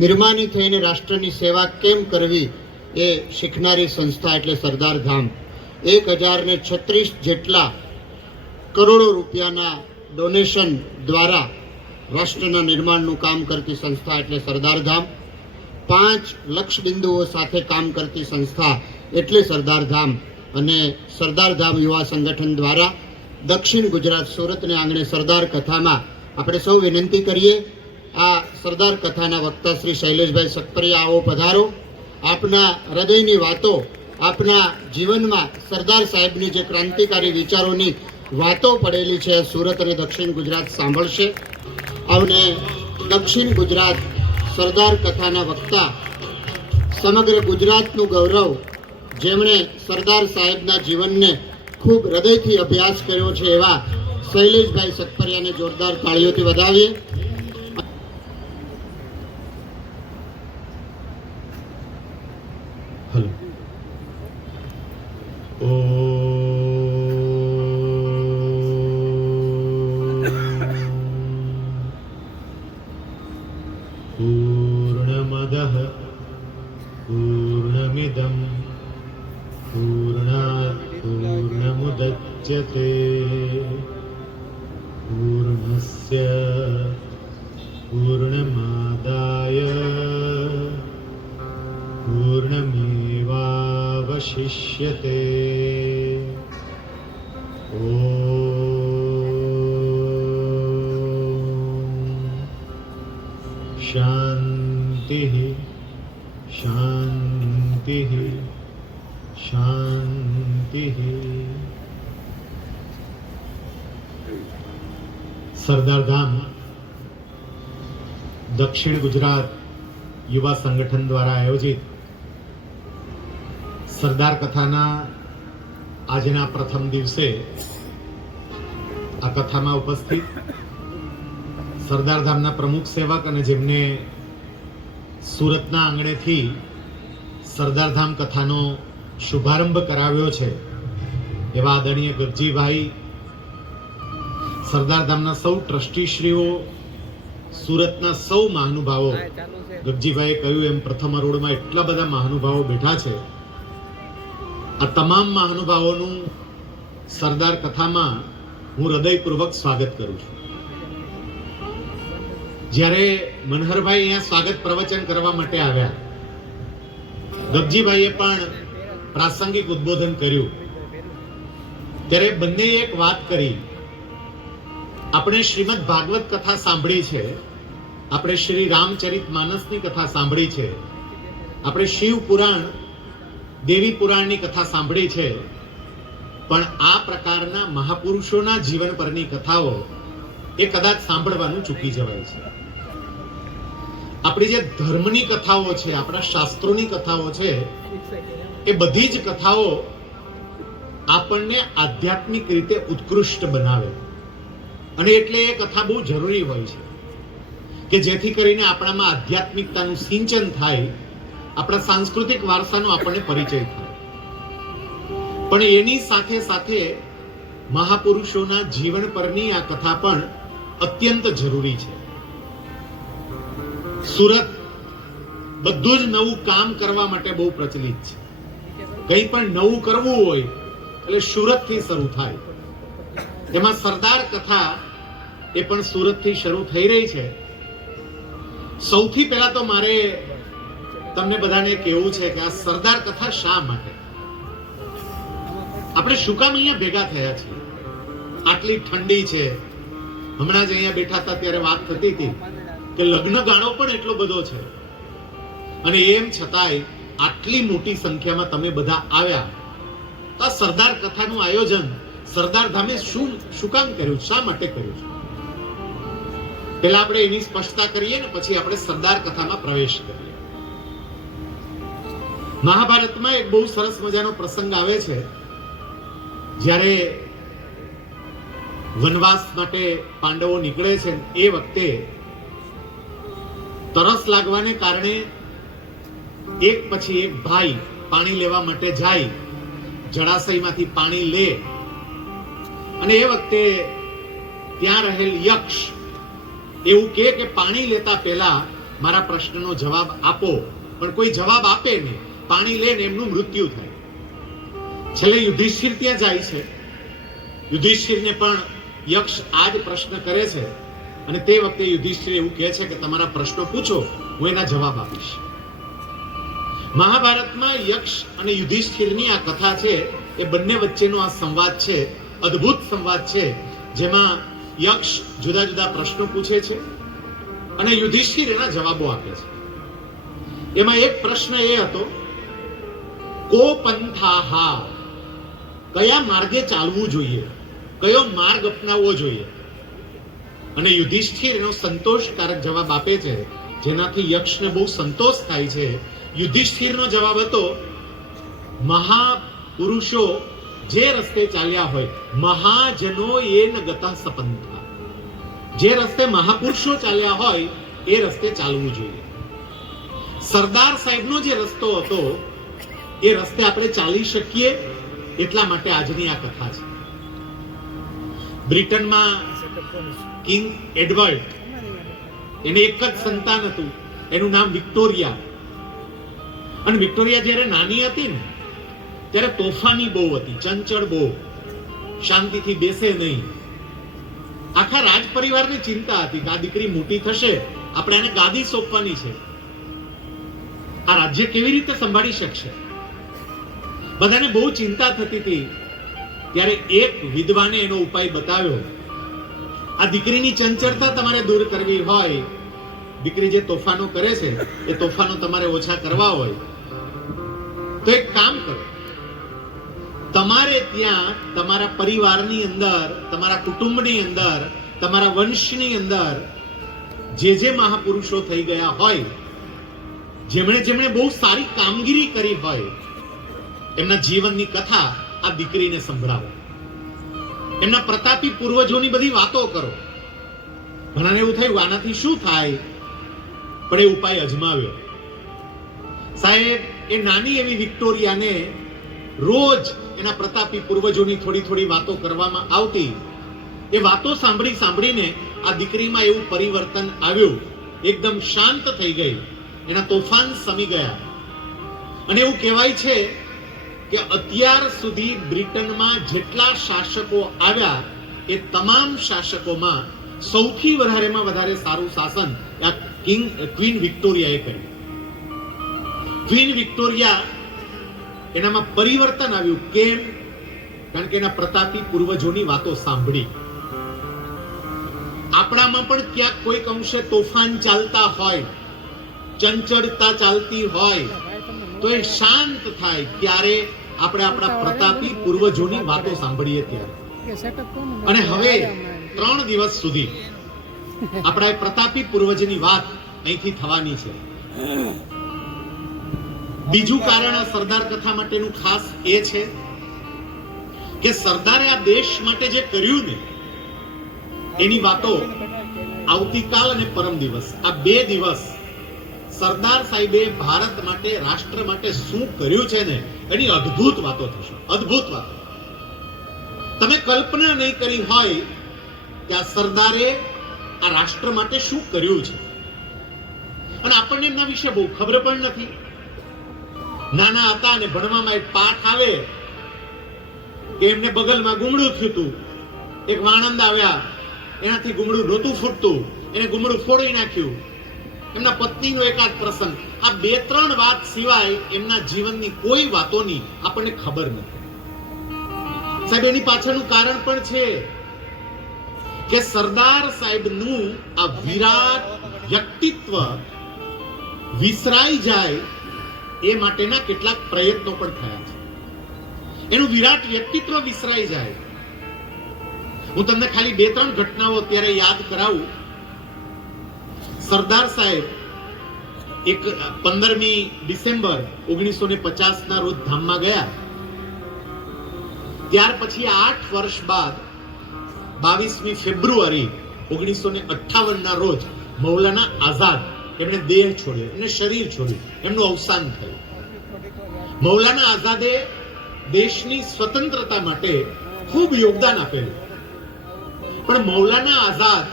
નિર્માની થઈને રાષ્ટ્રની સેવા કેમ કરવી એ શીખનારી સંસ્થા એટલે સરદાર ધામ. 1036 જેટલા કરોડો રૂપિયાના ડોનેશન દ્વારા રાષ્ટ્રના નિર્માણનું કામ કરતી સંસ્થા એટલે સરદાર ધામ. 5 લક્ષ બિંદુઓ સાથે કામ કરતી સંસ્થા એટલે સરદાર ધામ. અને સરદાર ધામ યુવા સંગઠન દ્વારા દક્ષિણ ગુજરાત સુરતને આંગણે સરદાર કથામાં આપણે સૌ વિનંતી કરીએ, આ સરદાર કથાના વક્તા શ્રી શૈલેષભાઈ સકપરિયા, આવો પધારો. આપના હૃદયની વાતો, આપના જીવનમાં સરદાર સાહેબની જે ક્રાંતિકારી વિચારોની વાતો પડેલી છે, સુરત અને દક્ષિણ ગુજરાત સાંભળશે. અને દક્ષિણ ગુજરાત સરદાર કથાના વક્તા, સમગ્ર ગુજરાતનું ગૌરવ, જેમણે સરદાર સાહેબના જીવનને ખૂબ હૃદયથી અભ્યાસ કર્યો છે, એવા શૈલેષભાઈ સકપરિયાને જોરદાર તાળીઓથી વધાવીએ. પૂર્ણમદઃ પૂર્ણમિદં પૂર્ણાત પૂર્ણમુદચ્યતે પૂર્ણસ્ય પૂર્ણમાદાય પૂર્ણમેવાવશિષ્યતે. શાંતિ શાંતિ શાંતિ. સરદાર ધામ દક્ષિણ ગુજરાત યુવા સંગઠન દ્વારા આયોજિત સરદાર કથાના આજના પ્રથમ દિવસે આ કથામાં ઉપસ્થિત સરદાર ધામના પ્રમુખ સેવક અને જેમને સુરતના આંગણેથી સરદાર ધામ કથાનો શુભારંભ કરાવ્યો છે એવા આદરણીય ગગજીભાઈ, સરદાર ધામના સૌ ટ્રસ્ટીશ્રીઓ, સુરતના સૌ મહાનુભાવો. ગગજીભાઈએ કહ્યું એમ પ્રથમ હરોળમાં એટલા બધા મહાનુભાવો બેઠા છે. આ તમામ મહાનુભાવોનું સરદાર કથામાં હું હૃદયપૂર્વક સ્વાગત કરું છું. જ્યારે મનહરભાઈ અહીંયા સ્વાગત પ્રવચન કરવા માટે આવ્યા, ગગજીભાઈએ પણ પ્રાસંગિક ઉદ્બોધન કર્યું, ત્યારે બંને એક વાત કરી. આપણે શ્રીમદ ભાગવત કથા સાંભળી છે, આપણે શ્રી રામચરિત માનસની કથા સાંભળી છે, આપણે શિવ પુરાણ, દેવી પુરાણની કથા સાંભળી છે, પણ આ પ્રકારના મહાપુરુષોના જીવન પરની કથાઓ એ કદાચ સાંભળવાનું ચૂકી જવાય છે. આપણી જે ધર્મની કથાઓ છે, આપણા શાસ્ત્રોની કથાઓ છે, એ બધી જ કથાઓ આપણને આધ્યાત્મિક રીતે ઉત્કૃષ્ટ બનાવે. અને એટલે એ કથા બહુ જરૂરી હોય છે કે જેથી કરીને આપણામાં આધ્યાત્મિકતાનું સિંચન થાય, આપણા સાંસ્કૃતિક વારસાનો આપણને પરિચય થાય. પણ એની સાથે સાથે મહાપુરુષોના જીવન પરની આ કથા પણ અત્યંત જરૂરી છે. સુરત બધું જ નવું કામ કરવા માટે બહુ પ્રચલિત છે. કંઈ પણ નવું કરવું હોય એટલે સુરતથી શરૂ થાય. એમાં સરદાર કથા એ પણ સુરતથી શરૂ થઈ રહી છે. સૌથી પહેલા તો મારે તમને બધાને કહેવું છે કે આ સરદાર કથા શા માટે, આપણે શું કામ અહીંયા ભેગા થયા છીએ? આટલી ઠંડી છે, હમણાં જ અહીંયા બેઠા હતા ત્યારે વાત થતી હતી કે લગ્ન ગાળો પણ એટલો બધો છે, અને એમ છતાંય આટલી મોટી સંખ્યામાં તમે બધા આવ્યા. તો આ સરદાર કથાનું આયોજન સરદાર ધામે શું કામ કર્યું, શા માટે કર્યું છે? પહેલા આપણે એની સ્પષ્ટતા કરીએ ને પછી આપણે સરદાર કથામાં પ્રવેશ કરીએ. મહાભારતમાં એક બહુ સરસ મજાનો પ્રસંગ આવે છે. જ્યારે વનવાસ માટે પાંડવો નીકળે છે, એ વખતે તરસ લાગવાને કારણે એક પછી એક ભાઈ પાણી લેવા માટે જાય, જળાશયમાંથી પાણી લે, અને એ વખતે ત્યાં રહેલ યક્ષ એવું કહે કે પાણી લેતા પહેલા મારા પ્રશ્નનો જવાબ આપો, પણ કોઈ જવાબ આપે નહીં, પાણી લઈને એમનું મૃત્યુ થાય. છેલ્લે યુધિષ્ઠિર ત્યાં જાય છે. યુધિષ્ઠિરને પણ યક્ષ આ જ પ્રશ્ન કરે છે, અને તે વખતે યુધિષ્ઠિર એવું કહે છે કે તમારા પ્રશ્નો પૂછો, હું એના જવાબ આપીશ. મહાભારતમાં યક્ષ અને યુધિષ્ઠિરની આ કથા છે, એ બંને વચ્ચેનો આ સંવાદ છે, અદ્ભુત સંવાદ છે, જેમાં યક્ષ જુદા જુદા પ્રશ્નો પૂછે છે અને યુધિષ્ઠિર એના જવાબો આપે છે. એમાં એક પ્રશ્ન એ હતો, કો પંથાહા, કયા માર્ગે ચાલવું જોઈએ, કયો માર્ગ અપનાવવો જોઈએ? અને યુધિષ્ઠિર એનો સંતોષકારક જવાબ આપે છે, જેનાથી યક્ષને બહુ સંતોષ થાય છે. યુધિષ્ઠિરનો જવાબ હતો, મહાપુરુષો જે રસ્તે ચાલ્યા હોય, મહાજનો એન ગતઃ સપંથા, જે રસ્તે મહાપુરુષો ચાલ્યા હોય એ રસ્તે ચાલવું જોઈએ. સરદાર સાહેબનો જે રસ્તો હતો એ રસ્તે આપણે ચાલી શકીએ એટલા માટે આજની આ કથા છે. બ્રિટનમાં કિંગ એડવર્ડ, એને એક જ સંતાન હતું, એનું નામ વિક્ટોરિયા. અને વિક્ટોરિયા જ્યારે નાની હતી ને ત્યારે તોફાની બહુ હતી, ચંચળ બહુ, શાંતિથી બેસે નહીં. આખા રાજ પરિવારને ચિંતા હતી કે આ દીકરી મોટી થશે, આપણે એને ગાદી સોંપવાની છે, આ રાજ્ય કેવી રીતે સંભાળી શકશે? બધાને બહુ ચિંતા થતી હતી. ત્યારે એક વિદ્વાને એનો ઉપાય બતાવ્યો. આ દીકરીની ચંચળતા તમારે દૂર કરવી હોય, દીકરી જે તોફાનો કરે છે એ તોફાનો તમારે ઓછા કરવા હોય, તો એક કામ કરો, તમારે ત્યાં તમારા પરિવારની અંદર, તમારા કુટુંબની અંદર, તમારા વંશની અંદર જે મહાપુરુષો થઈ ગયા હોય, જેમણે બહુ સારી કામગીરી કરી હોય, એમના જીવનની કથા આ દીકરીને સંભળાવો. એમના પ્રતાપી પૂર્વજોની બધી વાતો કરો. ઘણાને એવું થયું આનાથી શું થાય, પણ એ ઉપાય અજમાવ્યો. સાહેબ, એ નાની એવી વિક્ટોરિયાને રોજ એના પ્રતાપી પૂર્વજોની થોડી થોડી વાતો કરવામાં આવતી. એ વાતો સાંભળીને આ દીકરીમાં એવું પરિવર્તન આવ્યું, એકદમ શાંત થઈ ગઈ, એના તોફાન શમી ગયા. અને એવું કહેવાય છે કે અત્યાર સુધી બ્રિટનમાં જેટલા શાસકો આવ્યા એ તમામ શાસકોમાં સૌથી વધારે સારું શાસન આ ક્વીન વિક્ટોરિયાએ કર્યું. ક્વીન વિક્ટોરિયા, એનામાં પરિવર્તન આવ્યું. કેમ? કારણ કે એના પ્રતાપી પૂર્વજોની વાતો સાંભળી. આપણામાં પણ ક્યાંક કોઈક અંશે તોફાન ચાલતા હોય, ચંચળતા ચાલતી હોય, તો એ શાંત થાય ક્યારે? આપણે આપણા પ્રતાપી પૂર્વજોની વાતો સાંભળીએ ત્યારે. અને હવે 3 દિવસ સુધી આપણા પ્રતાપી પૂર્વજની વાત અહીંથી થવાની છે. બીજું કારણ આ સરદાર કથા માટેનું ખાસ એ છે કે સરદારે આ દેશ માટે જે કર્યું ને એની વાતો આવતીકાલ અને પરમ દિવસ, આ 2 દિવસ સરદાર સાહેબે ભારત માટે, રાષ્ટ્ર માટે શું કર્યું છે ને એની અદ્ભુત વાતો થશે. અદ્ભુત વાતો તમે કલ્પના નહીં કરી હોય કે આ સરદારે આ રાષ્ટ્ર માટે શું કર્યું છે. અને આપણને એમના વિશે બહુ ખબર પણ નથી. નાના હતા અને ભણવામાં એક પાઠ આવે કે એમને બગલમાં ગુમડું થયું હતું, એક વાણંદ આવ્યા, એનાથી ગુમડું નહોતું ફૂટતું, એને ગુમડું ફોડી નાખ્યું. એમના પત્નીનો એકાદ પ્રસંગ, આ 2-3 વાત સિવાય એમના જીવનની કોઈ વાતોની આપણને ખબર નથી. સાહેબ, એની પાછળનું કારણ પણ છે કે સરદાર સાહેબનું આ વિરાટ વ્યક્તિત્વ વિસરાઈ જાય એ માટેના કેટલાક પ્રયત્નો પણ થયા છે. એનું વિરાટ વ્યક્તિત્વ વિસરાઈ જાય. હું તમને ખાલી 2-3 ઘટનાઓ અત્યારે યાદ કરાવું. સરદાર સાહેબ 15મી ડિસેમ્બર 1950 ના રોજ ધામમાં ગયા. ત્યાર પછી 8 વર્ષ બાદ 22મી ફેબ્રુઆરી 1958 ના રોજ મૌલાના આઝાદ એમણે દેહ છોડ્યો, એમને શરીર છોડ્યું, એમનું અવસાન થયું. મૌલાના આઝાદે દેશની સ્વતંત્રતા માટે ખૂબ યોગદાન આપેલું. પણ મૌલાના આઝાદ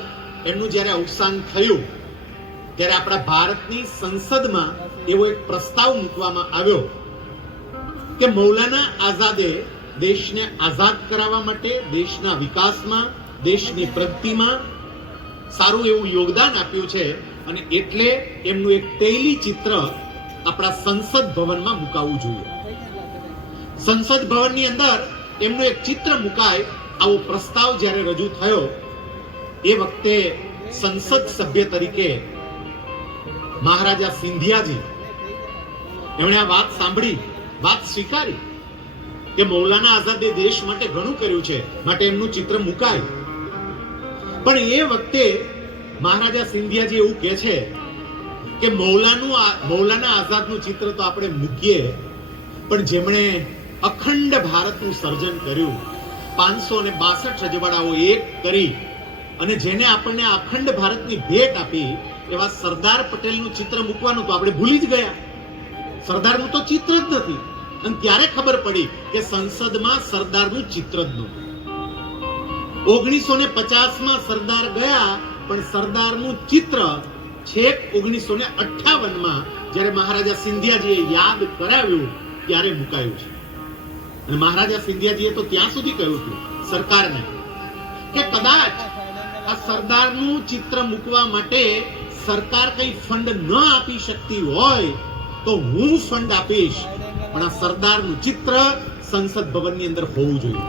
એમનું જ્યારે અવસાન થયું ત્યારે આપણા ભારતની સંસદમાં એવો એક પ્રસ્તાવ મૂકવામાં આવ્યો કે મૌલાના આઝાદે દેશને આઝાદ કરાવવા માટે, દેશના વિકાસમાં, દેશની પ્રગતિમાં સારું એવું યોગદાન આપ્યું છે અને એટલે એમનું એક તૈલી ચિત્ર આપણા સંસદ ભવનમાં મુકાવવું જોઈએ. સંસદ ભવનની અંદર એમનું એક ચિત્ર મુકાય આવો પ્રસ્તાવ જ્યારે રજૂ થયો એ વખતે સંસદ સભ્ય તરીકે મહારાજા સિંધિયાજી એમણે આ વાત સાંભળી, વાત સ્વીકારી કે મૌલાના આઝાદે દેશ માટે ઘણું કર્યું છે, માટે એમનું ચિત્ર મુકાય. પણ એ વખતે મહારાજા સિંધિયાજી એવું કહે છે કે મૌલાના આઝાદનું ચિત્ર તો આપણે મૂકીએ, પણ જેમણે અખંડ ભારતનું સર્જન કર્યું, 562 રજવાડાઓ એક કરી અને જેને આપણને અખંડ ભારતની ભેટ આપી એવા સરદાર પટેલનું ચિત્ર મૂકવાનું તો આપણે ભૂલી જ ગયા. સરદારનું તો ચિત્ર જ નથી. અને ત્યારે ખબર પડી કે સંસદમાં સરદારનું ચિત્ર જ નહોતું. 1950માં સરદાર ગયા, પણ સરદારનું ચિત્ર છેક 1958માં જ્યારે મહારાજા સિંધિયાજીએ યાદ કરાવ્યું ત્યારે મુકાયું છે. અને મહારાજા સિંધિયાજીએ તો ત્યાં સુધી કહ્યું હતું સરકારને કે કદાચ આ સરદારનું ચિત્ર મૂકવા માટે સરકાર કઈ ફંડ ન આપી શકતી હોય તો હું ફંડ આપીશ, પણ આ સરદારનું ચિત્ર સંસદ ભવનની અંદર હોવું જોઈએ.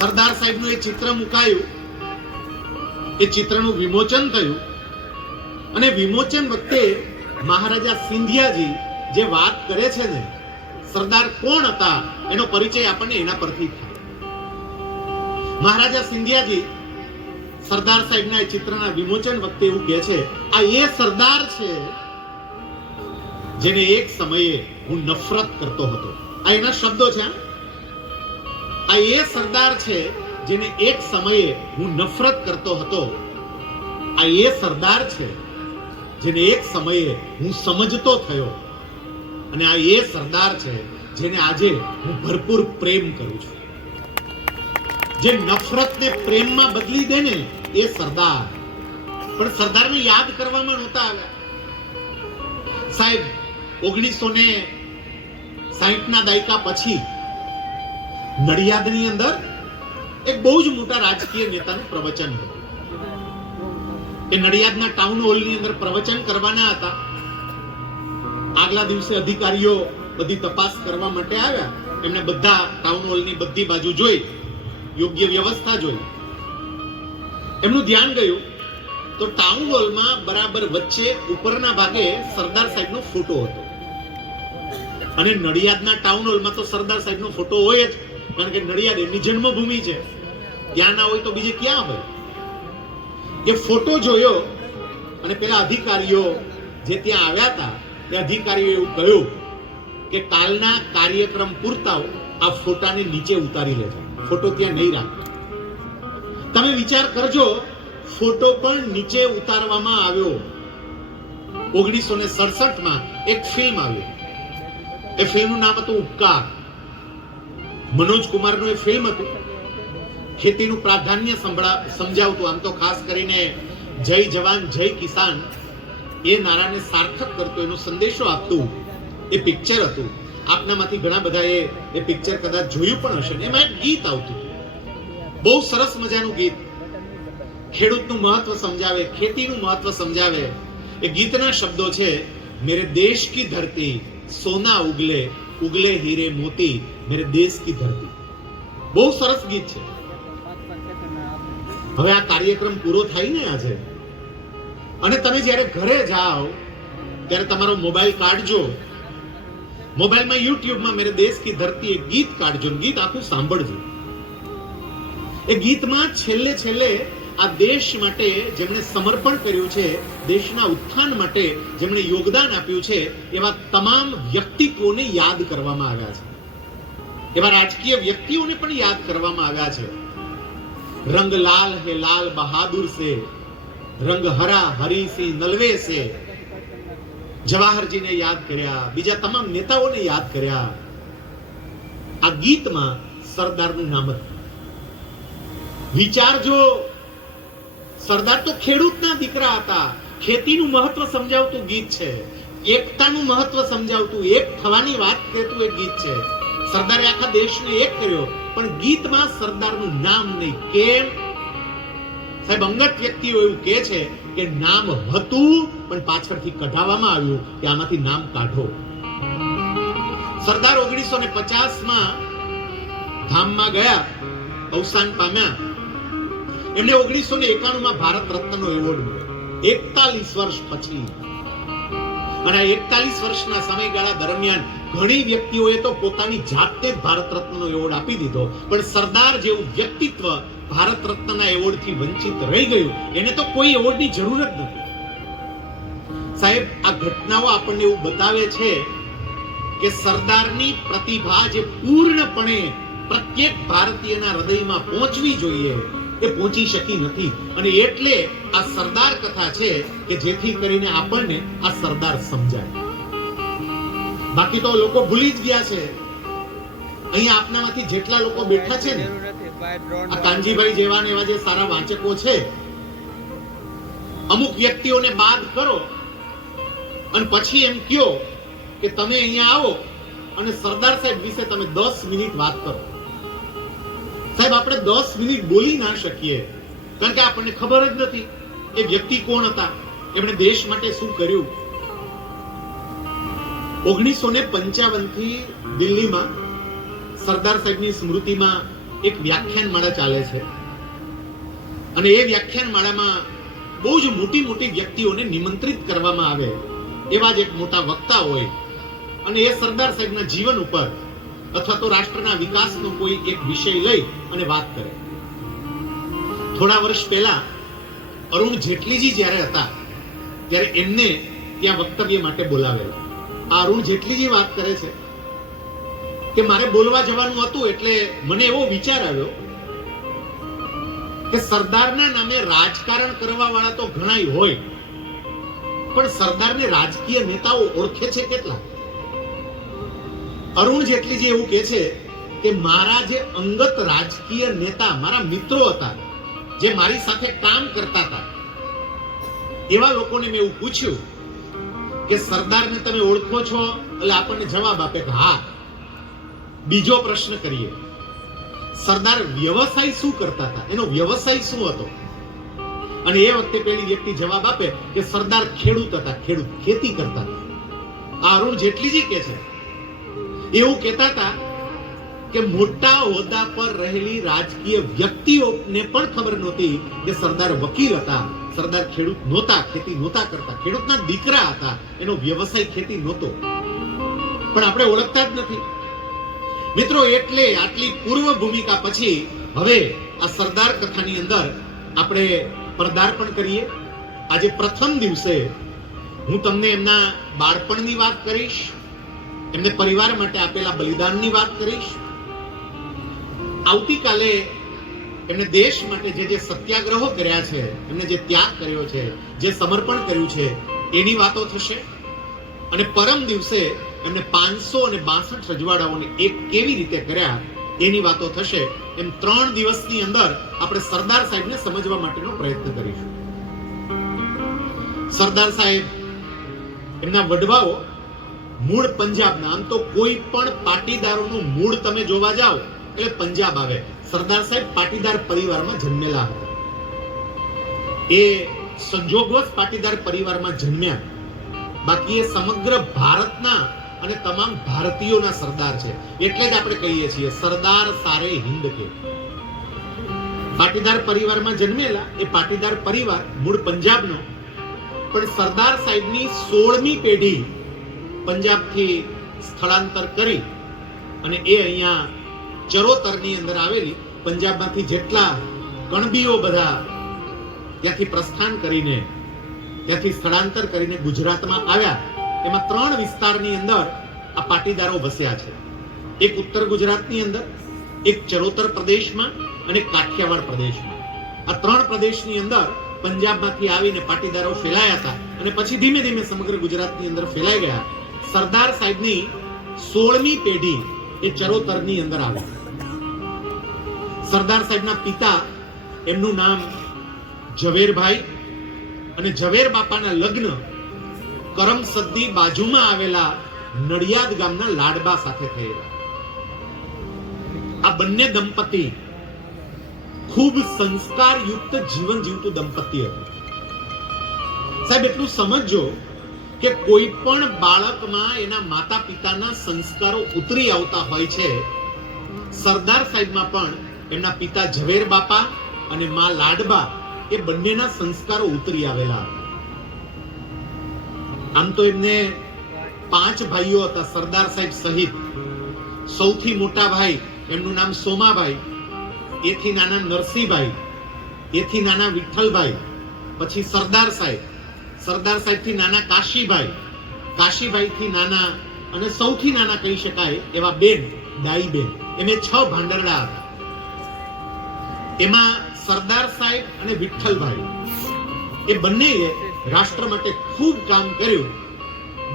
સરદાર સાહેબનું એ ચિત્ર મુકાયું, એ ચિત્રનું વિમોચન થયું અને વિમોચન વખતે મહારાજા સિંધિયાજી જે વાત કરે છે ને, સરદાર કોણ હતા એનો પરિચય આપણને એના પરથી થાય. મહારાજા સિંધિયાજી સરદાર સાહેબના એ ચિત્રના વિમોચન વખતે એવું કહે છે, આ એ સરદાર છે જેને એક સમયે હું નફરત કરતો હતો. આ એના શબ્દો છે. આ એ સરદાર છે જેને એક સમયે હું નફરત કરતો હતો. આ એ સરદાર છે જેને એક સમયે હું સમજતો થયો. અને આ એ સરદાર છે જેને આજે હું ભરપૂર પ્રેમ કરું છું. જે નફરતને પ્રેમમાં બદલી દે ને એ સરદાર. પણ સરદારને યાદ કરવામાં નહોતા આવ્યા. સાહેબ 1960ના દાયકા પછી નડિયાદની અંદર એક બહુ જ મોટા રાજકીય નેતાનું પ્રવચન હતું. એ નડિયાદના ટાઉન હોલની અંદર પ્રવચન કરવાના હતા. આગલા દિવસે અધિકારીઓ બધી તપાસ કરવા માટે આવ્યા. એમને બધા ટાઉન હોલની બધી બાજુ જોઈ, યોગ્ય વ્યવસ્થા જોઈ. એમનું ધ્યાન ગયું તો ટાઉન હોલમાં બરાબર વચ્ચે ઉપરના ભાગે સરદાર સાહેબનો ફોટો હતો. અને નડિયાદના ટાઉન હોલમાં તો સરદાર સાહેબનો ફોટો હોય જ, કારણ કે નડિયાદ એમની જન્મભૂમિ છે. ત્યાં ના હોય તો બીજે ક્યાં હોય. એ ફોટો જોયો અને પેલા અધિકારીઓ જે ત્યાં આવ્યા હતા એ અધિકારીઓ એવું કહ્યું કે કાલના કાર્યક્રમ પૂરતા આ ફોટાને નીચે ઉતારી લેજો, ફોટો ત્યાં નહીં રાખો. તમે વિચાર કરજો, ફોટો પણ નીચે ઉતારવામાં આવ્યો. 1967માં એક ફિલ્મ આવી. એ ફિલ્મનું નામ હતું ઉપકાર. મનોજ કુમારનું એ ફિલ્મ હતું. ખેતીનું પ્રાધાન્ય સમજાવતું. આમ તો ખાસ કરીને જય જવાન જય કિસાન એ નારાને સાર્થક કરતો, એનો સંદેશો આપતું એ પિક્ચર હતું. આપનામાંથી ઘણા બધાએ એ પિક્ચર કદાચ જોયું પણ હશે. એમાં એક ગીત આવતું, બહુ સરસ મજાનું ગીત. ખેડૂતનું મહત્વ સમજાવે, ખેતીનું મહત્વ સમજાવે. એ ગીતના શબ્દો છે, મેરે દેશ કી ધરતી સોના ઉગલે, ઉગલે હીરે મોતી, મેરે દેશ કી ધરતી. બહુ સરસ ગીત છે. હવે આ કાર્યક્રમ પૂરો થાય ને આજે, અને તમે જ્યારે ઘરે જાઓ ત્યારે તમારો મોબાઈલ કાઢજો, મોબાઈલમાં યુટ્યુબમાં મેરે દેશ કી ધરતી એક ગીત કાઢજો, ગીત આખું સાંભળજો. એ ગીતમાં છેલ્લે છેલ્લે આ દેશ માટે જેમણે સમર્પણ કર્યું છે, દેશના ઉત્થાન માટે જેમણે યોગદાન આપ્યું છે, એવા તમામ વ્યક્તિત્વોને યાદ કરવામાં આવ્યા છે. એવા રાજકીય વ્યક્તિઓને પણ યાદ કરવામાં આવ્યા છે. રંગ લાલ હે લાલ બહાદુર સે, રંગ હરા હરી સિંહ નલવે સે. જવાહરજીને યાદ કર્યા, બીજા તમામ નેતાઓને યાદ કર્યા. આ ગીતમાં સરદારનું નામ હતું. વિચારજો, સરદાર તો ખેડૂતના દીકરા હતા. ખેતીનું મહત્વ સમજાવતું ગીત છે, એકતાનું મહત્વ સમજાવતું, એક થવાની વાત કહેતું એક ગીત છે. સરદારે આખા દેશને એક કર્યો, પણ ગીતમાં સરદારનું નામ નહીં. કેમ? સાહેબ, અંગત વ્યક્તિઓ એવું કહે છે કે નામ હતું પણ પાછળથી કઢાવવામાં આવ્યું કે આમાંથી નામ કાઢો. સરદાર 1950માં ધામમાં ગયા, અવસાન પામ્યા. એમને 1991માં ભારત રત્નનો એવોર્ડ મળ્યો, 41 વર્ષ પછી. અને 41 વર્ષના સમયગાળા દરમિયાન ઘણી વ્યક્તિઓએ તો પોતાની જાતે જ ભારત રત્નનો એવોર્ડ આપી દીધો, પણ સરદાર જેવું વ્યક્તિત્વ ભારત રત્નના એવોર્ડથી વંચિત રહી ગયું. એને તો કોઈ એવોર્ડની જરૂર જ નથી. સાહેબ, આ ઘટનાઓ આપણને એવું બતાવે છે કે સરદારની પ્રતિભા જે પૂર્ણપણે પ્રત્યેક ભારતીયના હૃદયમાં પહોંચવી જોઈએ એ પહોંચી શકી નથી. અને એટલે આ સરદાર કથા છે કે જેથી કરીને આપણને આ સરદાર સમજાય. બાકી તો લોકો ભૂલી જ ગયા છે. અહીંયા આપનામાંથી જેટલા લોકો બેઠા છે ને, આ કાનજીભાઈ જેવા ને એવા જે સારા વાંચકો છે, અમુક વ્યક્તિઓને બાદ કરો અને પછી એમ કયો કે તમે અહીંયા આવો અને સરદાર સાહેબ વિશે તમે 10 મિનિટ વાત કરો. સાહેબ, આપણે 10 મિનિટ બોલી ના શકીએ, કારણ કે આપણને ખબર જ નથી એ વ્યક્તિ કોણ હતા, એમણે દેશ માટે શું કર્યું. 1955 થી દિલ્હીમાં સરદાર સાહેબની સ્મૃતિમાં એક વ્યાખ્યાન માળા ચાલે છે. અને એ વ્યાખ્યાન માળામાં બહુ જ મોટી મોટી વ્યક્તિઓને નિમંત્રિત કરવામાં આવે. એવા જ એક મોટા વક્તા હોય અને એ સરદાર સાહેબના જીવન ઉપર અથવા તો રાષ્ટ્રના વિકાસનો કોઈ એક વિષય લઈ અને વાત કરે. થોડા વર્ષ પહેલા અરુણ જેટલીજી જ્યારે હતા ત્યારે એમને ત્યાં વક્તવ્ય માટે બોલાવેલા. આ અરુણ જેટલીજી વાત કરે છે કે મારે બોલવા જવાનું હતું, એટલે મને એવો વિચાર આવ્યો કે સરદારના નામે રાજકારણ કરવા વાળા તો ઘણાય હોય, પણ સરદારને રાજકીય નેતાઓ ઓળખે છે કેટલા? અરુણ જેટલીજી એવું કહે છે કે મારા જે અંગત રાજકીય નેતા, મારા મિત્રો હતા, જે મારી સાથે કામ કરતા હતા, એવા લોકોને મેં એવું પૂછ્યું કે સરદારને તમે ઓળખો છો? એટલે આપણને જવાબ આપે કે હા. બીજો પ્રશ્ન કરીએ, સરદાર વ્યવસાય શું કરતા હતા, એનો વ્યવસાય શું હતો? અને એ વખતે પેલી વ્યક્તિ જવાબ આપે કે સરદાર ખેડૂત હતા, ખેડૂત, ખેતી કરતા હતા. આ અરુણ જેટલીજી કહે છે એવું કહેતા હતા કે મોટા હોદ્દા પર રહેલી રાજકીય વ્યક્તિઓને પણ ખબર નહોતી કે સરદાર વકીલ હતા, સરદાર ખેડૂત નહોતા, ખેતી નહોતા કરતા, ખેડૂતના દીકરા હતા, એનો વ્યવસાય ખેતી નહોતો. પણ આપણે ઓળખતા જ નથી. મિત્રો, એટલે આટલી પૂર્વ ભૂમિકા પછી હવે આ સરદાર કથાની અંદર આપણે પદાર્પણ કરીએ. આજે પ્રથમ દિવસે હું તમને એમના બાળપણની વાત કરીશ, એમને પરિવાર માટે આપેલા બલિદાનની વાત કરીશ. આવતીકાલે એમને દેશ માટે જે સત્યાગ્રહો કર્યા છે, એમને જે ત્યાગ કર્યો છે, જે સમર્પણ કર્યું છે, એની વાતો થશે. અને પરમ દિવસે એમને 562 રજવાડાઓને એક કેવી રીતે કર્યા એની વાતો થશે. એમ 3 દિવસની અંદર આપણે સરદાર સાહેબને સમજવા માટેનો પ્રયત્ન કરીશું. સરદાર સાહેબ, એમના વડવાઓ મૂળ પંજાબના. આમ તો કોઈ પણ પાટીદારોનું મૂળ તમે જોવા જાઓ એટલે પંજાબ આવે. સરદાર સાહેબ પાટીદાર પરિવારમાં જન્મેલા હતા. એ સંજોગવશ પાટીદાર પરિવારમાં જન્મ્યા, બાકી એ સમગ્ર ભારતના અને તમામ ભારતીયોના સરદાર છે. એટલે જ આપણે કહીએ છીએ સરદાર સારે હિન્દ કે. પાટીદાર પરિવારમાં જન્મેલા એ પાટીદાર પરિવાર મૂળ પંજાબનો, પણ સરદાર સાહેબની 16મી પેઢી પંજાબથી સ્થળાંતર કરી અને એ અહીંયા ચરોતરની અંદર આવેલી પંજાબમાંથી જેટલા કણબીઓ બધા ત્યાંથી પ્રસ્થાન કરીને, ત્યાંથી સ્થળાંતર કરીને ગુજરાતમાં આવ્યા, એમાં 3 વિસ્તારની અંદર આ પાટીદારો વસ્યા છે. એક ઉત્તર ગુજરાતની અંદર, એક ચરોતર પ્રદેશમાં અને કાઠિયાવાડ પ્રદેશમાં. આ 3 પ્રદેશની અંદર પંજાબમાંથી આવીને પાટીદારો ફેલાયા હતા અને પછી ધીમે ધીમે સમગ્ર ગુજરાતની અંદર ફેલાઈ ગયા. સરદાર સાહેબની 16મી પેઢી એ ચરોતરની અંદર આવી. સરદાર સાહેબના પિતા, એમનું નામ ઝવેરભાઈ અને ઝવેર બાપાના લગ્ન કરમસદ્દી બાજુમાં આવેલા નડિયાદ ગામના લાડબા સાથે થયેલા. આ બંને દંપતી ખૂબ સંસ્કારયુક્ત જીવન જીવતું દંપતી હતું. સાહેબ, એટલું સમજો કે કોઈ પણ બાળકમાં એના માતા પિતાના સંસ્કારો ઉતરી આવતા હોય છે. સરદાર સાહેબમાં પણ એમના પિતા ઝવેર બાપા અને માં લાડબા એ બંનેના સંસ્કારો ઉતરી આવેલા હતા. આમ તો એમને 5 ભાઈઓ હતા સરદાર સાહેબ સહિત. સૌથી મોટા ભાઈ એમનું નામ સોમાભાઈ, એથી નાના નરસિંહભાઈ, એથી નાના વિઠ્ઠલભાઈ, પછી સરદાર સાહેબ થી નાના કાશીભાઈ, કાશીભાઈ થી નાના અને સૌથી નાના કહી શકાય એવા બેન દાઈ બેન, એમ 6 ભાંડરડા હતા. એમાં સરદાર સાહેબ અને વિઠ્ઠલભાઈ એ બંનેએ રાષ્ટ્ર માટે ખૂબ કામ કર્યું.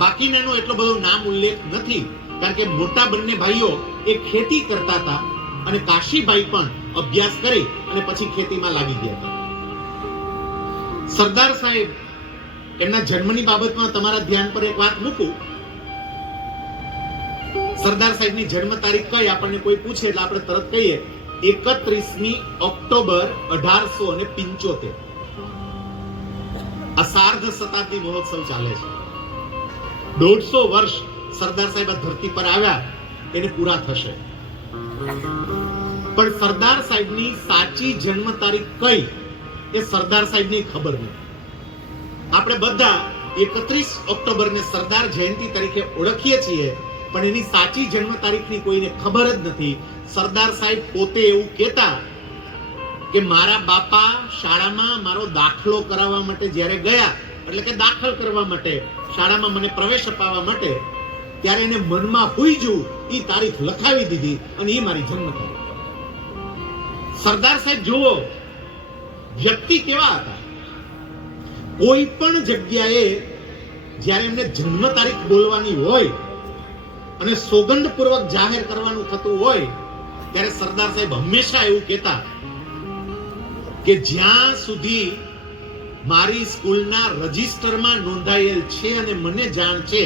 બાકીનાનો એટલો બધો નામ ઉલ્લેખ નથી, કારણ કે મોટા બંને ભાઈઓ એ ખેતી કરતા હતા અને કાશીભાઈ પણ અભ્યાસ કરી અને પછી ખેતીમાં લાગી ગયા હતા. સરદાર સાહેબ એમના જન્મની બાબતમાં તમારા ધ્યાન પર એક વાત મૂકું. સરદાર સાહેબની જન્મ તારીખ કઈ આપણને કોઈ પૂછે એટલે આપણે તરત કહીએ 31મી ઓક્ટોબર 1875. આ સાર્ધ શતાબ્દી મહોત્સવ ચાલે છે. 150 વર્ષ સરદાર સાહેબ આ ધરતી પર આવ્યા એને પૂરા થશે. પણ સરદાર સાહેબની સાચી જન્મ તારીખ કઈ એ સરદાર સાહેબને ખબર નથી. આપણે બધા 31 ઓક્ટોબરને સરદાર જયંતિ તરીકે ઓળખીએ છીએ, પણ એની સાચી જન્મ તારીખની કોઈને ખબર જ નથી. સરદાર સાહેબ પોતે એવું કહેતા કે મારા બાપા શાળામાં મારો દાખલો કરાવવા માટે જ્યારે ગયા, એટલે કે દાખલ કરવા માટે શાળામાં મને પ્રવેશ અપાવવા માટે, ત્યારે એને મનમાં હુઈજું ઈ તારીખ લખાવી દીધી અને ઈ મારી જન્મ તારીખ. સરદાર સાહેબ જુઓ વ્યક્તિ કેવા હતા. કોઈ પણ જગ્યાએ જ્યારે એમને જન્મ તારીખ બોલવાની હોય અને સોગંદપૂર્વક જાહેર કરવાનું થતું હોય, ત્યારે સરદાર સાહેબ હંમેશા એવું કહેતા કે જ્યાં સુધી મારી સ્કૂલના રજિસ્ટરમાં નોંધાયેલ છે અને મને જાણ છે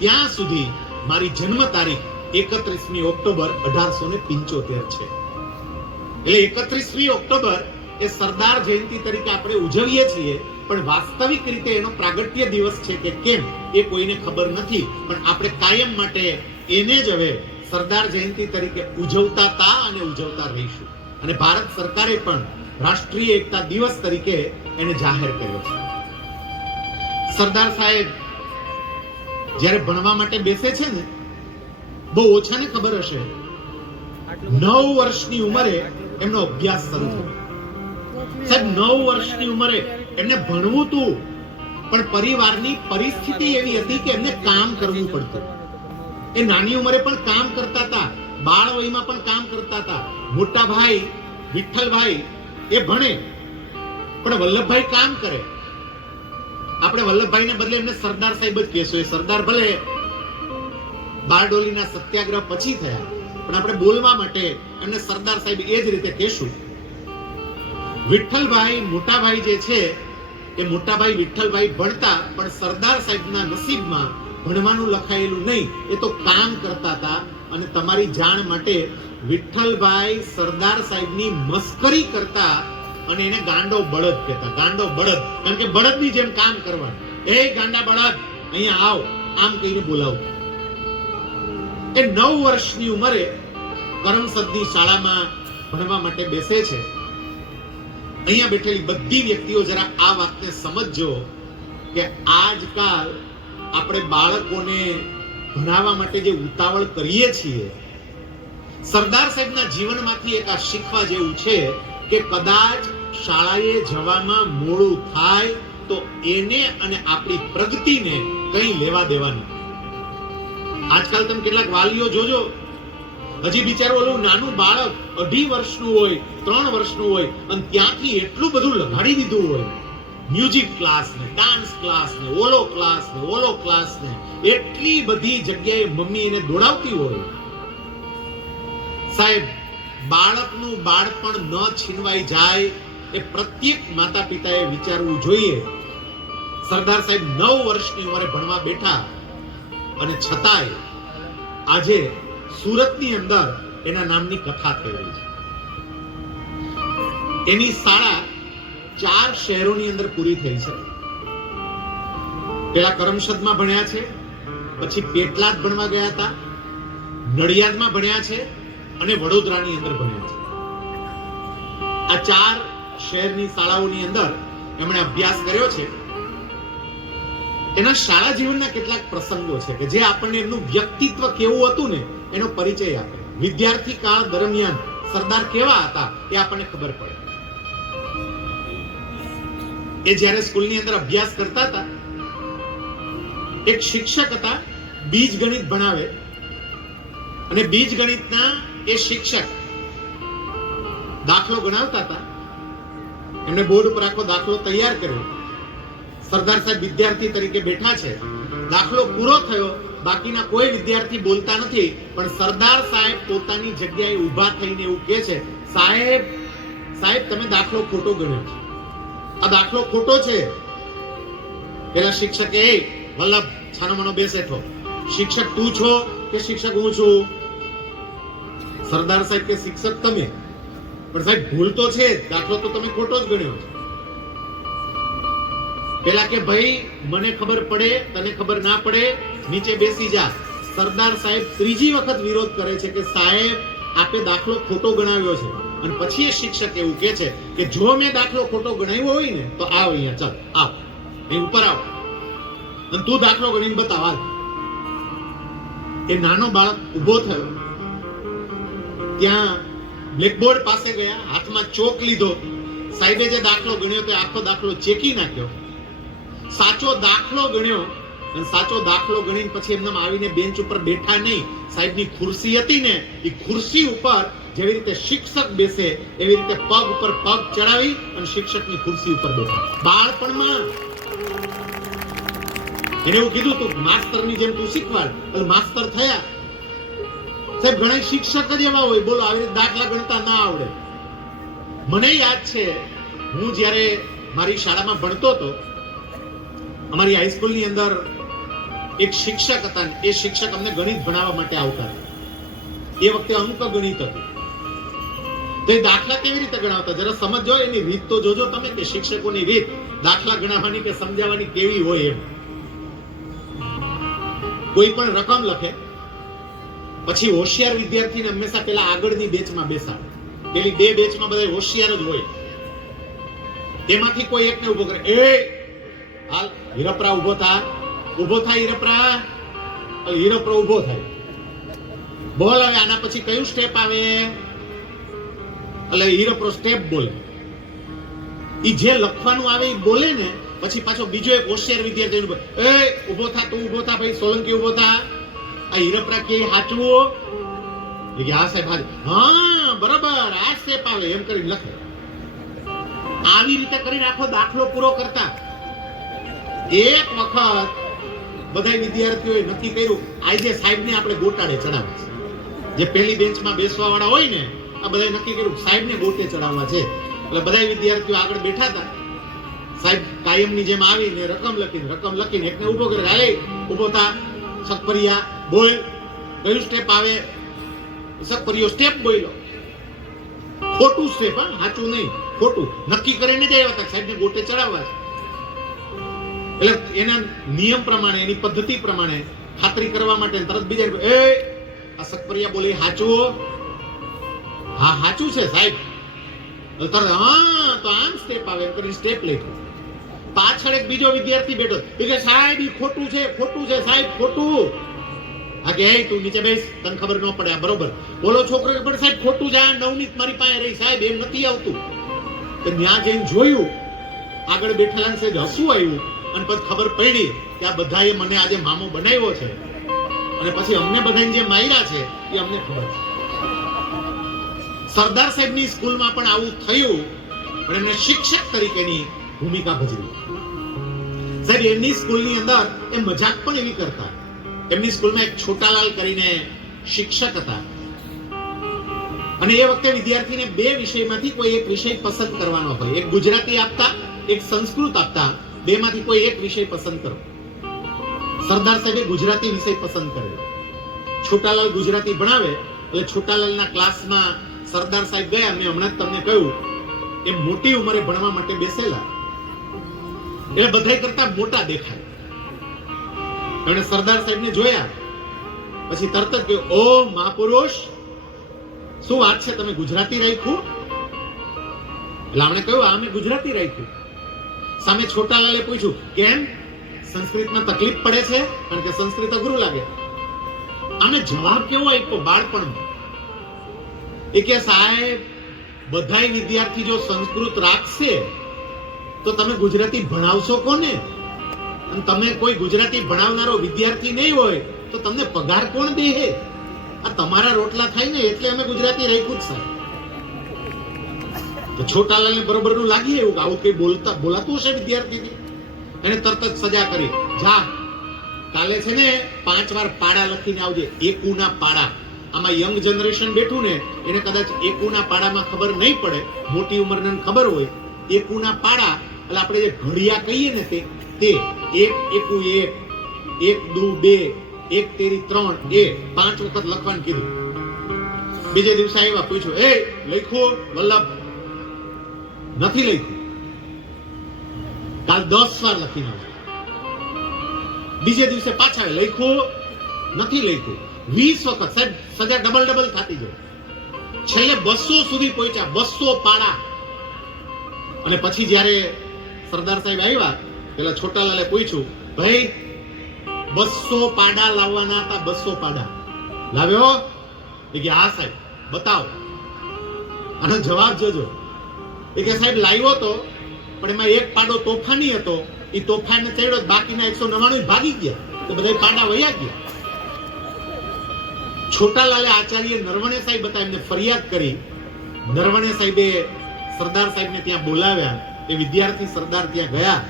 ત્યાં સુધી મારી જન્મ તારીખ 31મી ઓક્ટોબર 1875 છે. એટલે 31મી ઓક્ટોબર એ સરદાર જયંતિ તરીકે આપણે ઉજવીએ છીએ, પણ વાસ્તવિક રીતે એનો પ્રાગટ્ય દિવસ છે કે કેમ એ કોઈને ખબર નથી. પણ આપણે કાયમ માટે એને જ હવે સરદાર જયંતિ તરીકે ઉજવતા હતા અને ઉજવતા રહીશું. અને ભારત સરકારે પણ રાષ્ટ્રીય એકતા દિવસ તરીકે એને જાહેર કર્યો છે. સરદાર સાહેબ જ્યારે ભણવા માટે બેસે છે ને, બહુ ઓછાને ખબર હશે, 9 વર્ષની ઉંમરે એમનો અભ્યાસ શરૂ થયો. સાહેબ 9 વર્ષની ઉંમરે એમને ભણવું હતું, પણ પરિવારની પરિસ્થિતિ એવી હતી કે એમને કામ કરવું પડતું. એ નાની ઉંમરે પણ કામ કરતા હતા, બાળ વયમાં પણ કામ કરતા હતા. મોટા ભાઈ વિઠ્ઠલભાઈ એ ભણે, પણ વલ્લભભાઈ કામ કરે. આપણે વલ્લભભાઈને બદલે એમને સરદાર સાહેબ જ કહેશું. એ સરદાર ભલે બારડોલીના સત્યાગ્રહ પછી થયા, પણ આપણે બોલવા માટે એમને સરદાર સાહેબ એ જ રીતે કહેશું. વિઠ્ઠલભાઈ મોટાભાઈ જે છે એ મોટાભાઈ વિઠ્ઠલભાઈ ભણતા, પણ સરદાર સાહેબના નસીબમાં ભણવાનું લખાયેલું નહીં, એ તો કામ કરતા હતા. અને તમારી જાણ માટે વિઠ્ઠલભાઈ સરદાર સાહેબની મસ્કરી કરતા અને એને ગાંડો બળદ કહેતા. ગાંડો બળદ, કારણ કે બળદની જેમ કામ કરવાનું. એ ગાંડા બળદ અહીંયા આવ, આમ કહીને બોલાવતા. એ 9 વર્ષની ઉંમરે કરમસદની શાળામાં ભણવા માટે બેસે છે. અહીંયા બેઠેલી બધી વ્યક્તિઓ જરા આ વાતને સમજજો કે આજકાલ આપણે બાળકોને ભણાવવા માટે જે ઉતાવળ કરીએ છીએ, સરદાર સાહેબના જીવનમાંથી એક આ શીખવા જેવું છે કે કદાચ શાળાએ જવામાં મોડું થાય તો એને અને આપણી પ્રગતિને કંઈ લેવા દેવા નથી. આજકાલ તમે કેટલાક વાલીઓ જોજો, હજી બિચારું ઓલું નાનું બાળક 2.5 વર્ષનું હોય, 3 વર્ષનું હોય, અને ત્યાંથી એટલું બધું લગાડી દીધું હોય, મ્યુઝિક ક્લાસ ને, ડાન્સ ક્લાસ ને, ઓલો ક્લાસ ને, ઓલો ક્લાસ ને, એટલી બધી જગ્યાએ મમ્મી એને દોડાવતી હોય. સાહેબ બાળકનું બાળપણ ન છીનવાઈ જાય એ પ્રત્યેક માતા પિતાએ વિચારવું જોઈએ. સરદાર સાહેબ 9 વર્ષની ઉંમરે ભણવા બેઠા અને છતાંય આજે સુરતની અંદર એના નામની કથા થઈ રહી છે. એની શાળા 4 શહેરોની અંદર પૂરી થઈ છે. પેલા કરમસદમાં ભણ્યા છે, પછી પેટલાદ ભણવા ગયા હતા, નડિયાદમાં ભણ્યા છે અને વડોદરાની અંદર ભણ્યા છે. આ 4 શહેરની શાળાઓની અંદર એમણે અભ્યાસ કર્યો છે. એના શાળા જીવનના કેટલાક પ્રસંગો છે કે જે આપણને એમનું વ્યક્તિત્વ કેવું હતું ને એનો પરિચય આપે. વિદ્યાર્થી કાળ દરમિયાન સરદાર કેવા હતા એ આપણને ખબર પડે. એ જ્યારે સ્કૂલની અંદર અભ્યાસ કરતા હતા, એક શિક્ષક હતા, બીજગણિત ભણાવે, અને બીજગણિતના એ શિક્ષક દાખલો ગણાવતા હતા. એમને બોર્ડ ઉપર આખો દાખલો તૈયાર કર્યો. સરદાર સાહેબ વિદ્યાર્થી તરીકે બેઠા છે. દાખલો પૂરો થયો, બાકીના કોઈ વિદ્યાર્થી બોલતા નથી, પણ સરદાર સાહેબ પોતાની જગ્યાએ ઊભા થઈને એવું કહે છે, સાહેબ સાહેબ તમે દાખલો ખોટો ગણ્યો છે, આ દાખલો ખોટો છે. પેલા શિક્ષકે, એ વલ્લભ છાનો મનો બેસ હેઠો, શિક્ષક તું છો કે શિક્ષક હું છું? સરદાર સાહેબ કે શિક્ષક તમે, પણ સાહેબ ભૂલ તો છે, દાખલો તો તમે ખોટો જ ગણ્યો છે. પેલા કે ભાઈ મને ખબર પડે તને ખબર ના પડે, નીચે બેસી જા. સરદાર સાહેબ ત્રીજી વખત વિરોધ કરે છે કે સાહેબ આપે દાખલો ખોટો ગણાવ્યો છે. અને પછી એ શિક્ષક એવું કહે છે કે જો મેં દાખલો ખોટો ગણાવ્યો હોય ને તો આવ અહીંયા, ચાલ આવ અહીં ઉપર આવ અને તું દાખલો ગણીને બતાવ. હાલ. એ નાનો બાળક ઊભો થયો, ત્યાં બ્લેકબોર્ડ પાસે ગયા, હાથમાં ચોક લીધો. સાહેબે જે દાખલો ગણ્યો તો આખો દાખલો ચેકી નાખ્યો, સાચો દાખલો ગણ્યો. અને સાચો દાખલો ગણીને પછી એમને આવીને બેન્ચ ઉપર બેઠા નહીં. સાહેબની ખુરશી હતી ને, એ ખુરશી ઉપર જેવી રીતે શિક્ષક બેસે એવી રીતે પગ ઉપર પગ ચડાવી અને શિક્ષકની ખુરશી ઉપર બેઠા. બાળપણમાં એને એવું કીધું તું માસ્તરની જેમ તું શીખવાડ, એટલે માસ્તર થયા. સાહેબ ઘણા શિક્ષક જ એવા હોય, બોલો આવી રીતે દાખલા ગણતા ના આવડે. મને યાદ છે, હું જ્યારે મારી શાળામાં ભણતો હતો, અમારી હાઈસ્કૂલની અંદર એક શિક્ષક હતા. એ શિક્ષક અમને ગણિત ભણાવવા માટે આવતા હતા. એ વખતે અંક ગણિત હતું. તો એ દાખલા કેવી રીતે ગણાવતા જરા સમજો. એની રીત તો જોજો તમે, કે શિક્ષકોની રીત દાખલા ગણાવવાની કે સમજાવવાની કેવી હોય એમ. કોઈ પણ રકમ લખે પછી હોશિયાર વિદ્યાર્થીને હંમેશા પેલા આગળની બેચમાં બેસાડે. પેલી 2 બેચમાં બધા હોશિયાર જ હોય. તેમાંથી કોઈ એકને ઉભો કરે, એ હાલ હીરપરા ઉભો થા, ઉભો થાય હીરપરા. હીરપરો ઉભો થાય, બોલ હવે આના પછી કયું સ્ટેપ આવે? એટલે હીરપરો સ્ટેપ બોલે. ઈ જે લખવાનું આવે એ બોલે ને, પછી પાછો બીજો એક હોશિયાર વિદ્યાર્થી, એ ઉભો થા, તું ઉભો થા ભાઈ, સોલંકી ઉભો થા. આ હીરપરા કે હાચવું? હા સાહેબ, હા બરાબર, આ સ્ટેપ આવે એમ કરીને લખે. આવી રીતે કરીને આખો દાખલો પૂરો કરતા. એક વખત બધા વિદ્યાર્થીઓએ નક્કી કર્યું, આજે સાહેબને આપણે ગોટાળે ચડાવવા છે. જે પહેલી બેન્ચમાં બેસવા વાળા હોય ને, આ બધાએ નક્કી કર્યું સાહેબને ગોટે ચડાવવા છે. એટલે બધા વિદ્યાર્થીઓ આગળ બેઠા હતા. સાહેબ કાયમની જેમ આવીને રકમ લખીને એકને ઉભો કરે, હાલે ઉભો થા, સકપરિયા બોલ, કયું સ્ટેપ આવે? સકપરિયો સ્ટેપ બોલ્યો. ખોટું સ્ટેપ, હા સાચું નહીં, ખોટું નક્કી કરીને જ આવ્યા હતા સાહેબને ગોટે ચડાવવા છે. એટલે એના નિયમ પ્રમાણે, એની પદ્ધતિ પ્રમાણે ખાતરી કરવા માટે તરત બીજા, એ આ સકપરિયા બોલી હાચું? હા હાચું છે સાહેબ. તરત હા તો આમ સ્ટેપ આવે એમ કરીને સ્ટેપ લખ્યો. પાછળ એક બીજો વિદ્યાર્થી બેઠો, એ કે સાહેબ ઈ ખોટું છે સાહેબ, ખોટું. હા કે તું નીચે બેસ, તને ખબર ન પડે આ બરોબર બોલો છોકરો. પણ સાહેબ ખોટું જાય, નવનીત મારી પાસે રહી સાહેબ, એમ નથી આવતું. તો ત્યાં જઈને જોયું, આગળ બેઠેલા સાહેબ હસવું આવ્યું. અને પછી ખબર પડી કે આ બધાએ મને આજે મામો બનાવ્યો છે, અને પછી અમને બધાને જે માર્યા છે એ અમને ખબર છે. સરદાર સાહેબની સ્કૂલમાં પણ આવું થયું, પણ એમને શિક્ષક તરીકેની ભૂમિકા ભજવી. સાહેબ એમની સ્કૂલની અંદર એ મજાક પણ એવી કરતા. એમની સ્કૂલમાં એક છોટાલાલ કરીને શિક્ષક હતા. અને એ વખતે વિદ્યાર્થીને બે વિષયમાંથી કોઈ એક વિષય પસંદ કરવાનો હોય. એક ગુજરાતી આપતા, એક સંસ્કૃત આપતા, બેમાંથી કોઈ એક વિષય પસંદ કરો. સરદાર સાહેબે ગુજરાતી વિષય પસંદ કર્યો. છોટાલાલ ગુજરાતી ભણાવે એટલે છોટાલાલના ક્લાસમાં સરદાર સાહેબ ગયા. મેં હમણાં જ તમને કહ્યું એ મોટી ઉંમરે ભણવા માટે બેસેલા એટલે બધાય કરતા મોટા દેખાય. એમણે સરદાર સાહેબને જોયા પછી તરત જ કહ્યું, ઓ મહાપુરુષ, શું વાત છે, તમે ગુજરાતી રાખ્યું? એટલે આમણે કહ્યું, આ મેં ગુજરાતી રાખ્યું. સામે છોટાલાલે પૂછ્યું, કેમ, સંસ્કૃતમાં તકલીફ પડે છે? કારણ કે સંસ્કૃત અઘરું લાગે. આને જવાબ કેવો આપ્યો બાળપણમાં? એ કે સાહેબ, બધાય વિદ્યાર્થી જો સંસ્કૃત રાખશે તો તમે ગુજરાતી ભણાવશો કોને? અને તમે કોઈ ગુજરાતી ભણાવનારો વિદ્યાર્થી નહીં હોય તો તમને પગાર કોણ દે? આ તમારા રોટલા થાય ને એટલે અમે ગુજરાતી રાખ્યું જ સાહેબ. તો છોટાલાલને બરોબરનું લાગી એવું કે આવું કઈ બોલાતું હશે વિદ્યાર્થીથી. એને તરત જ સજા કરી, જા કાલે છે ને 5 વાર પાડા લખીને આવજે. એકુના પાડા. આમાં યંગ જનરેશન બેઠું ને એને કદાચ એકુના પાડામાં ખબર નહીં પડે, મોટી ઉંમરને ખબર હોય. એકુના પાડા એટલે આપણે જે ઘડિયા કહીએ ને તે એક એકુ એક, એક દુ બે, એક તેરી 3, એ 5 વખત લખવાનું કીધું. બીજે દિવસે આવ્યા, પૂછ્યું, એ લખ્યું વલ્લભ? નથી લખ્યું. કાલ 10 વાર લખીને આવ્યા. બીજે દિવસે પાછા લખ્યું? નથી લખ્યું. 20 વખત. સાહેબ સજા ડબલ થતી જાય. છેલ્લે 200 સુધી પહોંચ્યા. 200 પાડા. અને પછી જ્યારે સરદાર સાહેબ આવ્યા પેલા છોટાલાલે પૂછ્યું, ભાઈ 200 પાડા લાવવાના હતા, 200 પાડા લાવ્યો? એ કે હા સાહેબ. બતાવો. આનો જવાબ જોજો. એ કે સાહેબ લાવ્યો તો, પણ એમાં એક પાડો તોફાની હતો. એ તોફાનને ચડ્યો, બાકીના 199 ભાગી ગયા. તો બધા પાડા વયા ગયા. છોટાલાલે આચાર્ય નરવણે સાહેબ હતા, એમને ફરિયાદ કરી. નરવણે સાહેબે સરદાર સાહેબને ત્યાં બોલાવ્યા. એ વિદ્યાર્થી સરદાર ત્યાં ગયા.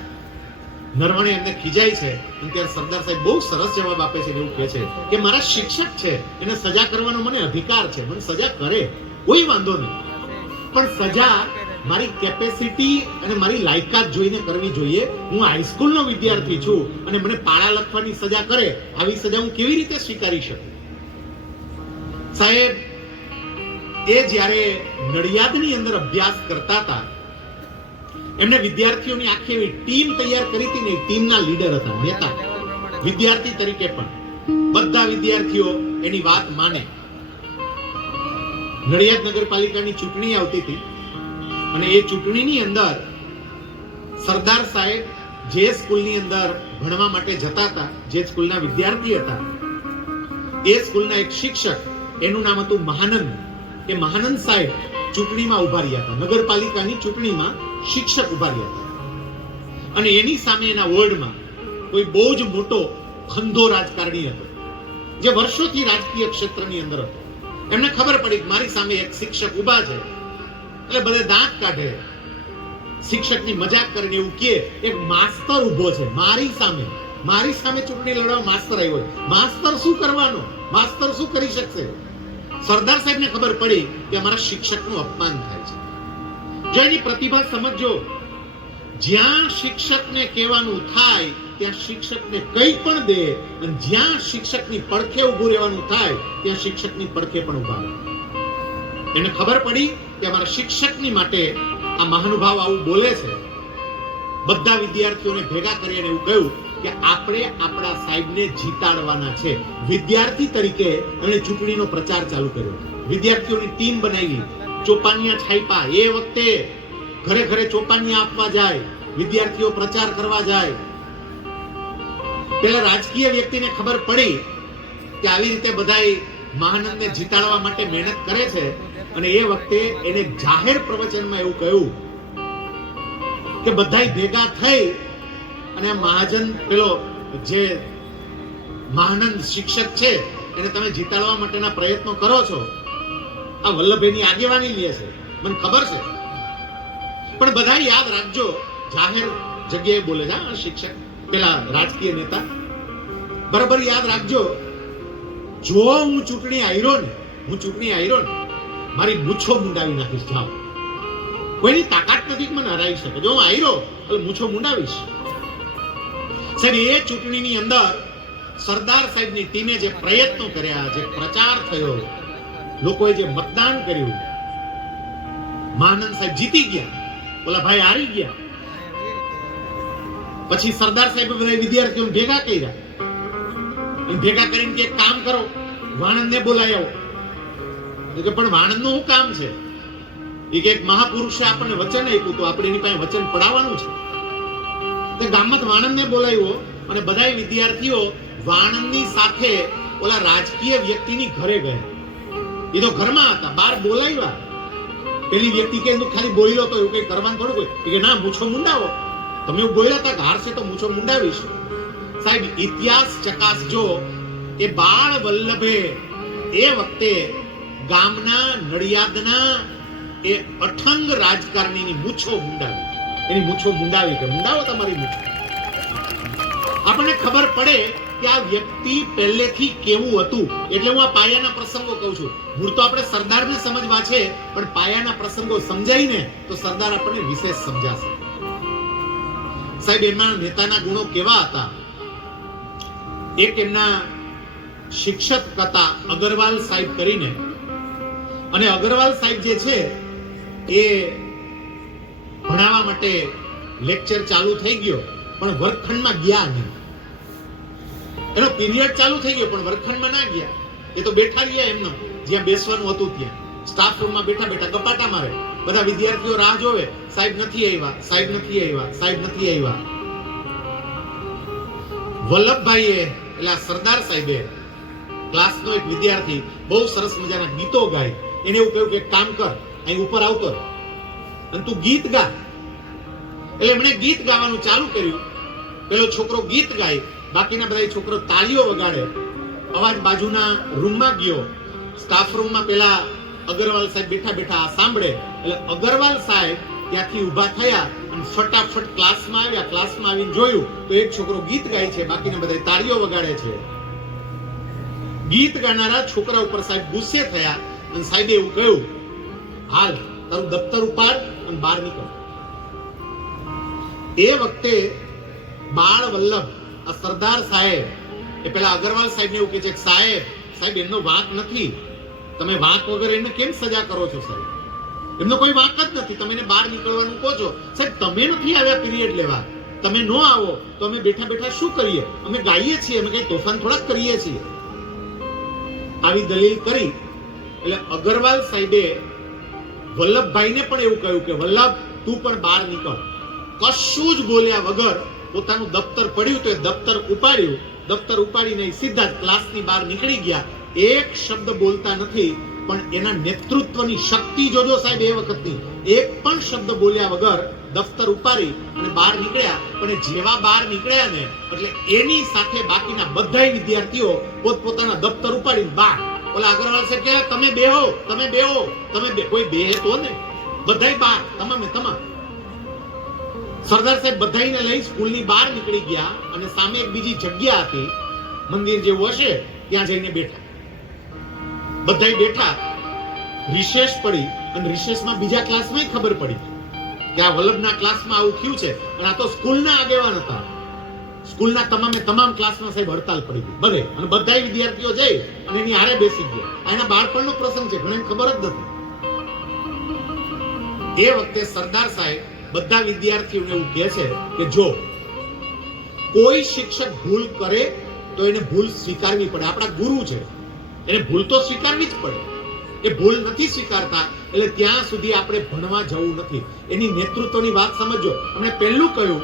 નરવણે એમને ખીજાય છે અને ત્યારે સરદાર સાહેબ બહુ સરસ જવાબ આપે છે. એવું કહે છે કે મારા શિક્ષક છે, એને સજા કરવાનો મને અધિકાર છે, મને સજા કરે, કોઈ વાંધો નહીં, પણ સજા મારી કેપેસિટી અને મારી લાયકાત જોઈને કરવી જોઈએ. હું હાઈસ્કૂલનો વિદ્યાર્થી છું અને મને પાડા લખવાની સજા કરે, આવી સજા હું કેવી રીતે સ્વીકારી શકું? સાહેબ એ જ્યારે નડિયાદની અંદર અભ્યાસ કરતા હતા, એમને વિદ્યાર્થીઓની આખી એવી ટીમ તૈયાર કરી હતી ને. ટીમના લીડર હતા, નેતા, વિદ્યાર્થી તરીકે પણ બધા વિદ્યાર્થીઓ એની વાત માને. નડિયાદ નગરપાલિકાની ચૂંટણી આવતી હતી અને એ ચૂંટણીની અંદર સરદાર સાહેબ જે સ્કૂલની અંદર ભણવા માટે જતા હતા, જે સ્કૂલના વિદ્યાર્થી હતા, એ સ્કૂલના એક શિક્ષક, એનું નામ હતું મહાનંદ. એ મહાનંદ સાહેબ ચૂંટણીમાં ઉભા રહ્યા હતા. નગરપાલિકાની ચૂંટણીમાં શિક્ષક ઉભા રહ્યા હતા. અને એની સામે એના વોર્ડમાં કોઈ બહુ જ મોટો ખંધો રાજકારણી હતો, જે વર્ષોથી રાજકીય ક્ષેત્રની અંદર હતો. એમને ખબર પડી કે મારી સામે એક શિક્ષક ઉભા છે, એટલે બધે દાંત કાઢે, શિક્ષકની મજાક કરીને એવું કહે, એક માસ્તર ઉભો છે મારી સામે ચૂંટણી લડવા માસ્તર આવ્યો. માસ્તર શું કરવાનો? માસ્તર શું કરી શકશે? સરદાર સાહેબને ખબર પડી કે અમારા શિક્ષકનું અપમાન થાય છે. જો એની પ્રતિભા સમજો, જ્યાં શિક્ષકને કહેવાનું થાય ત્યાં શિક્ષકને કંઈ પણ દે, અને જ્યાં શિક્ષકની પડખે ઊભું રહેવાનું થાય ત્યાં શિક્ષકની પડખે પણ ઊભા રહે. એને ખબર પડી કે અમારા શિક્ષકની માટે આ મહાનુભાવ આવું બોલે છે. બધા વિદ્યાર્થીઓને ભેગા કરીને એવું કહ્યું કે આપણે આપણા સાહેબને જીતાડવાના છે. વિદ્યાર્થી તરીકે એણે ચૂંટણીનો પ્રચાર ચાલુ કર્યો. વિદ્યાર્થીઓની ટીમ બનાવી, ચોપાનિયા છાપ્યા. એ વખતે ઘરે ઘરે ચોપાનિયા આપવા જાય, વિદ્યાર્થીઓ પ્રચાર કરવા જાય. પેલા રાજકીય વ્યક્તિને ખબર પડી કે આવી રીતે બધાય મહાનંદને જીતાડવા માટે મહેનત કરે છે, અને એ વખતે એને જાહેર પ્રવચનમાં એવું કહ્યું કે બધાય ભેગા થઈ અને મહાજન પેલો જે મહાનંદ શિક્ષક છે એને તમે જીતાડવા માટેના પ્રયત્નો કરો છો. આ વલ્લભભાઈની આગેવાની લે છે, મને ખબર છે, પણ બધા યાદ રાખજો, જાહેર જગ્યાએ બોલે છે શિક્ષક, પેલા રાજકીય નેતા, બરાબર યાદ રાખજો, જો હું ચૂંટણી હાર્યો ને મારી મૂછો મુંડાવી નાખીશ. જાઓ, કોઈની તાકાત નથી કે મને હરાવી શકે. જો હું આયરો એટલે મૂછો મુંડાવીશ. સાહેબ, એ ચૂંટણીની અંદર સરદાર સાહેબની ટીમે જે પ્રયત્નો કર્યા, જે પ્રચાર થયો, લોકોએ જે મતદાન કર્યું, મહાનંદ સાહેબ જીતી ગયા, ઓલા ભાઈ હારી ગયા. પછી સરદાર સાહેબે બધા વિદ્યાર્થીઓને ભેગા કર્યા. ભેગા કરીને કે કામ કરો, વાણંદને બોલાવી આવો. કે પણ વાણંદનું શું કામ છે? એ કે એક મહાપુરુષે આપણને વચન આપ્યું તો આપણે એની પાસે વચન પડાવવાનું છે. તે ગામમાં વાણંદને બોલાવ્યો અને બધા વિદ્યાર્થીઓ વાણંદની સાથે ઓલા રાજકીય વ્યક્તિની ઘરે ગયા. એ તો ઘરમાં હતા, બહાર બોલાવ્યા. પેલી વ્યક્તિ કે ખાલી બોલ્યો તો એવું કઈ કરવાનું થોડું કોઈ કે ના, મૂછો મુંડાવો. તમે એવું બોલ્યા હતા કે હારશે તો મૂછો મુંડાવીશ. સાહેબ, ઇતિહાસ ચકાસજો કે બાળ વલ્લભે એ વખતે ગામના નડિયાદના એ અઠંગ રાજકારણીની મૂછો મુંડાવી. એની મૂછો મુંડાવી કે મુંડાવો તમારી મૂછો. આપણને ખબર પડે કે આ વ્યક્તિ પહેલેથી કેવું હતું. એટલે હું આ પાયાના પ્રસંગો કહું છું. મૂળ તો આપણે સરદારને સમજવા છે, પણ પાયાના પ્રસંગો સમજાઈને તો સરદાર આપણને વિશેષ સમજાશે. સાહેબ, એમના નેતાના ગુણો કેવા હતા? એક એમના શિક્ષક હતા અગરવાલ સાહેબ કરીને, અને અગરવાલ સાહેબ જે છે એ ભણાવવા માટે લેક્ચર ચાલુ થઈ ગયો પણ વર્ગખંડમાં ગયા નહીં. એનો પીરિયડ ચાલુ થઈ ગયો પણ વર્ગખંડમાં ના ગયા. એ તો બેઠા રહ્યા એમનો જ્યાં બેસવાનું હતું ત્યાં. સ્ટાફ રૂમમાં બેઠા બેઠા ગપાટા મારે. બધા વિદ્યાર્થીઓ રાહ જોવે, સાહેબ નથી આવ્યા, સાહેબ નથી આવ્યા, સાહેબ નથી આવ્યા. વલ્લભભાઈએ એટલે આ સરદાર સાહેબે ક્લાસનો એક વિદ્યાર્થી બહુ સરસ મજાના ગીતો ગાય. એને એવું કહ્યું કે કામ કર, અહીં ઉપર આવતો અને તું ગીત ગા. એટલે એમણે ગીત ગાવાનું ચાલુ કર્યું. પેલો છોકરો ગીત ગાય, બાકીના બધા છોકરો તાળીઓ વગાડે. અવાજ બાજુના રૂમમાં ગયો. સ્ટાફ રૂમમાં પેલા અગરવાલ સાહેબ બેઠા બેઠા આ સાંભળે. એટલે અગરવાલ સાહેબ ત્યાંથી ઊભા થયા અને ફટાફટ ક્લાસમાં આવ્યા. ક્લાસમાં આવીને જોયું તો એક છોકરો ગીત ગાય છે, બાકીના બધા તાળીઓ વગાડે છે. ગીત ગાનારા છોકરા ઉપર સાહેબ ગુસ્સે થયા અને સાહેબે એવું કહ્યું, હાલ તારું દફતર ઉપાડ અને બહાર નીકળ. એ વખતે બાળ વલ્લભ આ સરદાર સાહેબ એ પેલા અગરવાલ સાહેબ ને એવું કહે છે કે સાહેબ એમનો વાંક નથી, તમે વાંક વગર એને કેમ સજા કરો છો? સાહેબ, એમનો કોઈ વાંક જ નથી, તમે એને બહાર નીકળવાનું કહો છો. સાહેબ, તમે નથી આવ્યા પીરિયડ લેવા, તમે ન આવો તો અમે બેઠા બેઠા શું કરીએ? અમે ગાઈએ છીએ, અમે કઈ તોફાન થોડા કરીએ છીએ. આવી દલીલ કરી એટલે અગરવાલ સાહેબે વલ્લભભાઈને પણ એવું કહ્યું કે વલ્લભ, તું પણ બહાર નીકળ. કશું જ બોલ્યા વગર પોતાનું દફતર પડ્યું તો એ દફતર ઉપાડ્યું. દફતર ઉપાડીને સીધા જ ક્લાસની બહાર નીકળી ગયા. એક શબ્દ બોલતા નથી, પણ એના નેતૃત્વની શક્તિ જોજો સાહેબ. એ વખતની એક પણ શબ્દ બોલ્યા વગર દફતર ઉપાડી અને બહાર નીકળ્યા. પણ જેવા બહાર નીકળ્યા ને એટલે એની સાથે બાકીના બધા વિદ્યાર્થીઓ પોતપોતાના દફતર ઉપાડીને બહાર. ઓલા અગ્રવાલ સાહેબ કે તમે બેહો, તમે બેહો, કોઈ બેહે તો ને, બધાય બહાર, તમામ. સરદાર સાહેબ બધાઈને લઈ સ્કૂલની બહાર નીકળી ગયા અને સામે એક બીજી જગ્યા હતી, મંદિર જેવું હશે, ત્યાં જઈને બેઠા. બધાય બેઠા. રિસેસ પડી અને રિસેસમાં બીજા ક્લાસમાં ખબર પડી કે આ વલ્લભના ક્લાસમાં આવું થયું છે. અને આ તો સ્કૂલના આગેવાન હતા. સ્કૂલના તમામ ક્લાસમાં સાહેબ હડતાલ પડી ગઈ બધે, અને બધાય વિદ્યાર્થીઓ જઈ અને એની હારે બેસી ગયા. એના બાળપણનો પ્રસંગ છે, ઘણાને ખબર જ નથી. એ વખતે સરદાર સાહેબ બધા વિદ્યાર્થીઓને એવું કહે છે કે જો કોઈ શિક્ષક ભૂલ કરે તો એને ભૂલ સ્વીકારવી પડે. આપણા ગુરુ છે, એને ભૂલ તો સ્વીકારવી જ પડે. એ ભૂલ નથી સ્વીકારતા એટલે ત્યાં સુધી આપણે ભણવા જવું નથી. એની નેતૃત્વની વાત સમજો. અમે પહેલું કહ્યું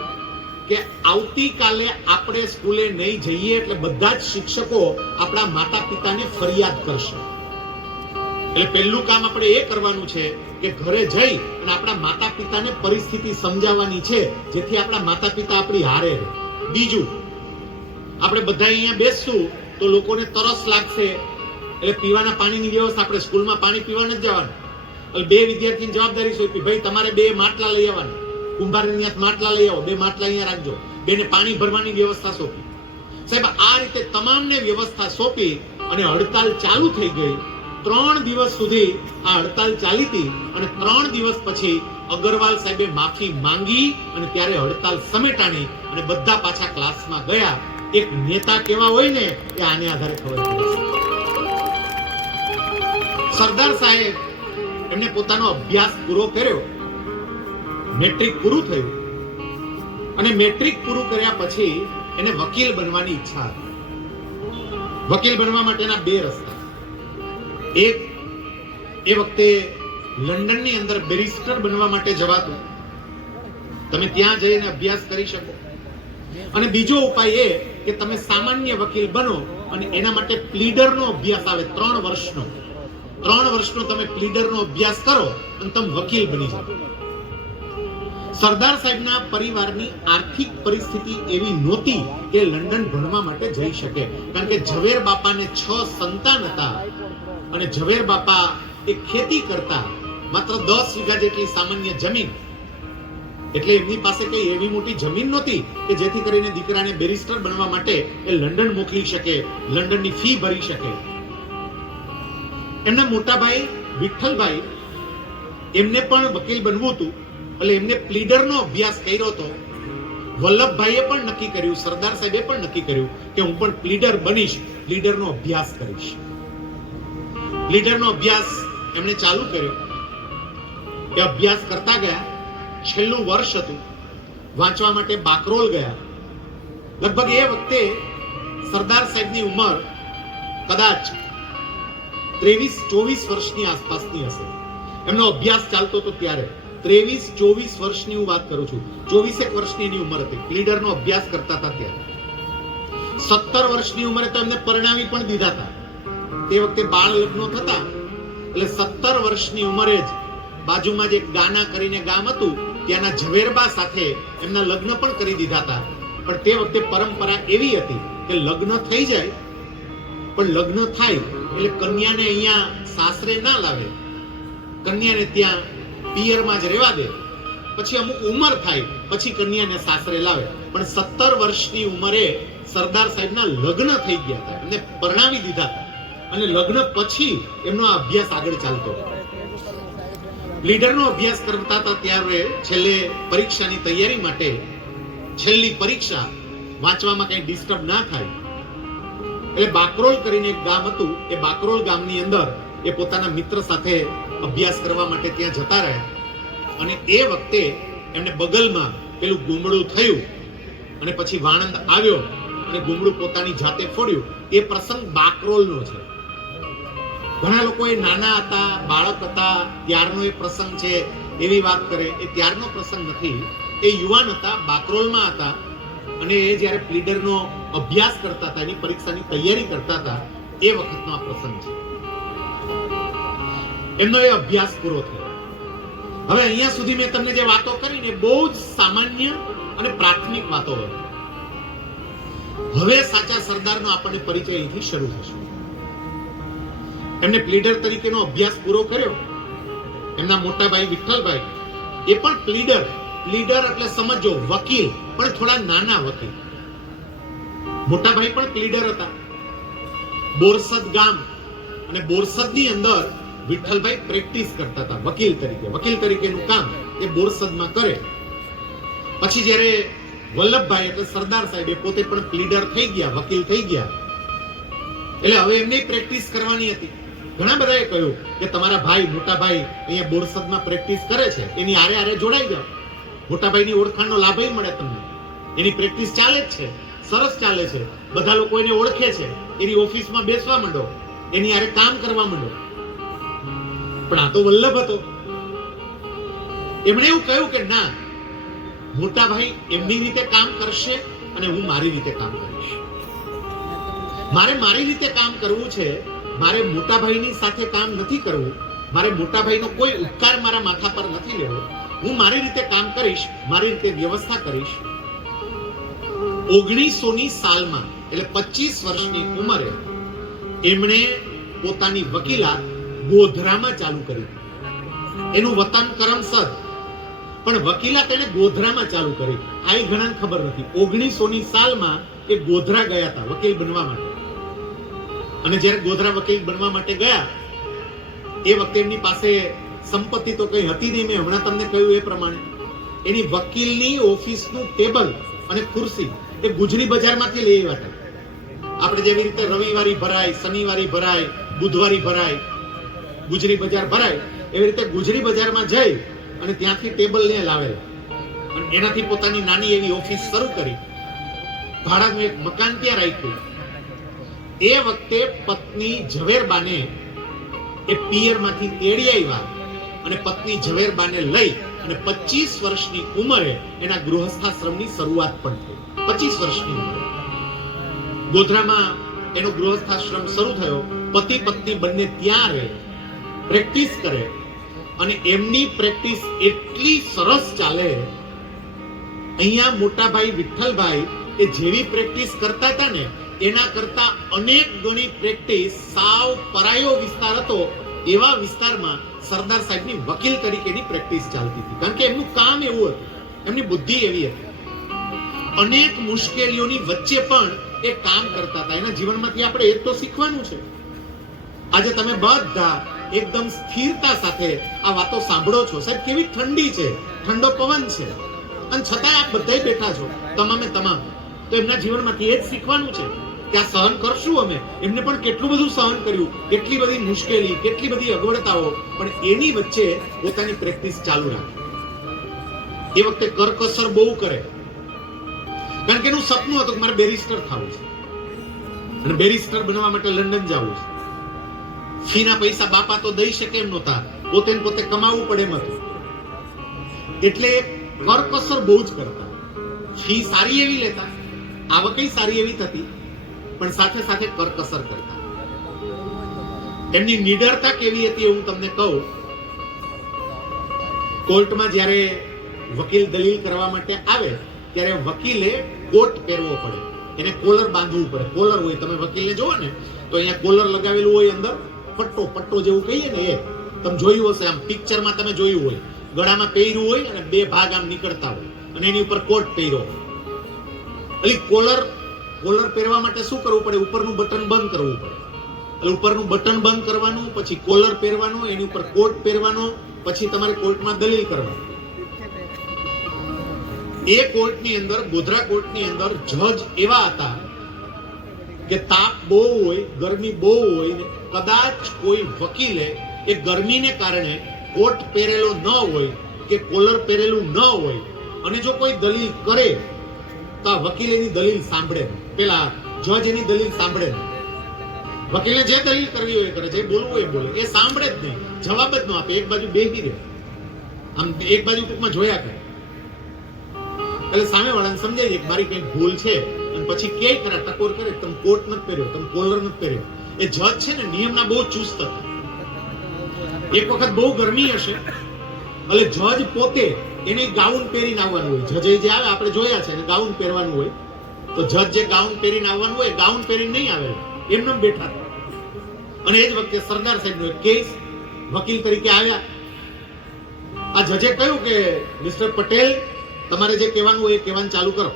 કે આવતીકાલે આપણે સ્કૂલે નહીં જઈએ એટલે બધા જ શિક્ષકો આપણા માતા પિતાને ફરિયાદ કરશે. એટલે પહેલું કામ આપણે એ કરવાનું છે કે ઘરે જઈ અને આપણા માતા પિતાને પરિસ્થિતિ સમજાવવાની છે, જેથી આપણા માતા પિતા આપણી હારે રહે. બીજું, આપણે બધા અહીંયા બેસશું તો લોકોને તરસ લાગશે એટલે પીવાના પાણીની વ્યવસ્થા. આપણે સ્કૂલમાં પાણી પીવા નથી જવાનું. એટલે બે વિદ્યાર્થીની જવાબદારી સોંપી, ભાઈ તમારે 2 માટલા લઈ આવવાના, કુંભારની માટલા લઈ આવો, 2 માટલા અહીંયા રાખજો. બેને પાણી ભરવાની વ્યવસ્થા સોંપી. સાહેબ, આ રીતે તમામને વ્યવસ્થા સોંપી અને હડતાલ ચાલુ થઈ ગઈ. 3 દિવસ સુધી આ હડતાલ ચાલી હતી અને 3 દિવસ પછી અગ્રવાલ સાહેબે માફી માંગી અને ત્યારે હડતાલ સમેટાણી અને બધા પાછા ક્લાસમાં ગયા. એક નેતા કેવા હોય ને એ આને આધારે ખબર પડે છે. સરદાર સાહેબ એમને પોતાનો અભ્યાસ પૂરો કર્યો, મેટ્રિક પૂરું થયું અને મેટ્રિક પૂરું કર્યા પછી એને વકીલ બનવાની ઈચ્છા હતી. વકીલ બનવા માટેના 2 રસ્તા. એક, એ વખતે લંડનની અંદર બેરિસ્ટર બનવા માટે જવાતું, તમે ત્યાં જઈને અભ્યાસ કરી શકો. અને બીજો ઉપાય એ કે તમે સામાન્ય વકીલ બનો અને એના માટે પ્લીડરનો અભ્યાસ આવે 3 વર્ષનો. 3 વર્ષનો તમે પ્લીડરનો અભ્યાસ કરો અને તમે વકીલ બની જાઓ. સરદાર સાહેબના પરિવારની આર્થિક પરિસ્થિતિ એવી નહોતી કે લંડન ભણવા માટે જઈ શકે, કારણ કે ઝવેર બાપાને 6 સંતાન હતા અને ઝવેર બાપા એ ખેતી કરતા, માત્ર 10 વીઘા જેટલી સામાન્ય જમીન. એટલે એમની પાસે કઈ એવી મોટી જમીન નહોતી કે જેથી કરીને દીકરાને બેરિસ્ટર બનવા માટે એ લંડન મોકલી શકે, લંડનની ફી ભરી શકે. એમના મોટા ભાઈ વિઠ્ઠલભાઈ, એમને પણ વકીલ બનવું હતું, એટલે એમને પ્લીડરનો અભ્યાસ કર્યો હતો. વલ્લભભાઈએ પણ નક્કી કર્યું, સરદાર સાહેબે પણ નક્કી કર્યું કે હું પણ પ્લીડર બનીશ, પ્લીડરનો અભ્યાસ કરીશ. પ્લીડરનો અભ્યાસ એમણે ચાલુ કર્યો. એ અભ્યાસ કરતા ગયા. છેલ્લું વર્ષ હતું. વાંચવા માટે બાકરોલ ગયા. લગભગ એ વખતે સરદાર સાહેબની ઉંમર કદાચ 23-24 વર્ષની આસપાસની હશે. એમનો અભ્યાસ ચાલતો હતો ત્યારે 23-24 વર્ષની હું વાત કરું છું. 24 વર્ષની એની ઉંમર હતી. પ્લીડરનો અભ્યાસ કરતા હતા ત્યારે. 17 વર્ષની ઉંમરે તો એમને પરણાવી પણ દીધા હતા. તે વખતે બાળ લગ્નો થતા, એટલે 17 વર્ષની ઉંમરે જ બાજુમાં જ એક ગાના કરીને ગામ હતું, ત્યાંના ઝવેરબા સાથે એમના લગ્ન પણ કરી દીધા હતા. પણ તે વખતે પરંપરા એવી હતી કે લગ્ન થઈ જાય, પણ લગ્ન થાય એટલે કન્યાને અહીંયા સાસરે ના લાવે, કન્યાને ત્યાં પિયરમાં જ રહેવા દે. પછી અમુક ઉંમર થાય પછી કન્યાને સાસરે લાવે. પણ 17 વર્ષની ઉંમરે સરદાર સાહેબના લગ્ન થઈ ગયા હતા, એમને પરણાવી દીધા હતા અને લગ્ન પછી એમનો આ અભ્યાસ આગળ ચાલતો હતો. લીડરનો અભ્યાસ કરતા હતા ત્યારે છેલ્લે પરીક્ષાની તૈયારી માટે, છેલ્લી પરીક્ષા, વાંચવામાં કઈ ડિસ્ટર્બ ના થાય એટલે બાકરોલ કરીને એક ગામ હતું, એ બાકરોલ ગામની અંદર એ પોતાના મિત્ર સાથે અભ્યાસ કરવા માટે ત્યાં જતા રહ્યા. અને એ વખતે એમને બગલમાં પેલું ગુમડું થયું અને પછી વાણંદ આવ્યો અને ગુમડું પોતાની જાતે ફોડ્યું. એ પ્રસંગ બાકરોલનો છે. ઘણા લોકો એ નાના હતા, બાળક હતા ત્યારનો એ પ્રસંગ છે એવી વાત કરે. એ ત્યારનો પ્રસંગ નથી. એ યુવાન હતા, બાકરોલમાં હતા અને એ જ્યારે પ્લીડરનો અભ્યાસ કરતા હતા, એની પરીક્ષાની તૈયારી કરતા હતા, એ વખતનો આ પ્રસંગ છે. એમનો એ અભ્યાસ પૂરો થયો. હવે અહીંયા સુધી મેં તમને જે વાતો કરી ને બહુ જ સામાન્ય અને પ્રાથમિક વાતો હતી. હવે સાચા સરદારનો આપણને પરિચય અહીંથી શરૂ થશે. એમને પ્લીડર તરીકેનો અભ્યાસ પૂરો કર્યો. એમના મોટા ભાઈ વિઠ્ઠલભાઈ એ પણ પ્લીડર. પ્લીડર એટલે સમજો વકીલ, પણ થોડા નાના વકીલ. મોટા ભાઈ પણ પ્લીડર હતા. બોરસદ ગામ અને બોરસદની અંદર વિઠ્ઠલભાઈ પ્રેક્ટિસ કરતા હતા વકીલ તરીકે. વકીલ તરીકેનું કામ એ બોરસદમાં કરે. પછી જ્યારે વલ્લભભાઈ એટલે સરદાર સાહેબ એ પોતે પણ પ્લીડર થઈ ગયા, વકીલ થઈ ગયા, એટલે હવે એમને પ્રેક્ટિસ કરવાની હતી. ઘણા બધાએ કહ્યું કે તમારા ભાઈ, મોટા ભાઈ અહીંયા બોરસદમાં પ્રેક્ટિસ કરે છે, એની આરે આરે જોડાઈ જાઓ. મોટા ભાઈની ઓળખાણનો લાભ મળે તમને. એની પ્રેક્ટિસ ચાલે જ છે, સરસ ચાલે છે, બધા લોકો એને ઓળખે છે. એની ઓફિસમાં બેસવા માંડો, એની આરે કામ કરવા માંડો. પણ આ તો વલ્લભ હતો. એમણે એવું કહ્યું કે ના, મોટા ભાઈ એમની રીતે કામ કરશે અને હું મારી રીતે કામ કરીશ. મારે મારી રીતે કામ કરવું છે. મારે મોટા ભાઈની સાથે કામ નથી કરવું. મારે મોટા ભાઈનો કોઈ ઉપકાર મારા માથા પર નથી લેવો. હું મારી રીતે કામ કરીશ, મારી રીતે વ્યવસ્થા કરીશ. 1900ની સાલમાં એટલે 25 વર્ષની ઉંમરે એમણે પોતાની વકીલાત ગોધરામાં ચાલુ કરી. એનું વતન કરમસદ, પણ વકીલાત એને ગોધરામાં ચાલુ કરી. આ ઘણાને ખબર નથી. 1900ની સાલમાં એ ગોધરા ગયા હતા વકીલ બનવા માટે. અને જ્યારે ગોધરા વકીલ બનવા માટે ગયા એ વખતે એમની પાસે સંપત્તિ તો કઈ હતી નહીં, મેં હમણાં તમને કહ્યું એ પ્રમાણે. એની વકીલની ઓફિસનું ટેબલ અને ખુરશી એ ગુજરી બજારમાંથી લઈ આવ્યા હતા. આપણે જેવી રીતે રવિવારી ભરાય, શનિવારી ભરાય, બુધવારી ભરાય, ગુજરી બજાર ભરાય, એવી રીતે ગુજરી બજારમાં જઈ અને ત્યાંથી ટેબલ લઈ લાવેલા અને એનાથી પોતાની નાની એવી ઓફિસ શરૂ કરી. ભાડાનું એક મકાન ત્યાં રાખ્યું. એ વખતે પત્ની ઝવેરબાને એ પિયરમાંથી તેડી આવ્યા અને પત્ની ઝવેરબાને લઈ અને 25 વર્ષની ઉંમરે એના ગૃહસ્થાશ્રમની શરૂઆત પણ થઈ. 25 વર્ષની ઉંમરે ગોધરામાં એનો ગૃહસ્થાશ્રમ શરૂ થયો. પતિ પત્ની બંને ત્યાં રહે, પ્રેક્ટિસ કરે અને એમની પ્રેક્ટિસ એટલી સરસ ચાલે. અહીંયા મોટાભાઈ વિઠ્ઠલભાઈ એ જેવી પ્રેક્ટિસ કરતા હતા ને એના કરતા અનેક ગણી પ્રેક્ટિસ સાવ પરાયો વિસ્તાર હતો એવા વિસ્તારમાં સરદાર સાહેબની વકીલ તરીકેની પ્રેક્ટિસ ચાલતી હતી. કારણ કે એમનું કામ એવું હતું, એમની બુદ્ધિ એવી હતી. અનેક મુશ્કેલીઓની વચ્ચે પણ એ કામ કરતા હતા. એના જીવનમાંથી આપણે એ તો શીખવાનું છે. આજે તમે બધા એકદમ સ્થિરતા સાથે આ વાતો સાંભળો છો. સાહેબ કેવી ઠંડી છે, ઠંડો પવન છે, અને છતાં આપ બધા બેઠા છો તમામે તમામ. તો એમના જીવનમાંથી એ જ શીખવાનું છે કે આ સહન કરશું અમે. એમને પણ કેટલું બધું સહન કર્યું, કેટલી બધી મુશ્કેલી, કેટલી બધી અગવડતાઓ, પણ એની વચ્ચે પોતાની પ્રેક્ટિસ ચાલુ રાખે. એ વખતે કરકસર બહુ કરે, કારણ કે એનું સપનું હતું કે મારે બેરિસ્ટર થવું છે અને બેરિસ્ટર બનવા માટે લંડન જવું છે. ફીના પૈસા બાપા તો દઈ શકે એમ નહોતા, પોતે કમાવવું પડે એમ હતું. એટલે કરકસર બહુ જ કરતા. ફી સારી એવી લેતા, આવક સારી એવી થતી, પણ સાથે સાથે કરકસર કરતા. એમની નિડરતા કેવી હતી હું તમને કહું. કોર્ટમાં જ્યારે વકીલ દલીલ કરવા માટે આવે ત્યારે વકીલે કોટ પહેરવો પડે, એને કોલર બાંધવું પડે. કોલર હોય, તમે વકીલને જોવો ને તો અહીંયા કોલર લગાવેલું હોય, અંદર પટ્ટો જેવું કહીએ ને એ તમે જોયું હશે, આમ પિક્ચરમાં તમે જોયું હોય. ગળામાં પહેર્યું હોય અને બે ભાગ આમ નીકળતા હોય અને એની ઉપર કોટ પહેર્યો હોય. એટલે કોલર પહેરવા માટે શું કરવું પડે? ઉપરનું બટન બંધ કરવું પડે. એટલે ઉપરનું બટન બંધ કરવાનું, પછી કોલર પહેરવાનું, એની ઉપર કોટ પહેરવાનો, પછી તમારે કોર્ટમાં દલીલ કરવાની. એ કોર્ટની અંદર, ગોધરા કોર્ટની અંદર જજ એવા હતા કે તાપ બહુ હોય, ગરમી બહુ હોય ને કદાચ કોઈ વકીલે એ ગરમીને કારણે કોટ પહેરેલો ન હોય કે કોલર પહેરેલું ન હોય અને જો કોઈ દલીલ કરે તો આ વકીલ એની દલીલ સાંભળે, પેલા જજ એની દલીલ સાંભળે. વકીલે જે દલીલ કરવી હોય કરે, જે બોલવું હોય બોલે, એ સાંભળે જ નહીં, જવાબ જ ન આપે, એક બાજુ બેસી રહે, આમ એક બાજુ ટૂંકમાં જોયા કરે. એટલે સામેવાળાને સમજાય છે કે મારી કઈ ભૂલ છે, અને પછી કે ખરા ટકોર કરે, તમે કોટ નથી પહેર્યો, તમે કોલર નથી પહેર્યો. એ જજ છે ને નિયમના બહુ ચુસ્ત હતા. એક વખત બહુ ગરમી હશે, એટલે જજ પોતે એને ગાઉન પહેરીને આવવાનું હોય. જજ જે આવે આપણે જોયા છે, એને ગાઉન પહેરવાનું હોય. તો જજ જે ગાઉન પહેરીને આવવાનું હોય, ગાઉન પહેરીને નહીં આવે, એમને બેઠા. અને એ જ વખતે સરદાર સાહેબનો એક કેસ વકીલ તરીકે આવ્યા. આ જજે કહ્યું કે મિસ્ટર પટેલ, તમારે જે કહેવાનું હોય એ કહેવાનું ચાલુ કરો.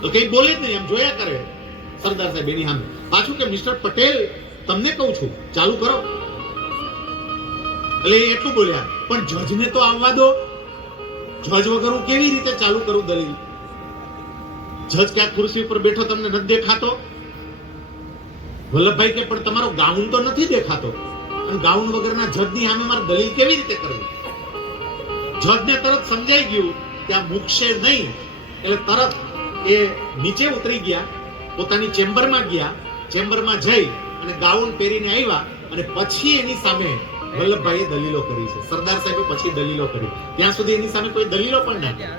તો કઈ બોલે જ નહીં, એમ જોયા કરે સરદાર સાહેબ એની સામે. પાછું કે મિસ્ટર પટેલ, તમને કહું છું ચાલુ કરો. એટલે એટલું બોલ્યા, પણ જજને તો આવવા દો, જજ વગર હું કેવી રીતે ચાલુ કરું દલીલ? જજ ક્યાં ખુરશી ઉપર બેઠો તમને નથી દેખાતો? વલ્લભભાઈ કે પણ તમારો ગાઉન તો નથી દેખાતો, અને ગાઉન વગરના જજની સામે મારે દલીલ કેવી રીતે કરવી? જજને તરત સમજાઈ ગયું કે આ મૂકશે નહીં, એટલે તરત એ નીચે ઉતરી ગયા, પોતાની ચેમ્બરમાં ગયા. ચેમ્બરમાં જઈ અને ગાઉન પહેરીને આવ્યા, અને પછી એની સામે વલ્લભભાઈએ દલીલો કરી છે. સરદાર સાહેબે પછી દલીલો કરી. ત્યાં સુધી એની સામે કોઈ દલીલો પણ ના કરી.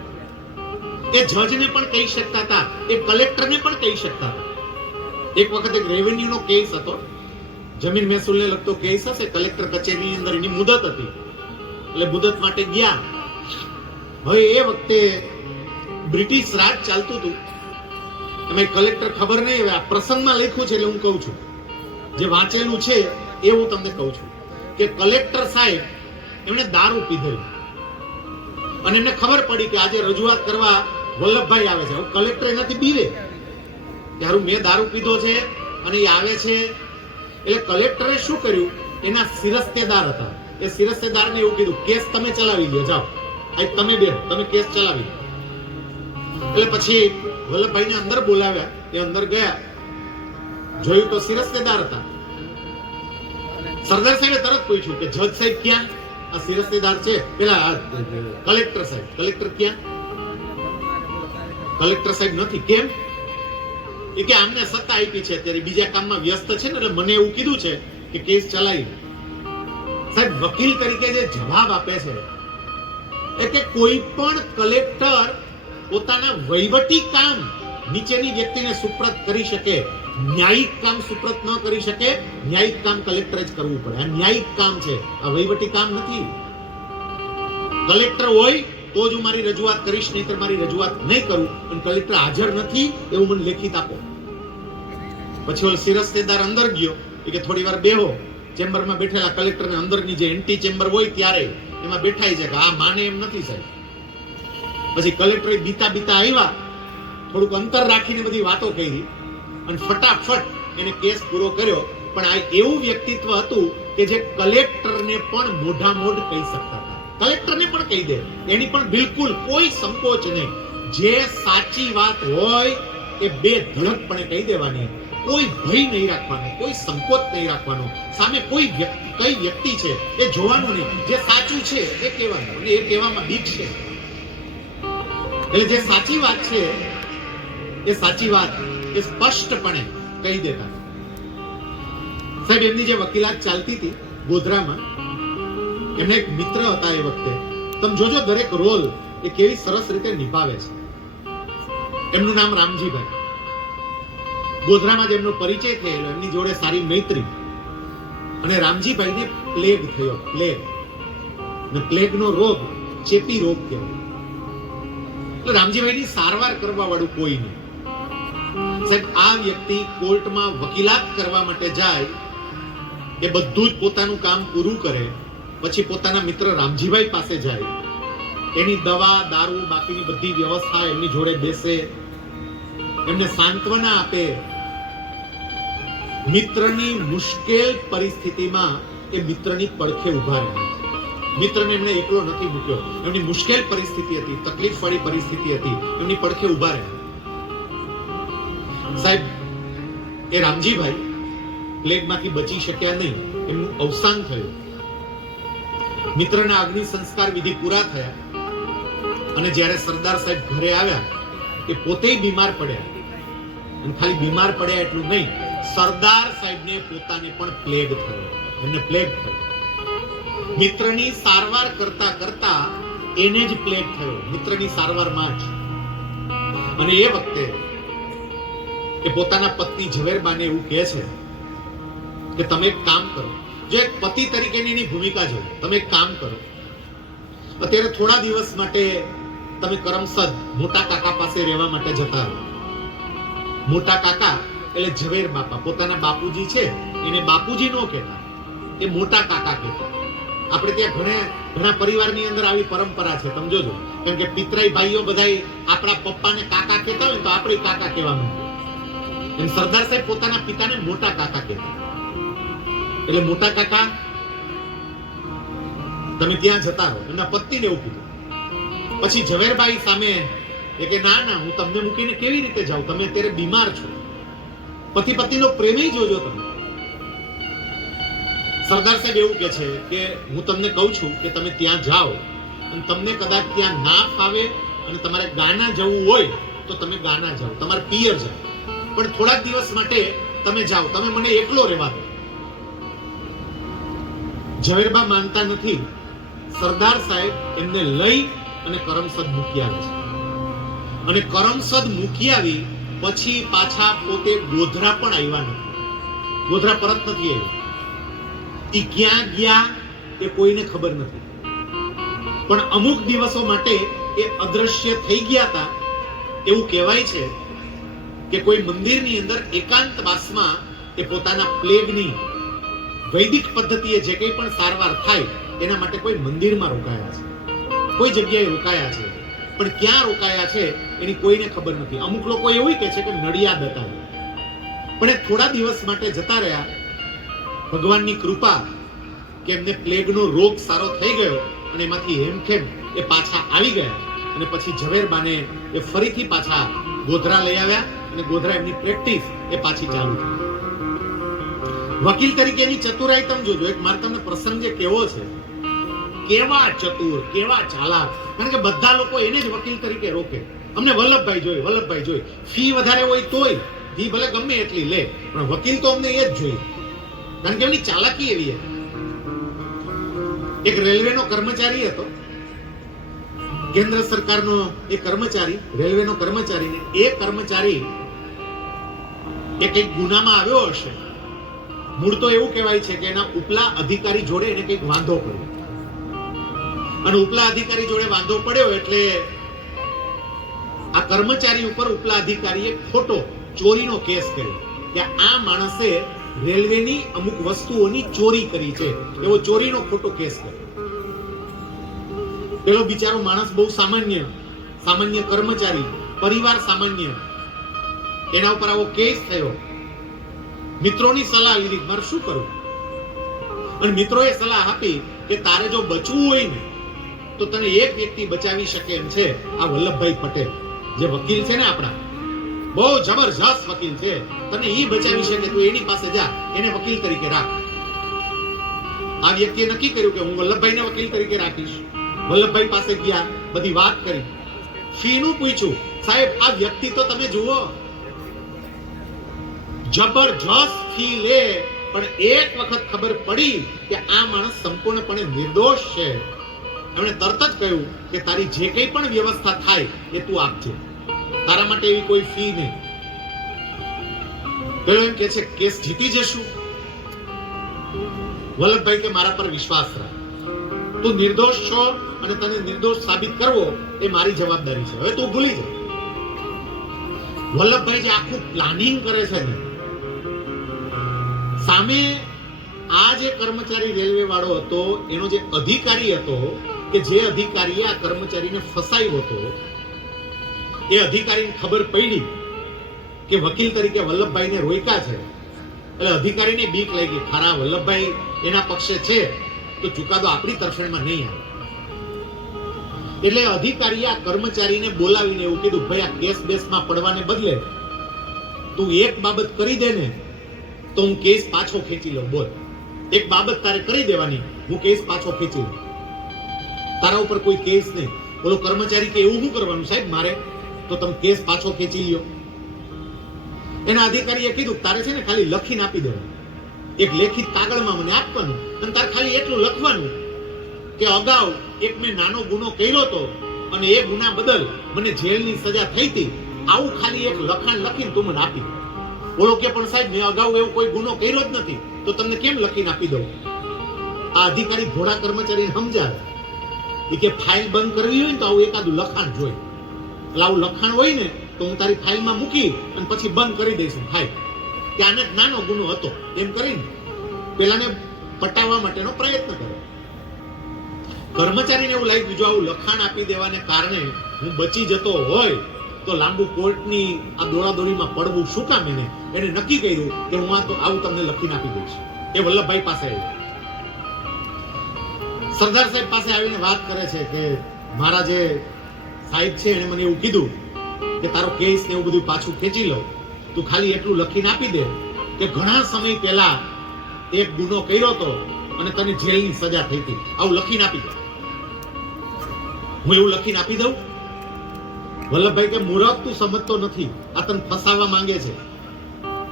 એ જજને પણ કહી શકતા હતા, એ કલેક્ટરને પણ કહી શકતા હતા. એક વખત એક રેવન્યુનો કેસ હતો, જમીન મહેસૂલને લગતો કેસ હશે. કલેક્ટર કચેરીની અંદર એની મુદત હતી, એટલે મુદત માટે ગયા. હવે એ વખતે બ્રિટિશ રાજ ચાલતું હતું. એમાં કલેક્ટર ખબર નહીં, હવે આ પ્રસંગમાં લખ્યું છે એટલે હું કહું છું, જે વાંચેલું છે એ હું તમને કહું છું કે કલેક્ટર સાહેબ એમણે દારૂ પીધેલું અને એમને ખબર પડી કે આજે રજૂઆત કરવા વલ્લભભાઈ આવે છે. હવે કલેક્ટર એનાથી બીવે કે હારું મેં દારૂ પીધો છે અને એ આવે છે. એટલે કલેક્ટરે શું કર્યું એના શિરસ્તેદાર હતા. એ શિરસ્તેદારને એવું કીધું, કેસ તમે ચલાવી લ્યો, જાઓ આજ તમે બે તમે કેસ ચલાવી લો. એટલે પછી વલ્લભભાઈને અંદર બોલાવ્યા. એ અંદર ગયા, જોયું તો શિરસ્તેદાર હતા. સરદાર સાહેબે તરત પૂછ્યું કે જજ સાહેબ ક્યાં? આ શિરસ્તેદાર છે, પેલા કલેક્ટર સાહેબ. કલેક્ટર ક્યાં? કલેક્ટર સાહેબ નથી. કેમ? એ કે આમને સત્તા આપી છે, અત્યારે બીજા કામમાં વ્યસ્ત છે ને, એટલે મને એવું કીધું છે કે કેસ ચલાવી. સાહેબ વકીલ તરીકે જે જવાબ આપે છે એ કે કોઈ પણ કલેક્ટર પોતાના વહીવટી કામ નીચેની વ્યક્તિને સુપ્રત કરી શકે, ન્યાયિક કામ સુપ્રત ન કરી શકે. ન્યાયિક કામ કલેક્ટરે જ કરવું પડે. આ ન્યાયિક કામ છે, આ વહીવટી કામ નથી. કલેક્ટર હોય તો જ હું મારી રજૂઆત કરીશ, નહીતર મારી રજૂઆત નહીં કરું. અને કલેક્ટર હાજર નથી એવું મને લેખિત આપો. પછી ઓલો શિરસ્તેદાર અંદર ગયો. એ કે થોડી વાર બેહો. ચેમ્બરમાં બેઠેલા કલેક્ટરને અંદરની જે એન્ટી ચેમ્બર હોય ત્યારે એમાં બેઠાઈ છે કે આ માને એમ નથી સાહેબ. પછી કલેક્ટરે બીતા બીતા આવ્યા, થોડુંક અંતર રાખીને બધી વાતો કરી અને ફટાફટ એને કેસ પૂરો કર્યો. પણ આ એવું વ્યક્તિત્વ હતું કે જે કલેક્ટરને પણ મોઢા મોઢ કહી શકતા હતા. કલેક્ટરને પણ કહી દે, એની પણ બિલકુલ કોઈ સંકોચ નહીં. જે સાચી વાત હોય એ બે ધડકપણે કહી દેવાની, કોઈ ભય નહીં રાખવાનો, કોઈ સંકોચ નહીં રાખવાનો. સામે કોઈ કઈ વ્યક્તિ છે એ જોવાનું નહીં, જે સાચું છે એ કહેવાનું. અને એ કહેવામાં બીક છે. એટલે જે સાચી વાત છે એ સાચી વાત એ સ્પષ્ટપણે કહી દેતા. સાહેબ એમની જે વકીલાત ચાલતી હતી ગોધરામાં, એમને એક મિત્ર હતા એ વખતે. તમે જોજો દરેક રોલ એ કેવી સરસ રીતે નિભાવે છે. એમનું નામ રામજીભાઈ. ગોધરામાં જ એમનો પરિચય થયેલો, એમની જોડે સારી મૈત્રી. અને રામજીભાઈને પ્લેગ થયો. પ્લેગ ને પ્લેગનો રોગ ચેપી રોગ કહેવાય. એટલે રામજીભાઈની સારવાર કરવા વાળું કોઈ નહીં. સાહેબ આ વ્યક્તિ કોર્ટમાં વકીલાત કરવા માટે જાય, એ બધું જ પોતાનું કામ પૂરું કરે, પછી પોતાના મિત્ર રામજીભાઈ પાસે જાય, એની દવા દારૂ બાકીની બધી વ્યવસ્થા એમની જોડે બેસે, એમને સાંત્વના આપે. મિત્રની મુશ્કેલ પરિસ્થિતિમાં એ મિત્રની પડખે ઉભા રહે. મિત્રને એમને એકલો નથી મૂક્યો. એમની મુશ્કેલ પરિસ્થિતિ હતી, તકલીફ વાળી પરિસ્થિતિ હતી, એમની પડખે ઉભા રહે. સાહેબ એ રામજીભાઈ પ્લેગમાંથી બચી શક્યા નહીં, એમનું અવસાન થયું. મિત્રના અગ્નિ સંસ્કાર વિધિ પૂરા થયા અને જ્યારે સરદાર સાહેબ ઘરે આવ્યા, એ પોતે બીમાર પડ્યા. અને ખાલી બીમાર પડ્યા એટલું નહીં, સરદાર સાહેબને પોતાને પણ પ્લેગ થયો. એમને પ્લેગ થયો. મિત્રની સારવાર કરતા કરતા એને જ પ્લેગ થયો, મિત્રની સારવારમાં જ. અને એ વખતે એ પોતાના પત્ની ઝવેરબાને એવું કહે છે કે તમે એક કામ કરો. જે એક પતિ તરીકેની એની ભૂમિકા છે, તમે એક કામ કરો, અત્યારે થોડા દિવસ માટે તમે કરમસદ મોટા કાકા પાસે રહેવા માટે જતા રહો. મોટા કાકા એટલે ઝવેર બાપા, પોતાના બાપુજી છે એને બાપુજી નો કહેતા, એ મોટા કાકા કહેતા. આપણે ત્યાં ઘણા પરિવારની અંદર આવી પરંપરા છે, તમે જોજો. કેમ કે પિતરાઈ ભાઈઓ બધા આપણા પપ્પાને કાકા કહેતા હોય તો આપણે કાકા કહેવા માંડીએ. એમ સરદાર સાહેબ પોતાના પિતાને મોટા કાકા કહેતા. એટલે મોટા કાકા તમે ત્યાં જતા રહો. એમના પત્નીને એવું કીધું. પછી ઝવેરબાઈ સામે એ કે ના ના, હું તમને મૂકીને કેવી રીતે જાઉં, તમે અત્યારે બીમાર છો. પતિ પત્નીનો પ્રેમ જોજો તમે. સરદાર સાહેબ એવું કે છે કે હું તમને કહું છું કે તમે ત્યાં જાઓ અને તમને કદાચ ત્યાં ના ફાવે અને તમારે ગાના જવું હોય તો તમે ગાના જાઓ, તમારે પિયર જાઓ, પણ થોડા દિવસ માટે તમે જાઓ, તમે મને એકલો રહેવા દો. ઝવેરબા માનતા નથી. સરદાર સાહેબ એમને લઈ અને કરમસદ મૂકી આવે છે. અને કરમસદ મૂકી આવી પછી પાછા પોતે ગોધરા પણ આવ્યા નથી. ગોધરા પરત નથી આવ્યા. એ ક્યાં ગયા એ કોઈને ખબર નથી. પણ અમુક દિવસો માટે એ અદ્રશ્ય થઈ ગયા હતા. એવું કહેવાય છે કે કોઈ મંદિરની અંદર એકાંતવાસમાં એ પોતાના પ્લેગની વૈદિક પદ્ધતિએ જે કંઈ પણ સારવાર થાય એના માટે કોઈ મંદિરમાં રોકાયા છે, કોઈ જગ્યાએ રોકાયા છે. પણ ક્યાં રોકાયા છે એની કોઈને ખબર નથી. અમુક લોકો એવું કહે છે કે નડિયાદ હતા. પણ એ થોડા દિવસ માટે જતા રહ્યા. ભગવાનની કૃપા કે એમને પ્લેગનો રોગ સારો થઈ ગયો અને એમાંથી હેમખેમ એ પાછા આવી ગયા અને પછી ઝવેરબાને એ ફરીથી પાછા ગોધરા લઈ આવ્યા અને ગોધરા એમની પ્રેક્ટિસ એ પાછી ચાલુ થઈ. વકીલ તરીકેની ચતુરાઈ તમે જોજો. એક મારે તમને પ્રસંગ જે કેવો છે, કેવા ચતુર, કેવા ચાલાક. કારણ કે બધા લોકો એને જ વકીલ તરીકે રોકે. અમને વલ્લભભાઈ જોઈએ. ફી વધારે હોય તોય ફી ભલે ગમે એટલી લે, પણ વકીલ તો અમને એ જ જોઈએ. કારણ કે એમની ચાલાકી એવી હતી. એક રેલવેનો કર્મચારી હતો, કેન્દ્ર સરકારનો એ કર્મચારી, રેલવેનો કર્મચારી, ને એ કર્મચારી એ કંઈક ગુનામાં આવ્યો હશે. મૂળ તો એવું કહેવાય છે કે એના ઉપલા અધિકારી જોડે એને કંઈક વાંધો પડ્યો, અને ઉપલા અધિકારી જોડે વાંધો પડ્યો એટલે આ કર્મચારી ઉપર ઉપલા અધિકારીએ ખોટો ચોરીનો કેસ કર્યો કે આ માણસે રેલવેની અમુક વસ્તુઓની ચોરી કરી છે, એવો ચોરીનો ખોટો કેસ કર્યો. પેલો બિચારો માણસ બહુ સામાન્ય કર્મચારી, પરિવાર સામાન્ય, એના ઉપર આવો કેસ થયો. મિત્રોની સલાહ લીધી, મારે શું કરવું? અને મિત્રોએ સલાહ આપી કે તારે જો બચવું હોય ને તો તને એક વ્યક્તિ બચાવી શકે એમ છે, આ વલ્લભભાઈ પટેલ જે વકીલ છે ને, આપણા બહુ જબરજસ્ત વકીલ છે, તને ઈ બચાવી શકે, તું એની પાસે જા, એને વકીલ તરીકે રાખ. આ વ્યક્તિએ નક્કી કર્યું કે હું વલ્લભભાઈને વકીલ તરીકે રાખીશ. વલ્લભભાઈ પાસે ગયા, બધી વાત કરી, ફી નું પૂછ્યું. સાહેબ, આ વ્યક્તિ તો તમે જુઓ, જબરજસ્ત ફી લે, પણ એક વખત ખબર પડી કે આ માણસ સંપૂર્ણપણે નિર્દોષ છે. એમણે તરત જ કહ્યું કે તારી જે કંઈ પણ વ્યવસ્થા થાય એ તું આપજે, તારા માટે એવી કોઈ ફી નહીં. પેલો એમ કે છે કેસ જીતી જશું. વલ્લભભાઈ કે મારા પર વિશ્વાસ રાખ, તું નિર્દોષ છો અને તને નિર્દોષ સાબિત કરવો એ મારી જવાબદારી છે, હવે તું ભૂલી જા. વલ્લભભાઈ જે આખું પ્લાનિંગ કરે છે ને, સામે આ જે કર્મચારી રેલવે વાળો હતો, એનો જે અધિકારી હતો, કે જે અધિકારીએ આ કર્મચારીને ફસાયો હતો, એ અધિકારીને ખબર પડી કે વકીલ તરીકે વલ્લભભાઈને રોક્યા છે, એટલે અધિકારીને બીક લાગી, ખરા વલ્લભભાઈ એના પક્ષે છે તો ચુકાદો આપણી તરફેણમાં નહીં આવે. એટલે અધિકારીએ આ કર્મચારીને બોલાવીને એવું કીધું, ભાઈ આ કેસ બેસમાં પડવાને બદલે તું એક બાબત કરી દે ને તો હું કેસ પાછો ખેંચી લઉં. બોલ, એક બાબત તારે કરી દેવાની, હું કેસ પાછો ખેંચી લઉં, તારા ઉપર કોઈ કેસ નહીં. બોલો કર્મચારી કે એવું શું કરવાનું સાહેબ મારે, તો તમે કેસ પાછો ખેંચી લ્યો. એના અધિકારીએ કીધું તારે છે ને ખાલી લખીને આપી દેવાનું, એક લેખિત કાગળમાં મને આપવાનું, અને તારે ખાલી એટલું લખવાનું કે અગાઉ એક મેં નાનો ગુનો કર્યો હતો અને એ ગુના બદલ મને જેલની સજા થઈ હતી, આવું ખાલી એક લખાણ લખીને તું મને આપી. બોલો કે પણ સાહેબ મેં અગાઉ એવો કોઈ ગુનો કર્યો જ નથી, તો તમને કેમ લખીને આપી દઉં? આ અધિકારી ભોળા કર્મચારીને સમજાવે કે ફાઇલ બંધ કરવી હોય ને તો આવું એકાદું લખાણ જોઈએ, એટલે આવું લખાણ હોય ને તો હું તારી ફાઇલમાં મૂકી અને પછી બંધ કરી દઈશું ફાઇલ, કે આને નાનો ગુનો હતો એમ કરીને પેલાને પટાવવા માટેનો પ્રયત્ન કર્યો. કર્મચારીને એવું લાગ્યું જો આવું લખાણ આપી દેવાને કારણે હું બચી જતો હોય તો લાંબુ કોર્ટની આ દોડાદોડીમાં પડવું શું કામ. એને નક્કી કર્યું કે હું આ તો આવું તમને લખીને આપી દઈશ. એ વલ્લભભાઈ પાસે આવ્યું, સરદાર સાહેબ પાસે આવીને વાત કરે છે કે મારા જે સાહેબ છે એને મને એવું કીધું કે તારો કેસ ને એવું બધું પાછું ખેંચી લો, તું ખાલી એટલું લખીને આપી દે કે ઘણા સમય પહેલા એક ગુનો કર્યો હતો અને તને જેલની સજા થઈ હતી, આવું લખીને આપી દે. હું એવું લખીને આપી દઉં? વલ્લભભાઈ કે મૂર્ખ, તું સમજતો નથી, આ તને ફસાવવા માંગે છે,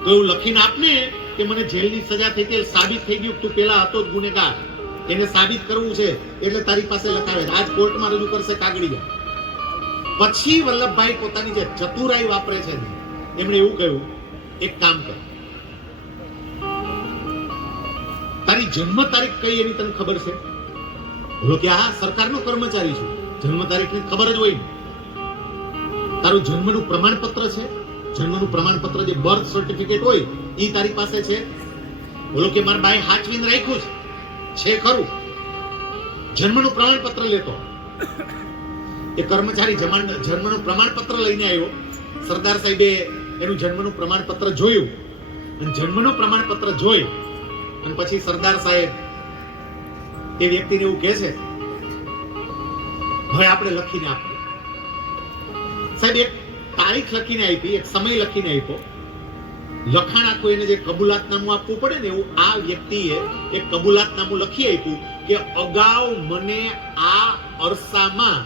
તો એવું લખીને આપને કે મને જેલની સજા થઈ હતી, સાબિત થઈ ગયું તું પેલા હતો જ ગુનેગાર, એને સાબિત કરવું છે એટલે તારી પાસે લખાવે, આજ કોર્ટમાં રજૂ કરશે કાગળિયા. પછી વલ્લભભાઈ પોતાની જે ચતુરાઈ વાપરે છે ને, એમણે એવું કહ્યું એક કામ કર, તારી જન્મ તારીખ કઈ એની તને ખબર છે? બોલો કે આ સરકારનો કર્મચારી છું, જન્મ તારીખની ખબર જ હોય. તારું જન્મનું પ્રમાણપત્ર છે, જન્મનું પ્રમાણપત્ર જે બર્થ સર્ટિફિકેટ હોય એ તારી પાસે છે? બોલો કે મારા બાઈ હાચવીને રાખ્યું છે ખરું? જન્મનું પ્રમાણપત્ર લેતો. એ કર્મચારી જન્મનું પ્રમાણપત્ર લઈને આવ્યો. સરદાર સાહેબે એનું જન્મનું પ્રમાણપત્ર જોયું, અને જન્મનું પ્રમાણપત્ર જોઈ અને પછી સરદાર સાહેબ એ વ્યક્તિને એવું કહે છે, હવે આપણે લખીને આપીએ. સાહેબ એક તારીખ લખીને આપી, એક સમય લખીને આપ્યો, લખાણ આખું એને જે કબૂલાતનામું આપવું પડે ને એવું આ વ્યક્તિએ એક કબૂલાતનામું લખી આપ્યું કે અગાઉ મને આ અરસામાં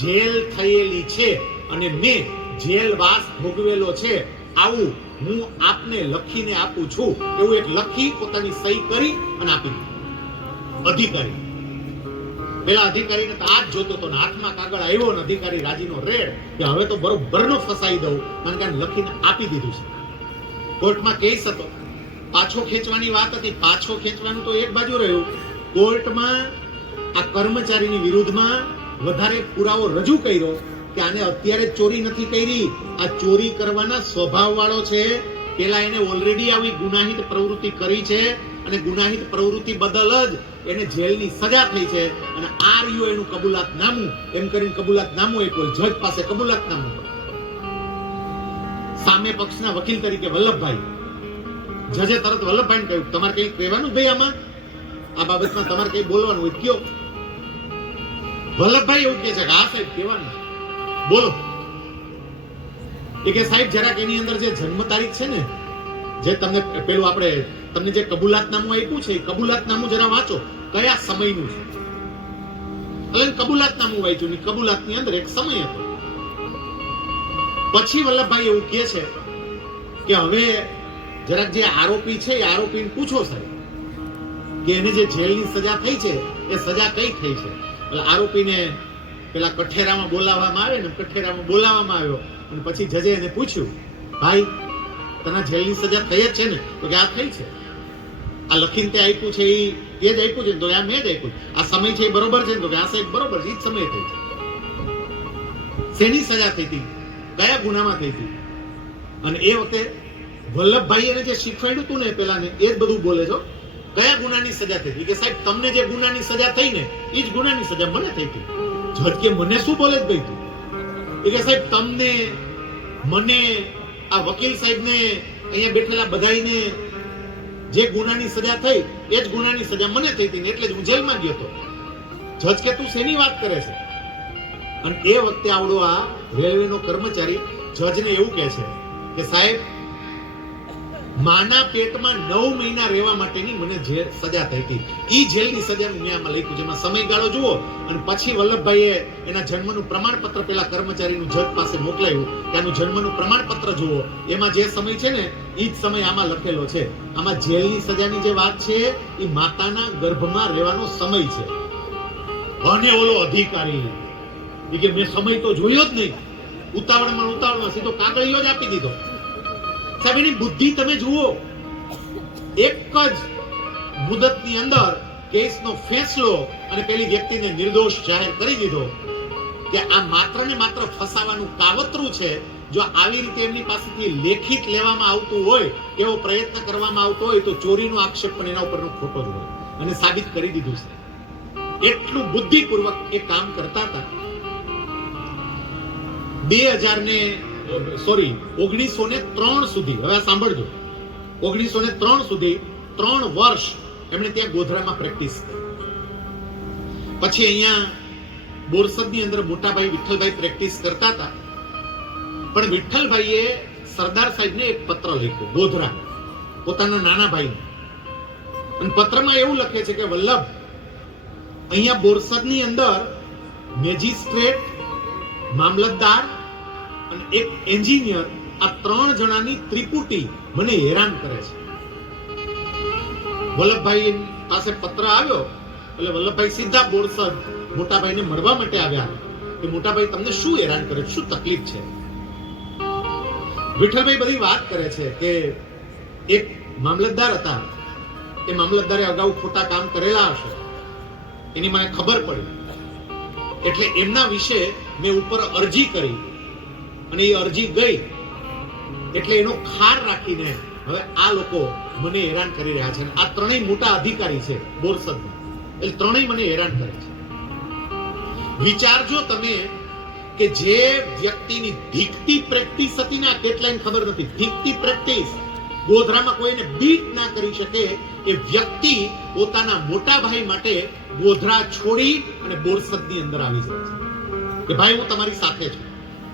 જેલ થયેલી છે અને મેં જેલવાસ ભોગવેલો છે, આવું હું આપને લખીને આપું છું. એવું એક લખી પોતાની સહી કરી અને આપી દીધું અધિકારી. પેલા અધિકારીને તો આ જ જોતો હતો ને હાથમાં કાગળ આવ્યો ને અધિકારી રાજીનો રેડ કે હવે તો બરોબરનો ફસાઈ દઉં, કારણ કે લખીને આપી દીધું છે. કોર્ટમાં કેસ હતો, પાછો ખેંચવાની વાત હતી. પાછો ખેંચવાનું તો એક બાજુ રહ્યું, કોર્ટમાં આ કર્મચારીની વિરુદ્ધમાં વધારે પુરાવો રજૂ કર્યો કે આને અત્યારે ચોરી નથી કરી, આ ચોરી કરવાના સ્વભાવ વાળો છે, પેલા એને ઓલરેડી આવી ગુનાહિત પ્રવૃત્તિ કરી છે અને ગુનાહિત પ્રવૃત્તિ બદલ જ એને જેલની સજા થઈ છે અને આ રહ્યું એનું કબૂલાતનામું. એમ કરીને કબૂલાતનામું આપ્યું, જજ પાસે કબૂલાતનામું. સામે પક્ષના વકીલ તરીકે વલ્લભભાઈ, જજે તરત વલ્લભભાઈને કહ્યું, તમારે કઈ કહેવાનું ભાઈ આમાં, આ બાબતમાં તમારે કઈ બોલવાનું હોય કયો. વલ્લભભાઈ એવું કહે છે કે હા સાહેબ કહેવાનું, બોલો. એ કે સાહેબ જરાક એની અંદર જે જન્મ તારીખ છે ને, જે તમને પેલું આપણે તમને જે કબૂલાતનામું આપ્યું છે, એ કબૂલાતનામું જરા વાંચો, કયા સમયનું છે. એટલે કબૂલાતનામું વાંચ્યું ને કબૂલાતની અંદર એક સમય હતો. પછી વલ્લભભાઈ એવું કહે છે કે હવે જરાક જે આરોપી છે એ આરોપીને પૂછો સાહેબ કે એને જે જેલની સજા થઈ છે એ સજા કઈ થઈ છે. એટલે આરોપીને પેલા કઠેરામાં બોલાવવામાં આવે ને, કઠેરામાં બોલાવવામાં આવ્યો અને પછી જજે એને પૂછ્યું, ભાઈ તને જેલની સજા થઈ જ છે ને? તો કે આ થઈ છે. આ લખીને તે આપ્યું છે એ જ આપ્યું છે? તો આ મેં જ આપ્યું. આ સમય છે એ બરોબર છે? તો કે આ સાહેબ બરોબર છે, એ જ સમય થઈ છે. શેની સજા થઈ હતી, કયા ગુનામાં થઈ હતી? અને એ વખતે વલ્લભભાઈ એને જે શીખવાડ્યું હતું ને પેલા ને એ જ બધું બોલે છો. કયા ગુનાની સજા થઈ હતી? કે સાહેબ તમને જે ગુનાની સજા થઈ ને એ જ ગુનાની સજા મને થઈ હતી. જજ કે મને શું બોલે જ ભાઈ તું? એ કે સાહેબ તમને, મને, આ વકીલ સાહેબને, અહીંયા બેઠેલા બધાઈને જે ગુનાની સજા થઈ એ જ ગુનાની સજા મને થઈ હતી ને એટલે જ હું જેલમાં ગયો હતો. જજ કે તું શેની વાત કરે છે? અને એ વખતે આવડો આ રેલવેનો કર્મચારી જજને એવું કહે છે કે સાહેબ માના પેટમાં 9 મહિના રહેવા માટેની મને જે સજા થઈ હતી ઈ જેલની સજાનું મેં આમાં લખ્યું, જેમાં સમયગાળો જુઓ. અને પછી વલ્લભભાઈએ એના જન્મનું પ્રમાણપત્ર પેલા કર્મચારીનું જજ પાસે મોકલાયું કે આનું જન્મનું પ્રમાણપત્ર જુઓ, એમાં જે સમય છે ને ઈ જ સમય આમાં લખેલો છે. આમાં જેલની સજાની જે વાત છે એ માતાના ગર્ભમાં રહેવાનો સમય છે. અને ઓલો અધિકારી એ કે મેં સમય તો જોયો જ નહીં, ઉતાવળમાં સીધો કાગળિયો જ આપી દીધો. સાહેબ એની બુદ્ધિ તમે જુઓ, એક જ મુદતની અંદર કેસનો ફેસલો અને પેલી વ્યક્તિને નિર્દોષ જાહેર કરી દીધો કે આ માત્ર ને માત્ર ફસાવાનું કાવતરું છે. જો આવી રીતે એમની પાસેથી લેખિત લેવામાં આવતું હોય, એવો પ્રયત્ન કરવામાં આવતો હોય તો ચોરીનો આક્ષેપ પણ એના ઉપરનો ખોટો જ હોય અને સાબિત કરી દીધું છે. એટલું બુદ્ધિપૂર્વક એ કામ કરતા હતા. 1903 સુધી, હવે સાંભળજો, 1903 સુધી 3 વર્ષ એમણે ત્યાં ગોધરામાં પ્રેક્ટિસ કરી. પછી અહીંયા બોરસદની અંદર મોટાભાઈ વિઠ્ઠલભાઈ પ્રેક્ટિસ કરતા હતા. પણ વિઠ્ઠલભાઈએ સરદાર સાહેબને એક પત્ર લખ્યો ગોધરા, પોતાના નાના ભાઈને. અને પત્રમાં એવું લખે છે કે વલ્લભ, અહીંયા બોરસદની અંદર મેજિસ્ટ્રેટ, મામલતદાર અને એક એન્જિનિયર, આ 3 જણાની ત્રિપુટી મને હેરાન કરે છે. વલ્લભભાઈ પાસે પત્ર આવ્યો એટલે વલ્લભભાઈ સીધા બોરસદ મોટાભાઈને મળવા માટે આવ્યા કે મોટાભાઈ તમને શું હેરાન કરે, શું તકલીફ છે? વિઠ્ઠલભાઈ બધી વાત કરે છે કે એક મામલતદાર હતા, એ મામલતદારે અગાઉ ખોટા કામ કરેલા હશે, એની મને ખબર પડી, એટલે એમના વિશે મેં ઉપર અરજી કરી અને એ અરજી ગઈ એટલે એનો ખાર રાખીને હવે આ લોકો મને હેરાન કરી રહ્યા છે. આ 3 મોટા અધિકારી છે બોરસદના, એટલે 3 મને હેરાન કરે છે. વિચારજો તમે કે જે વ્યક્તિની ધીકતી પ્રેક્ટિસ હતી ને, કેટલાને ખબર નથી, ધીકતી પ્રેક્ટિસ ગોધરામાં કોઈને બીટ ના કરી શકે એ વ્યક્તિ પોતાના મોટા ભાઈ માટે ગોધરા છોડી અને બોરસદની અંદર આવી જાય છે કે ભાઈ હું તમારી સાથે છું,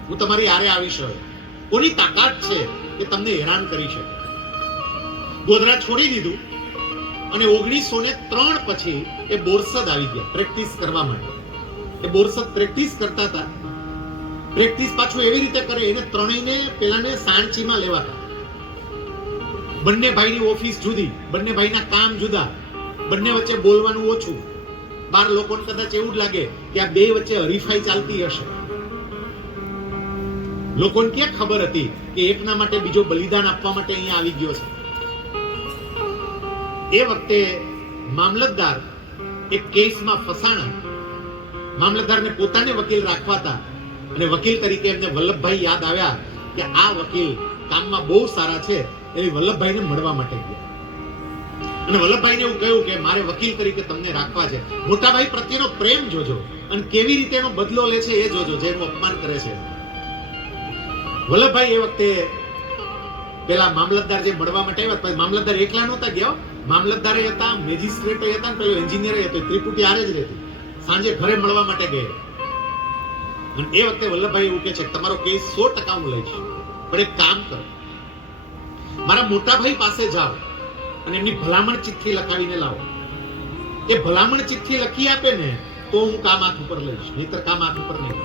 હું તમારી હારે આવીશ. કોની તાકાત છે કે તમને હેરાન કરી શકે? ગોધરા છોડી દીધું અને 1903 પછી એ બોરસદ આવી ગયા પ્રેક્ટિસ કરવા માટે. એ બોરસદ પ્રેક્ટિસ કરતા હતા. પ્રેક્ટિસ પાછું એવી રીતે કરે, એને ત્રણેયને પેલાને સાણચીમાં લેવાતા. બંને ભાઈની ઓફિસ જુદી, બંને ભાઈના કામ જુદા, બંને વચ્ચે બોલવાનું ઓછું. બાર લોકોને કદાચ એવું જ લાગે કે આ બે વચ્ચે હરીફાઈ ચાલતી હશે. લોકોને ક્યાં ખબર હતી કે એકના માટે બીજો બલિદાન આપવા માટે અહીંયા આવી ગયો છે. એ વખતે મામલતદાર એક કેસમાં ફસાણા. મામલતદારને પોતાને વકીલ રાખવા હતા અને વકીલ તરીકે એમને વલ્લભભાઈ યાદ આવ્યા કે આ વકીલ કામમાં બહુ સારા છે, એ વલ્લભભાઈને મળવા માટે ગયા અને વલ્લભભાઈને એવું કહ્યું કે મારે વકીલ તરીકે તમને રાખવા છે. મોટા ભાઈ પ્રત્યેનો પ્રેમ જોજો અને કેવી રીતે એનો બદલો લે છે એ જોજો, જેનું અપમાન કરે છે. વલ્લભભાઈ એ વખતે પેલા મામલતદાર જે મળવા માટે આવ્યા, મામલતદાર એકલા નહોતા ગયા, મામલતદારે હતા, મેજિસ્ટ્રેટ હતા, પેલો એન્જિનિયર હતો, ત્રિપુટી હારે જ રહેતી. સાંજે ઘરે મળવા માટે ગયા અને એ વખતે વલ્લભભાઈ એવું કહે છે કે તમારો કેસ 100% હું લઈશ, પણ એક કામ કરો, મારા મોટા ભાઈ પાસે જાઓ અને એમની ભલામણ ચિઠ્ઠી લખાવીને લાવો. એ ભલામણ ચિઠ્ઠી લખી આપે ને તો હું કામ હાથ ઉપર લઈશ, નહીતર કામ હાથ ઉપર નહીં.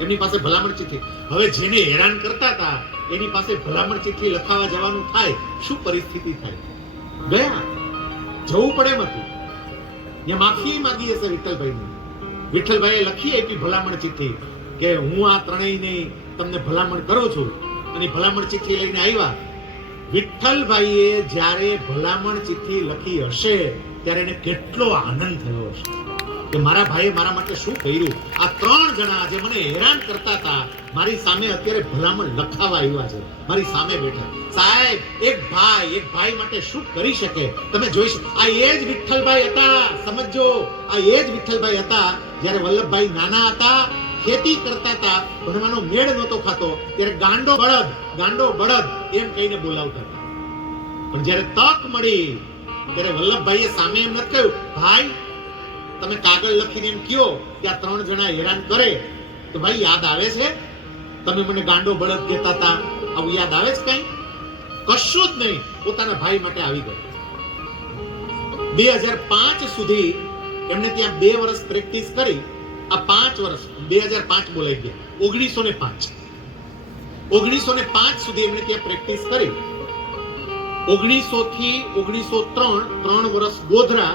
એમની પાસે ભલામણ ચિઠ્ઠી. હવે જેને હેરાન કરતા હતા એની પાસે ભલામણ ચિઠ્ઠી લખાવા જવાનું થાય, શું પરિસ્થિતિ થાય? ગયા, જવું પડે એમ હતું. ત્યાં માફી માંગી હશે વિઠ્ઠલભાઈને. વિઠ્ઠલભાઈએ લખી આપી ભલામણ ચિઠ્ઠી કે હું આ ત્રણેયને તમને ભલામણ કરું છું, અને ભલામણ ચિઠ્ઠી લઈને આવ્યા. વિઠ્ઠલભાઈએ જ્યારે ભલામણ ચિઠ્ઠી લખી હશે ત્યારે એને કેટલો આનંદ થયો હશે કે મારા ભાઈએ મારા માટે શું કર્યું. આ ત્રણ જણા જે મને હેરાન કરતા હતા મારી સામે અત્યારે ભલામણ લખાવા આવ્યા છે, મારી સામે બેઠા. સાહેબ, એક ભાઈ માટે શું કરી શકે તમે જોઈ શકો. આ એ જ વિઠ્ઠલભાઈ હતા, સમજો, આ એ જ વિઠ્ઠલભાઈ હતા જ્યારે વલ્લભભાઈ નાના હતા, ખેતી કરતા હતા, ભણવાનો મેળ નહોતો ખાતો, ત્યારે ગાંડો બળદ એમ કહીને બોલાવતા હતા. પણ જ્યારે તક મળી ત્યારે વલ્લભભાઈએ સામે એમ નથી કહ્યું, ભાઈ તમે કાગળ લખીને એમ કહો કે આ ત્રણ જણા હેરાન કરે તો ભાઈ યાદ આવે છે તમે મને ગાંડો બળદ કહેતા હતા, આવું યાદ આવે છે કઈ? કશું જ નહીં. પોતાના ભાઈ માટે આવી ગયો. 2005 સુધી એમને ત્યાં 2 વર્ષ પ્રેક્ટિસ કરી. આ 5 વર્ષ 2005 બોલાઈ ગયા. 1905 સુધી એમને ત્યાં પ્રેક્ટિસ કરી. 1900 થી 1903 3 વર્ષ ગોધરા,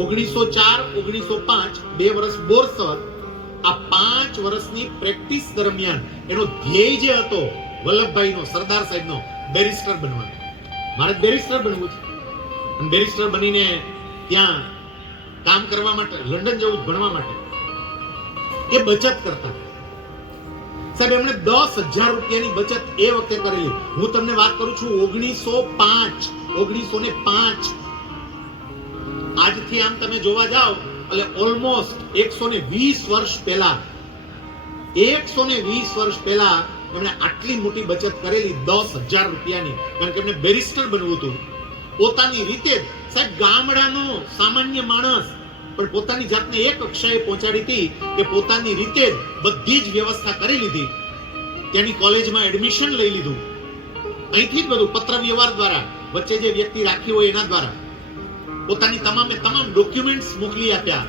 1904 1905 2 વર્ષ બોરસદ. આ 5 વર્ષની પ્રેક્ટિસ દરમિયાન એનો ધ્યેય જે હતો વલ્લભભાઈનો, સરદાર સાહેબનો, બેરિસ્ટર બનવાનો. મારે બેરિસ્ટર બનવું છે. અને બેરિસ્ટર બનીને ત્યાં કામ કરવા માટે લંડન જવું, ભણવા માટે એ બચત કરતા. સાહેબ, એમણે 10,000 રૂપિયાની બચત એ વખતે કરેલી. હું તમને વાત કરું છું 1905. આજથી આમ તમે જોવા જાઓ એટલે ઓલમોસ્ટ 120 વર્ષ પહેલા, 120 વર્ષ પહેલા એમણે આટલી મોટી બચત કરેલી 10,000 રૂપિયાની. કારણ કે એમને બેરિસ્ટર બનવું હતું. પોતાની રીતે સાહેબ, ગામડાનો સામાન્ય માણસ પણ પોતાની જાતને એક કક્ષાએ પહોંચાડી હતી કે પોતાની રીતે બધી જ વ્યવસ્થા કરી લીધી. ત્યાંની કોલેજમાં એડમિશન લઈ લીધું. અહીંથી જ બધું પત્ર વ્યવહાર દ્વારા, વચ્ચે જે વ્યક્તિ રાખી હોય એના દ્વારા પોતાની તમામ ડોક્યુમેન્ટ્સ મોકલી આપ્યા.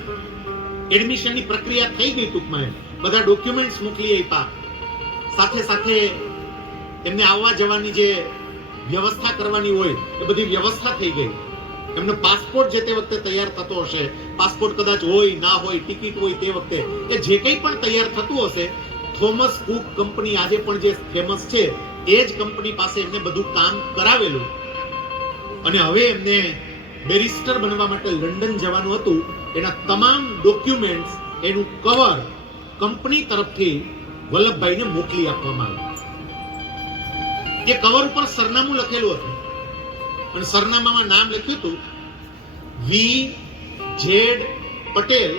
એડમિશનની પ્રક્રિયા થઈ ગઈ. ટૂંકમાં બધા ડોક્યુમેન્ટ્સ મોકલી આપ્યા. સાથે સાથે એમને આવવા જવાની જે વ્યવસ્થા કરવાની હોય એ બધી વ્યવસ્થા થઈ ગઈ. એમનો પાસપોર્ટ જે તે વખતે તૈયાર થતો હશે, પાસપોર્ટ કદાચ હોય ના હોય, ટિકિટ હોય તે વખતે, એ જે કંઈ પણ તૈયાર થતું હશે, થોમસ કુક કંપની આજે પણ જે ફેમસ છે એ જ કંપની પાસે એમને બધું કામ કરાવેલું. અને હવે એમને બેરિસ્ટર બનવા માટે લંડન જવાનું હતું. એના તમામ ડોક્યુમેન્ટ્સ, એનું કવર કંપની તરફથી વલ્લભભાઈને મોકલી આપવામાં આવ્યું. એ કવર ઉપર સરનામું લખેલું હતું અને સરનામામાં નામ લખ્યું હતું V.Z. Patel,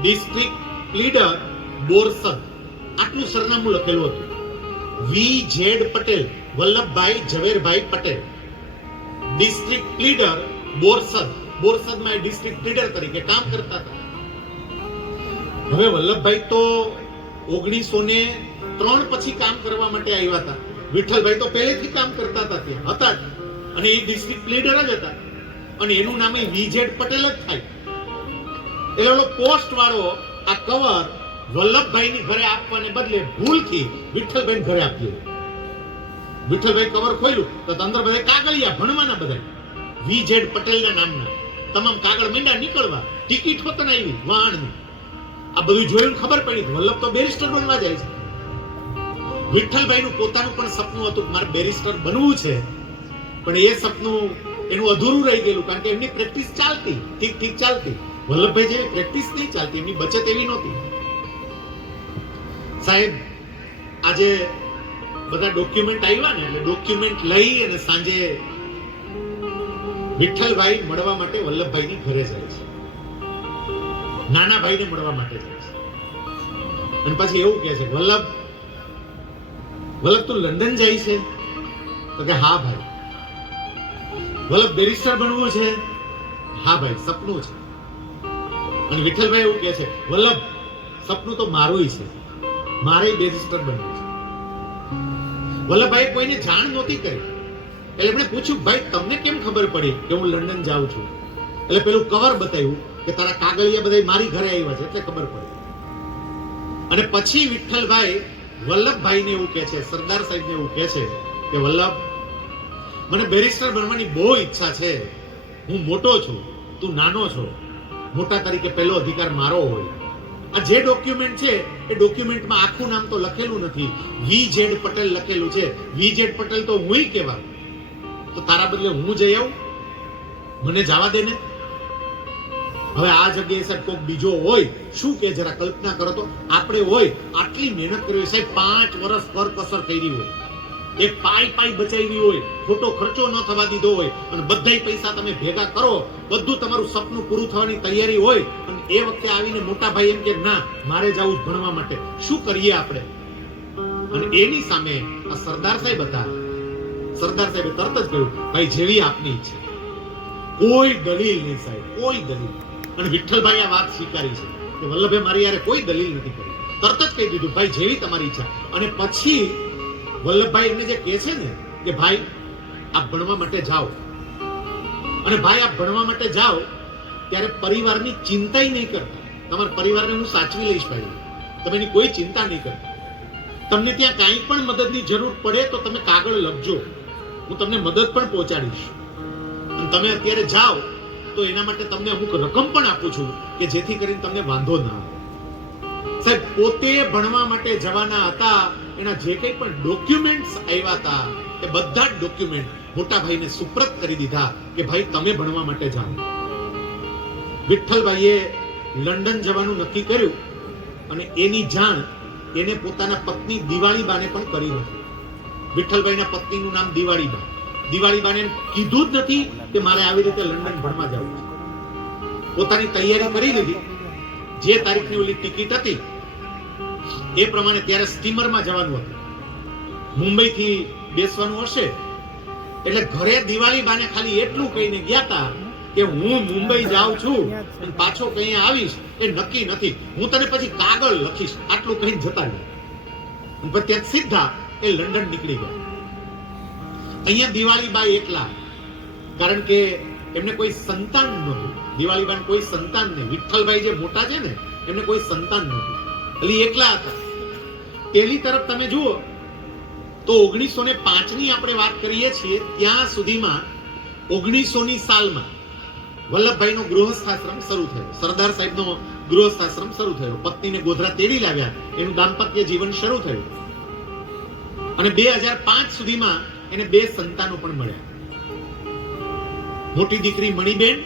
district leader, Borsad. આટલું સરનામું લખેલું હતું. V.Z. Patel Vallabhbhai Zaverbhai Patel, district leader બોરસદમાં ડિસ્ટ્રિક્ટ લીડર તરીકે કામ કરતા હતા. હવે વલ્લભભાઈ તો 1903 પછી કામ કરવા માટે આવ્યા હતા. વિઠ્ઠલભાઈ તો પહેલેથી કામ કરતા હતા ત્યાં હતા જ. અને એ ડિસ્ટ્રિક્ટ લીડર જ હતા અને એનું નામ વીજેડ પટેલ જ થાય. એટલે પોસ્ટ વાળો આ કવર વલ્લભભાઈની ઘરે આપવાને બદલે ભૂલથી વિઠ્ઠલભાઈ ઘરે આપી દીધું. વિઠ્ઠલભાઈ કવર ખોલ્યું તો અંદર બધા કાગળિયા ભણવાના બધા વીજેડ પટેલના નામના તમામ કાગળ મીંડા નીકળવા, ટિકિટ હોતન આવી વાણની. આ બધું જોઈને ખબર પડી વલ્લભ તો બેરિસ્ટર બનવા જાય છે. વિઠ્ઠલભાઈનું પોતાનું પણ સપનું હતું કે મારે બેરિસ્ટર બનવું છે, પણ એ સપનું એનું અધૂરું રહી ગયેલું કારણ કે એમની પ્રેક્ટિસ ચાલતી ઠીક ચાલતી. વલ્લભભાઈ જેવી પ્રેક્ટિસ નહીં ચાલતી, એમની બચત એવી નહોતી. સાહેબ આજે બધા ડોક્યુમેન્ટ આવ્યા ને એટલે ડોક્યુમેન્ટ લઈ અને સાંજે વિઠ્ઠલભાઈ મળવા માટે વલ્લભભાઈની ઘરે જાય છે. નાના ભાઈને મળવા માટે જાય છે અને પછી એવું કહે છે વલ્લભ તું લંડન જાય છે? તો કે હા ભાઈ. વલ્લભ બેરિસ્ટર બનવું છે? હા ભાઈ સપનું છે. અને વિઠ્ઠલભાઈ એવું કહે છે વલ્લભ સપનું તો મારું છે, મારે બેરિસ્ટર બનવું છે. વલ્લભભાઈ કોઈને જાણ નહોતી કરી એટલે એમણે પૂછ્યું ભાઈ તમને કેમ ખબર પડી કે હું લંડન જાઉં છું? એટલે પેલું કવર બતાવ્યું કે તારા કાગળિયા બધા મારી ઘરે આવ્યા છે એટલે ખબર પડી. અને પછી વિઠ્ઠલભાઈ વલ્લભભાઈને એવું કહે છે, સરદાર સાહેબને એવું કહે છે કે વલ્લભ મને બેરિસ્ટર બનવાની બહુ ઈચ્છા છે. હું મોટો છું, તું નાનો છો. મોટા તરીકે પહેલો અધિકાર મારો હોય. આ જે ડોક્યુમેન્ટ છે એ ડોક્યુમેન્ટમાં આખું નામ તો લખેલું નથી, વીજેડ પટેલ લખેલું છે. વીજેડ પટેલ તો હુંય કહેવા. તો તારા બદલે હું જઈ આવું? મને જવા દે ને. હવે આ જગ્યાએ સાહેબ કોઈક બીજો હોય શું કે જરા કલ્પના કરો તો, આપણે હોય આટલી મહેનત કરી સાહેબ 5 વર્ષ કરકસર કરી હોય, એક પાઈ બચાવી હોય, ખોટો ખર્ચો ન થવા દીધો હોય અને બધાય પૈસા તમે ભેગા કરો, બધું તમારું સપનું પૂરું થવાની તૈયારી હોય અને એ વખતે આવીને મોટા ભાઈ એમ કે ના મારે જવું ભણવા માટે, શું કરીએ આપણે? અને એની સામે આ સરદાર સાહેબ હતા. સરદાર સાહેબે તરત જ કહ્યું ભાઈ જેવી આપની ઈચ્છા. કોઈ દલીલ નહીં સાહેબ, કોઈ દલીલ. અને વિઠ્ઠલભાઈ આ વાત સ્વીકારી છે કે વલ્લભે મારી યારે કોઈ દલીલ નથી કરી. તરત જ કહી દીધું ભાઈ જેવી તમારી ઈચ્છા. અને પછી વલ્લભભાઈ એમને જે કહે છે ને કે ભાઈ આપ ભણવા માટે જાઓ, અને ભાઈ આપ ભણવા માટે જાઓ ત્યારે પરિવારની ચિંતા નહીં કરતા. તમારા પરિવારને હું સાચવી લઈશ ભાઈ, તમે એની કોઈ ચિંતા નહીં કરતા. તમને ત્યાં કાંઈ પણ મદદની જરૂર પડે તો તમે કાગળ લખજો, હું તમને મદદ પણ પહોંચાડીશ. અને તમે અત્યારે જાઓ તો એના માટે તમને અમુક રકમ પણ આપું છું કે જેથી કરીને તમને વાંધો ના આવે. સાહેબ પોતે ભણવા માટે જવાના હતા, એના જે કંઈ પણ ડોક્યુમેન્ટ્સ આવ્યા હતા એ બધા જ ડોક્યુમેન્ટ મોટા ભાઈને સુપ્રત કરી દીધા કે ભાઈ તમે ભણવા માટે જાઓ. વિઠ્ઠલભાઈએ લંડન જવાનું નક્કી કર્યું અને એની જાણ એને પોતાના પત્ની દિવાળીબાને પણ કરી નથી. વિઠ્ઠલભાઈના પત્નીનું નામ દિવાળીબા. દિવાળીબાને કીધું જ નથી કે મારે આવી રીતે લંડન ભણવા જવું છે. પોતાની તૈયારી કરી લીધી. જે તારીખની ઓલી ટિકિટ હતી એ પ્રમાણે ત્યારે સ્ટીમરમાં જવાનું હતું. મુંબઈથી બેસવાનું હશે એટલે ઘરે દિવાળીબાને ખાલી એટલું કહીને ગયા હતા કે હું મુંબઈ જાઉં છું અને પાછો કઈ આવીશ એ નક્કી નથી, હું તને પછી કાગળ લખીશ, આટલું કહીને જતા રહ્યા. પછી ત્યાં સીધા એ લંડન નીકળી ગયા. અહીંયા દિવાળીબા એકલા, કારણ કે એમને કોઈ સંતાન નહોતું. દિવાળીબાને કોઈ સંતાન નહીં. વિઠ્ઠલભાઈ જે મોટા છે ને એમને કોઈ સંતાન નહોતું એટલે એકલા હતા. પેલી તરફ તમે જુઓ તો 1905 ની આપણે વાત કરીએ છીએ ત્યાં સુધીમાં 1900 સાલમાં વલ્લભભાઈનો ગૃહસ્થાશ્રમ શરૂ થયો. સરદાર સાહેબનો ગૃહસ્થાશ્રમ શરૂ થયો. પત્નીને ગોધરા તેડી લાવ્યા, એનું દાંપત્ય જીવન શરૂ થયું અને 2005 સુધીમાં એને 2 સંતાનો પણ મળ્યા. મોટી દીકરી મણીબેન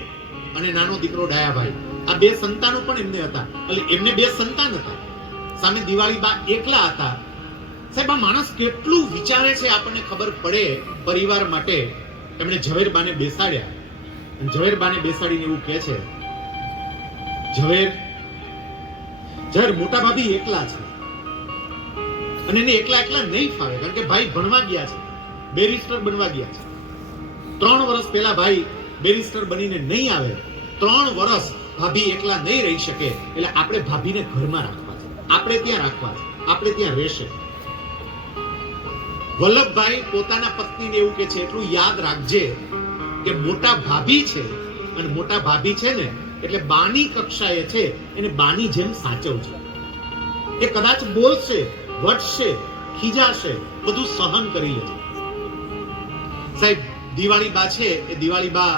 અને નાનો દીકરો ડાયાભાઈ. આ 2 સંતાનો પણ એમને હતા. એટલે એમને 2 સંતાન હતા. સામે દિવાળીબા એકલા હતા. સાહેબ આ માણસ કેટલું વિચારે છે આપણને ખબર પડે પરિવાર માટે. એમણે ઝવેરબાને બેસાડ્યા અને ઝવેરબાને બેસાડીને એવું કહે છે ઝવેર મોટા ભાભી એકલા છે અને એને એકલા નહીં ફાવે કારણ કે ભાઈ ભણવા ગયા છે. બેરિસ્ટર બનવા ગયા છે. 3 વર્ષ પહેલા ભાઈ બેરિસ્ટર બનીને નહીં આવે, 3 વર્ષ ભાભી એકલા નહીં રહી શકે, એટલે આપણે ભાભીને ઘરમાં રાખવા છે, આપણે ત્યાં રાખવા છે, આપણે ત્યાં રહેશે. વલ્લભભાઈ પોતાના પત્નીને એવું કે છે, એટલું યાદ રાખજે કે મોટા ભાભી છે, અને મોટા ભાભી છે ને એટલે બાની કક્ષાએ છે, એને બાની જેમ સાચવજો. એ કદાચ બોલશે, વટશે, ખીજાશે, બધું સહન કરી લેજો. સાહેબ, દિવાળી બા છે, એ દિવાળી બા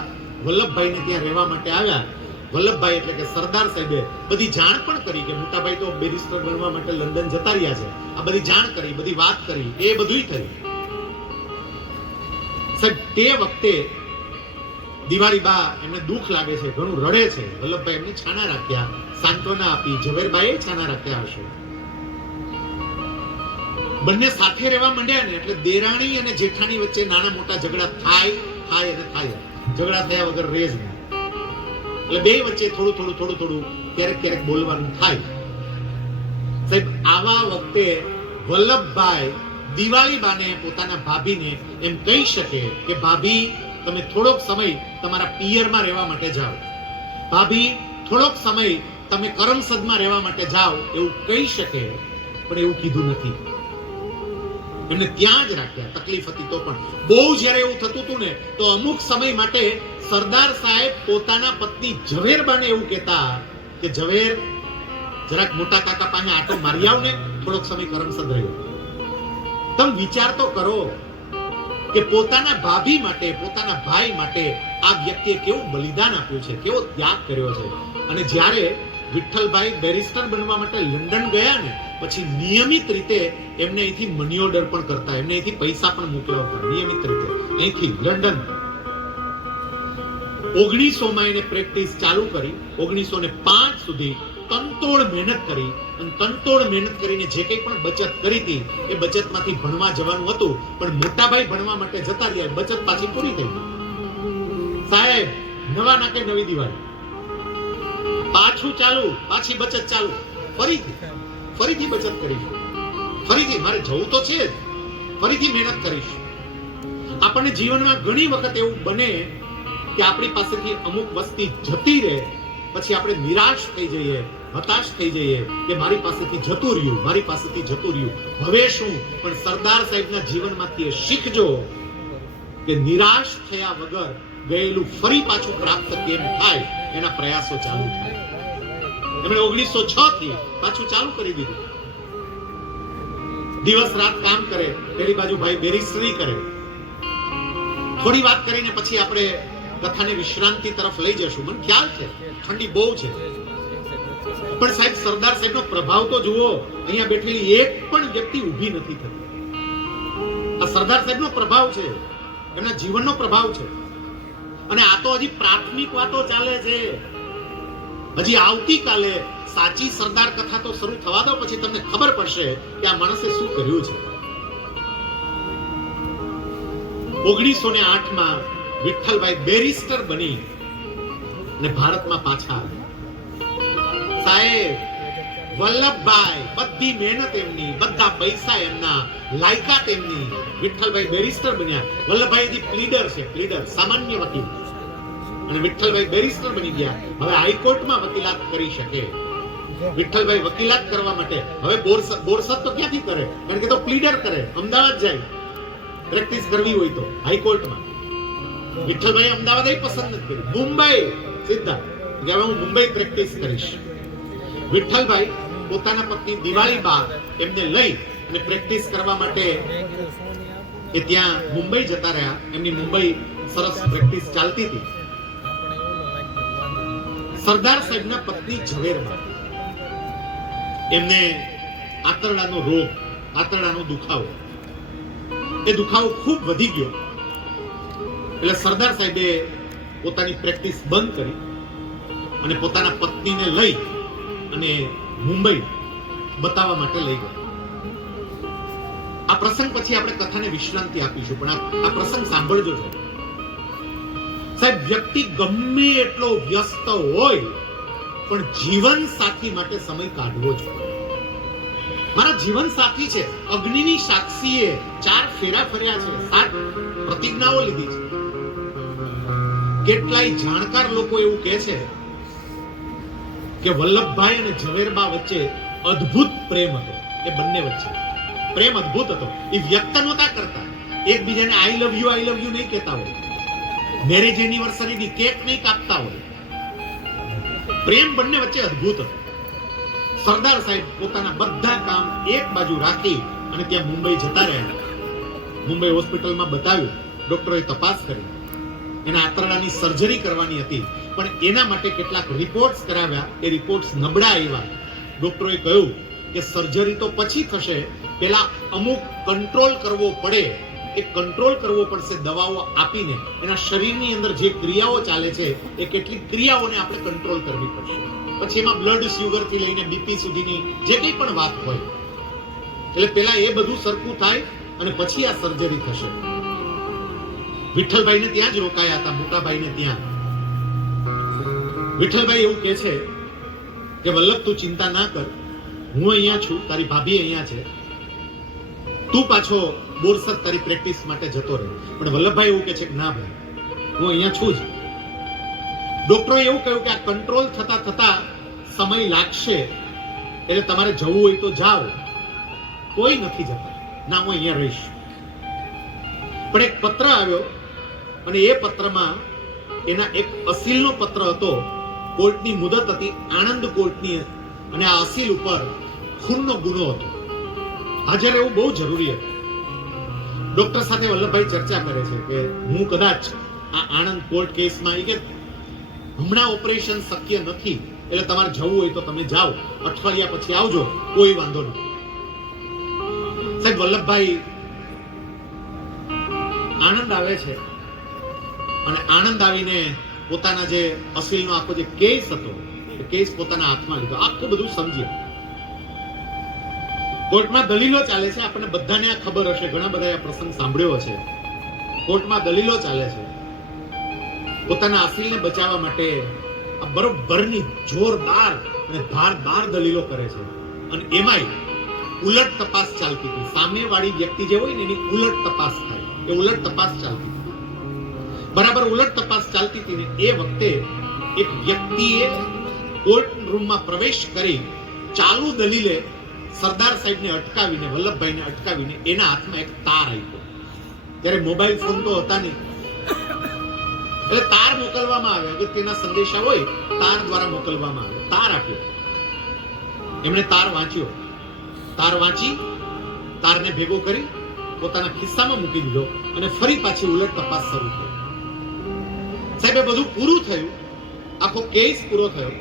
વલ્લભભાઈને ત્યાં રહેવા માટે આવ્યા. વલ્લભભાઈ એટલે કે સરદાર સાહેબે બધી જાણ પણ કરી કે મોટાભાઈ તો બેરિસ્ટર બનવા માટે લંડન જતા રહ્યા છે. આ બધી જાણ કરી, બધી વાત કરી, એ બધુંય થયું. સાહેબ, તે વખતે દિવાળી બા એમને દુઃખ લાગે છે, ઘણું રડે છે. વલ્લભભાઈ એમને છાના રાખ્યા, સાંત્વના આપી. ઝવેરબાઈએ છાના રાખ્યા હશે. બંને સાથે રહેવા માંડ્યા ને એટલે દેરાણી અને જેઠાણી વચ્ચે નાના મોટા ઝઘડા થાય અને થાય. ઝઘડા થયા વગર રહે જ નહીં. એટલે બે વચ્ચે થોડું ક્યારેક બોલવાનું થાય. સાહેબ, આવા વખતે વલ્લભભાઈ દિવાળી બાને પોતાના ભાભીને એમ કહી શકે કે ભાભી, તમે થોડોક સમય તમારા પિયરમાં રહેવા માટે જાઓ. ભાભી, થોડોક સમય તમે કરમસદમાં રહેવા માટે જાઓ, એવું કહી શકે. પણ એવું કીધું નથી. એમને ત્યાં જ રાખ્યા. તકલીફ હતી તો પણ. બહુ જ્યારે એવું થતું હતું ને તો અમુક સમય માટે સરદાર સાહેબ પોતાના પત્ની ઝવેરબાને એવું કહેતા કે ઝવેર, જરાક મોટા કાકા પાસે આટો મારી આવ ને, થોડોક સમય કરમસદ રહ્યો. તમે વિચાર તો કરો કે પોતાના ભાભી માટે, પોતાના ભાઈ માટે આ વ્યક્તિએ કેવું બલિદાન આપ્યું છે, કેવો ત્યાગ કર્યો છે. અને જ્યારે વિઠ્ઠલભાઈ બેરિસ્ટર બનવા માટે લંડન ગયા ને પછી નિયમિત રીતે એમને અહીંથી મની ઓર્ડર પણ કરતા, એમને અહીંથી પૈસા પણ મોકલાવતા નિયમિત રીતે અહીંથી લંડન. 1900માં એને પ્રેક્ટિસ ચાલુ કરી. 1905 સુધી તનતોડ મહેનત કરી, અને તનતોડ મહેનત કરીને જે કંઈ પણ બચત કરી હતી એ બચતમાંથી ભણવા જવાનું હતું. પણ મોટાભાઈ ભણવા માટે જતા રહ્યા, બચત પાછી પૂરી થઈ. સાહેબ, નવા નાકે નવી દિવાળી, પાછું ચાલુ, પાછી બચત ચાલુ, ફરીથી બચત કરીશું, ફરીથી મારે જવું તો છે જ, ફરીથી મહેનત કરીશું. આપણને જીવનમાં ઘણી વખત એવું બને કે આપણી પાસેથી અમુક વસ્તુ જતી રહે, પછી આપણે નિરાશ થઈ જઈએ, હતાશ થઈ જઈએ કે મારી પાસેથી જતું રહ્યું, હવે શું? પણ સરદાર સાહેબના જીવનમાંથી એ શીખજો કે નિરાશ થયા વગર ગયેલું ફરી પાછું પ્રાપ્ત કેમ થાય, એના પ્રયાસો ચાલુ થાય. એમણે 1906 થી પાછું ચાલુ કરી દીધું. દિવસ રાત કામ કરે, પેલી બાજુ ભાઈ બેરિસ્ટરી કરે. થોડી વાત કરીને પછી આપણે કથાને વિશ્રાંતિ તરફ લઈ જશું. મને ખ્યાલ છે ઠંડી બહુ છે, પણ સાહેબ સરદાર સાહેબનો પ્રભાવ તો જુઓ. અહીંયા બેઠેલી એક પણ વ્યક્તિ ઊભી નથી થતી. આ સરદાર સાહેબનો પ્રભાવ છે, એમના જીવનનો પ્રભાવ છે. અને આ તો હજી પ્રાથમિક વાતો ચાલે છે. હજી આવતીકાલે સાચી સરદાર કથા તો શરૂ થવા દો, પછી તમને ખબર પડશે કે આ માણસે શું કર્યું છે. 1908માં વિઠ્ઠલભાઈ બેરિસ્ટર બની અને ભારતમાં પાછા આવ્યા. સાહેબ, વલ્લભભાઈ બધી મહેનત એમની, બધા પૈસા એમના, લાયકાત એમની. વિઠ્ઠલભાઈ બેરિસ્ટર બન્યા. વલ્લભભાઈ જે પ્લીડર છે, પ્લીડર સામાન્ય વકીલ, અને વિઠ્ઠલભાઈ બેરિસ્ટર બની ગયા. હવે હાઈકોર્ટમાં વકીલાત કરી શકે. વિઠ્ઠલભાઈ વકીલાત કરવા માટે હવે બોરસદ તો ક્યાંથી કરે? કારણ કે તો પ્લીડર કરે, અમદાવાદ જાય પ્રેક્ટિસ કરવી હોય તો હાઈકોર્ટમાં. વિઠ્ઠલભાઈ અમદાવાદ પસંદ નથી કર્યું, મુંબઈ સીધા કે હવે હું મુંબઈ પ્રેક્ટિસ કરીશ. વિઠ્ઠલભાઈ પોતાના પત્ની દિવાળી બા એમને લઈ અને પ્રેક્ટિસ કરવા માટે એ ત્યાં મુંબઈ જતા રહ્યા. એમની મુંબઈ સરસ પ્રેક્ટિસ ચાલતી હતી. સરદાર સાહેબના પત્ની ઝવેરબા, એમને આંતરડાનો રોગ, આંતરડાનો દુખાવો, એ દુખાવો ખૂબ વધી ગયો. એટલે સરદાર સાહેબે પોતાની પ્રેક્ટિસ બંધ કરી અને પોતાના પત્નીને લઈ અને મુંબઈ બતાવવા માટે લઈ ગયા. આ પ્રસંગ પછી આપણે કથાને વિશ્રાંતિ આપીશું, પણ આ પ્રસંગ સાંભળજો. સાહેબ, વ્યક્તિ ગમે એટલો વ્યસ્ત હોય પણ જીવન સાથી માટે સમય કાઢવો જ પડે. મારા જીવન સાથી છે. અગ્નિની સાક્ષીએ 4 ફેરા ફર્યા છે, 7 પ્રતિજ્ઞાઓ લીધી છે. કેટલાય જાણકાર લોકો એવું કહે છે કે વલ્લભભાઈ અને ઝવેરબા વચ્ચે અદ્ભુત પ્રેમ હતો. એ બંને વચ્ચે પ્રેમ અદ્ભુત હતો. એ વ્યક્ત નહોતા કરતા, એકબીજાને આઈ લવ યુ નહીં કહેતા હોય, મેરેજ એનિવર્સરીની કેક નહીં કાપતા હોય. પ્રેમ બંને વચ્ચે અદ્ભુત હતો. સરદાર સાહેબ પોતાના બધા કામ એક બાજુ રાખી અને ત્યાં મુંબઈ જતા રહ્યા. મુંબઈ હોસ્પિટલમાં બતાવ્યું, ડોક્ટરોએ તપાસ કરી, એના આંતરડાની સર્જરી કરવાની હતી, પણ એના માટે કેટલાક રિપોર્ટ્સ કરાવ્યા. એ રિપોર્ટ્સ નબળા આવ્યા. ડોક્ટરોએ કહ્યું કે સર્જરી તો પછી થશે, પહેલા અમુક કંટ્રોલ કરવો પડે. એ કંટ્રોલ કરવો પડશે દવાઓ આપીને. એના શરીરની અંદર જે ક્રિયાઓ ચાલે છે એ કેટલીક ક્રિયાઓને આપણે કંટ્રોલ કરવી પડશે. પછી એમાં બ્લડ શુગર થી લઈને બીપી સુધીની જે કંઈ પણ વાત હોય, એટલે પહેલા એ બધું સરખું થાય અને પછી આ સર્જરી થશે. વિઠ્ઠલભાઈને ત્યાં જ રોકાયા હતા, મોટાભાઈને ત્યાં. વિઠ્ઠલભાઈ એવું કહે છે કે વલ્લભ તું ચિંતા ના કર, હું અહીંયા છું, તારી ભાભી અહીંયા છે, તું પાછો બોરસદ તારી પ્રેક્ટિસ માટે જતો રહે. પણ વલ્લભભાઈ એવું કહે છે કે ના ભાઈ, હું અહીંયા છું જ. ડોક્ટરોએ એવું કહ્યું કે આ કંટ્રોલ થતા થતા સમય લાગશે, એટલે તમારે જવું હોય તો જાઓ, કોઈ નથી જતા. ના, હું અહીંયા રહીશ. પણ એક પત્ર આવ્યો અને એ પત્રમાં એના એક અસીલનો પત્ર હતો. કોર્ટની મુદત હતી, આણંદ કોર્ટની, અને આ અસીલ ઉપર ખૂનનો ગુનો હતો. હાજર રહેવું બહુ જરૂરી હતું. ડોક્ટર સાથે વલ્લભભાઈ ચર્ચા કરે છે કે હું કદાચ આ આણંદ કોર્ટ કેસમાં કે હમણાં ઓપરેશન શક્ય નથી, એટલે તમારે જવું હોય તો તમે જાઓ, અઠવાડિયા પછી આવજો, કોઈ વાંધો નથી. સાહેબ વલ્લભભાઈ આણંદ આવે છે અને આણંદ આવીને પોતાના જે અસીલનો આખો જે કેસ હતો એ કેસ પોતાના હાથમાં લીધો. આખું બધું સમજ્યા. કોર્ટમાં દલીલો ચાલે છે. આપણને બધાને આ ખબર હશે, ઘણા બધા આ પ્રસંગ સાંભળ્યો હશે. કોર્ટમાં દલીલો ચાલે છે. પોતાના અસીલને બચાવવા માટે આ બરોબરની જોરદાર અને ધારદાર દલીલો કરે છે. અને એમાંય ઉલટ તપાસ ચાલતી હતી. સામેવાળી વ્યક્તિ જે હોય ને એની ઉલટ તપાસ થાય, એ ઉલટ તપાસ ચાલતી હતી. બરાબર ઉલટ તપાસ ચાલતી હતી ને એ વખતે એક વ્યક્તિએ કોર્ટ રૂમમાં પ્રવેશ કરી ચાલુ દલીલે સરદાર સાહેબને અટકાવીને, વલ્લભભાઈને અટકાવીને એના હાથમાં એક તાર આપ્યો. ત્યારે મોબાઈલ ફોન તો હતા નહીં, એટલે તાર મોકલવામાં આવે. અગત્યના સંદેશા હોય તાર દ્વારા મોકલવામાં આવે. તાર આપ્યો. એમણે તાર વાંચ્યો. તાર વાંચી તારને ભેગો કરી પોતાના ખિસ્સામાં મૂકી દીધો અને ફરી પાછી ઉલટ તપાસ શરૂ થઈ. સાહેબ બધું પૂરું થયું, આખો કેસ પૂરો થયો.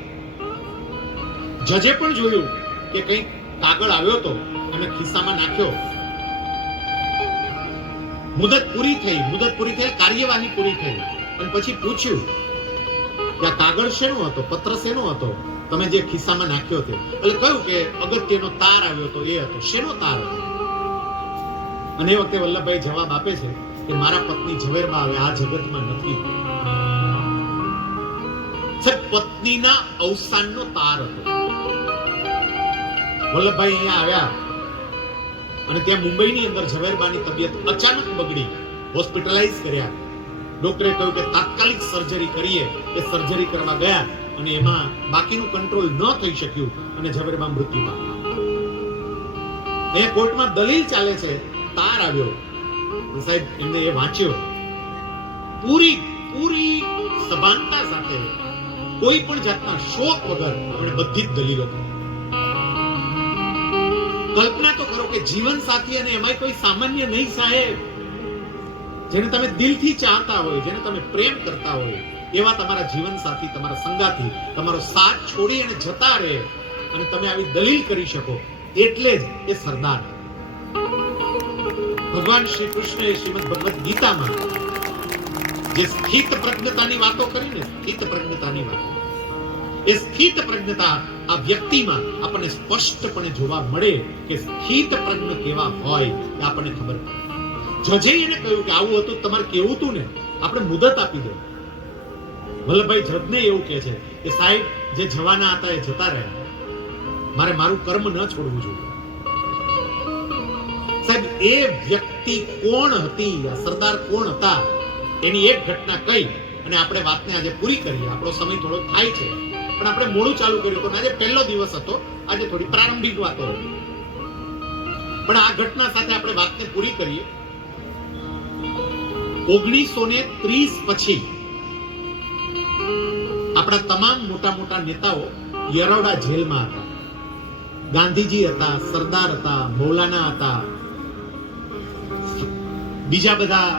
જજે પણ જોયું કે કંઈક કાગળ આવ્યો તો અને ખિસ્સામાં નાખ્યો. મુદત પૂરી થઈ. કાર્યવાહી પૂરી થઈ અને પછી પૂછ્યું કે આ કાગળ શેનો હતો, પત્ર શેનો હતો, તમે જે ખિસ્સામાં નાખ્યો હતો? એટલે કહ્યું કે અગત્યનો તાર આવ્યો તો એ હતો. શેનો તાર હતો? અને એ વખતે વલ્લભભાઈ જવાબ આપે છે કે મારા પત્ની ઝવેરબા હવે આ જગતમાં નથી. પત્નીના અવસાનનો તાર હતો. વલ્લભભાઈ અહીંયા આવ્યા અને ત્યાં મુંબઈની અંદર ઝવેરબાની તબિયત અચાનક બગડી. હોસ્પિટલાઇઝ કર્યા. ડોક્ટરે કહ્યું કે તાત્કાલિક સર્જરી કરીએ. એ સર્જરી કરવા ગયા અને એમાં બાકીનું કંટ્રોલ ન થઈ શક્યું અને ઝવેરબા મૃત્યુ પામ્યા. અહીંયા કોર્ટમાં દલીલ ચાલે છે. તાર આવ્યો. સાહેબ એમને એ વાંચ્યો. પૂરી સભાનતા સાથે, કોઈ પણ જાતના શોક વગર આપણે બધી જ દલીલો કરી. કલ્પના તો કરો કે જીવન સાથી અને એમાંય કોઈ સામાન્ય નહીં સાહેબ, જેને તમે દિલથી ચાહતા હોય, જેને તમે પ્રેમ કરતા હોય, એવા તમારા જીવન સાથી, તમારા સંગાથી તમારો સાથ છોડી અને જતા રહે અને તમે આવી દલીલ કરી શકો, એટલે જ એ સરદાર. ભગવાન શ્રી કૃષ્ણએ શ્રીમદ ભગવદ ગીતામાં જે સ્થિત પ્રજ્ઞતાની વાતો કરી ને, સ્થિત પ્રજ્ઞતાની વાતો, એ સ્થિત પ્રજ્ઞતા આ વ્યક્તિમાં આપણને સ્પષ્ટપણે જોવા મળે કે સ્થિત પ્રજ્ઞ કેવા હોય એ આપણને ખબર પડે. જજે એને કહ્યું કે આવું હતું, તમારે કેવું હતું ને, આપણે મુદત આપી દો. વલ્લભભાઈ જજને એવું કહે છે કે સાહેબ જે જવાના હતા એ જતા રહ્યા, મારે મારું કર્મ ન છોડવું જોઈએ. સાહેબ એ વ્યક્તિ કોણ હતી, આ સરદાર કોણ હતા, એની એક ઘટના કહી અને આપણે વાતને આજે પૂરી કરીએ. આપણો સમય થોડો થાય છે પણ આપણે મોડું ચાલુ કર્યું તો આજે પહેલો દિવસ હતો, આજે થોડી પ્રારંભિક વાતો હતી પણ આ ઘટના સાથે આપણે વાતને પૂરી કરીએ. 1930 પછી આપણા તમામ મોટા મોટા નેતાઓ યરોડા જેલમાં હતા. ગાંધીજી હતા, સરદાર હતા, મૌલાના હતા, બીજા બધા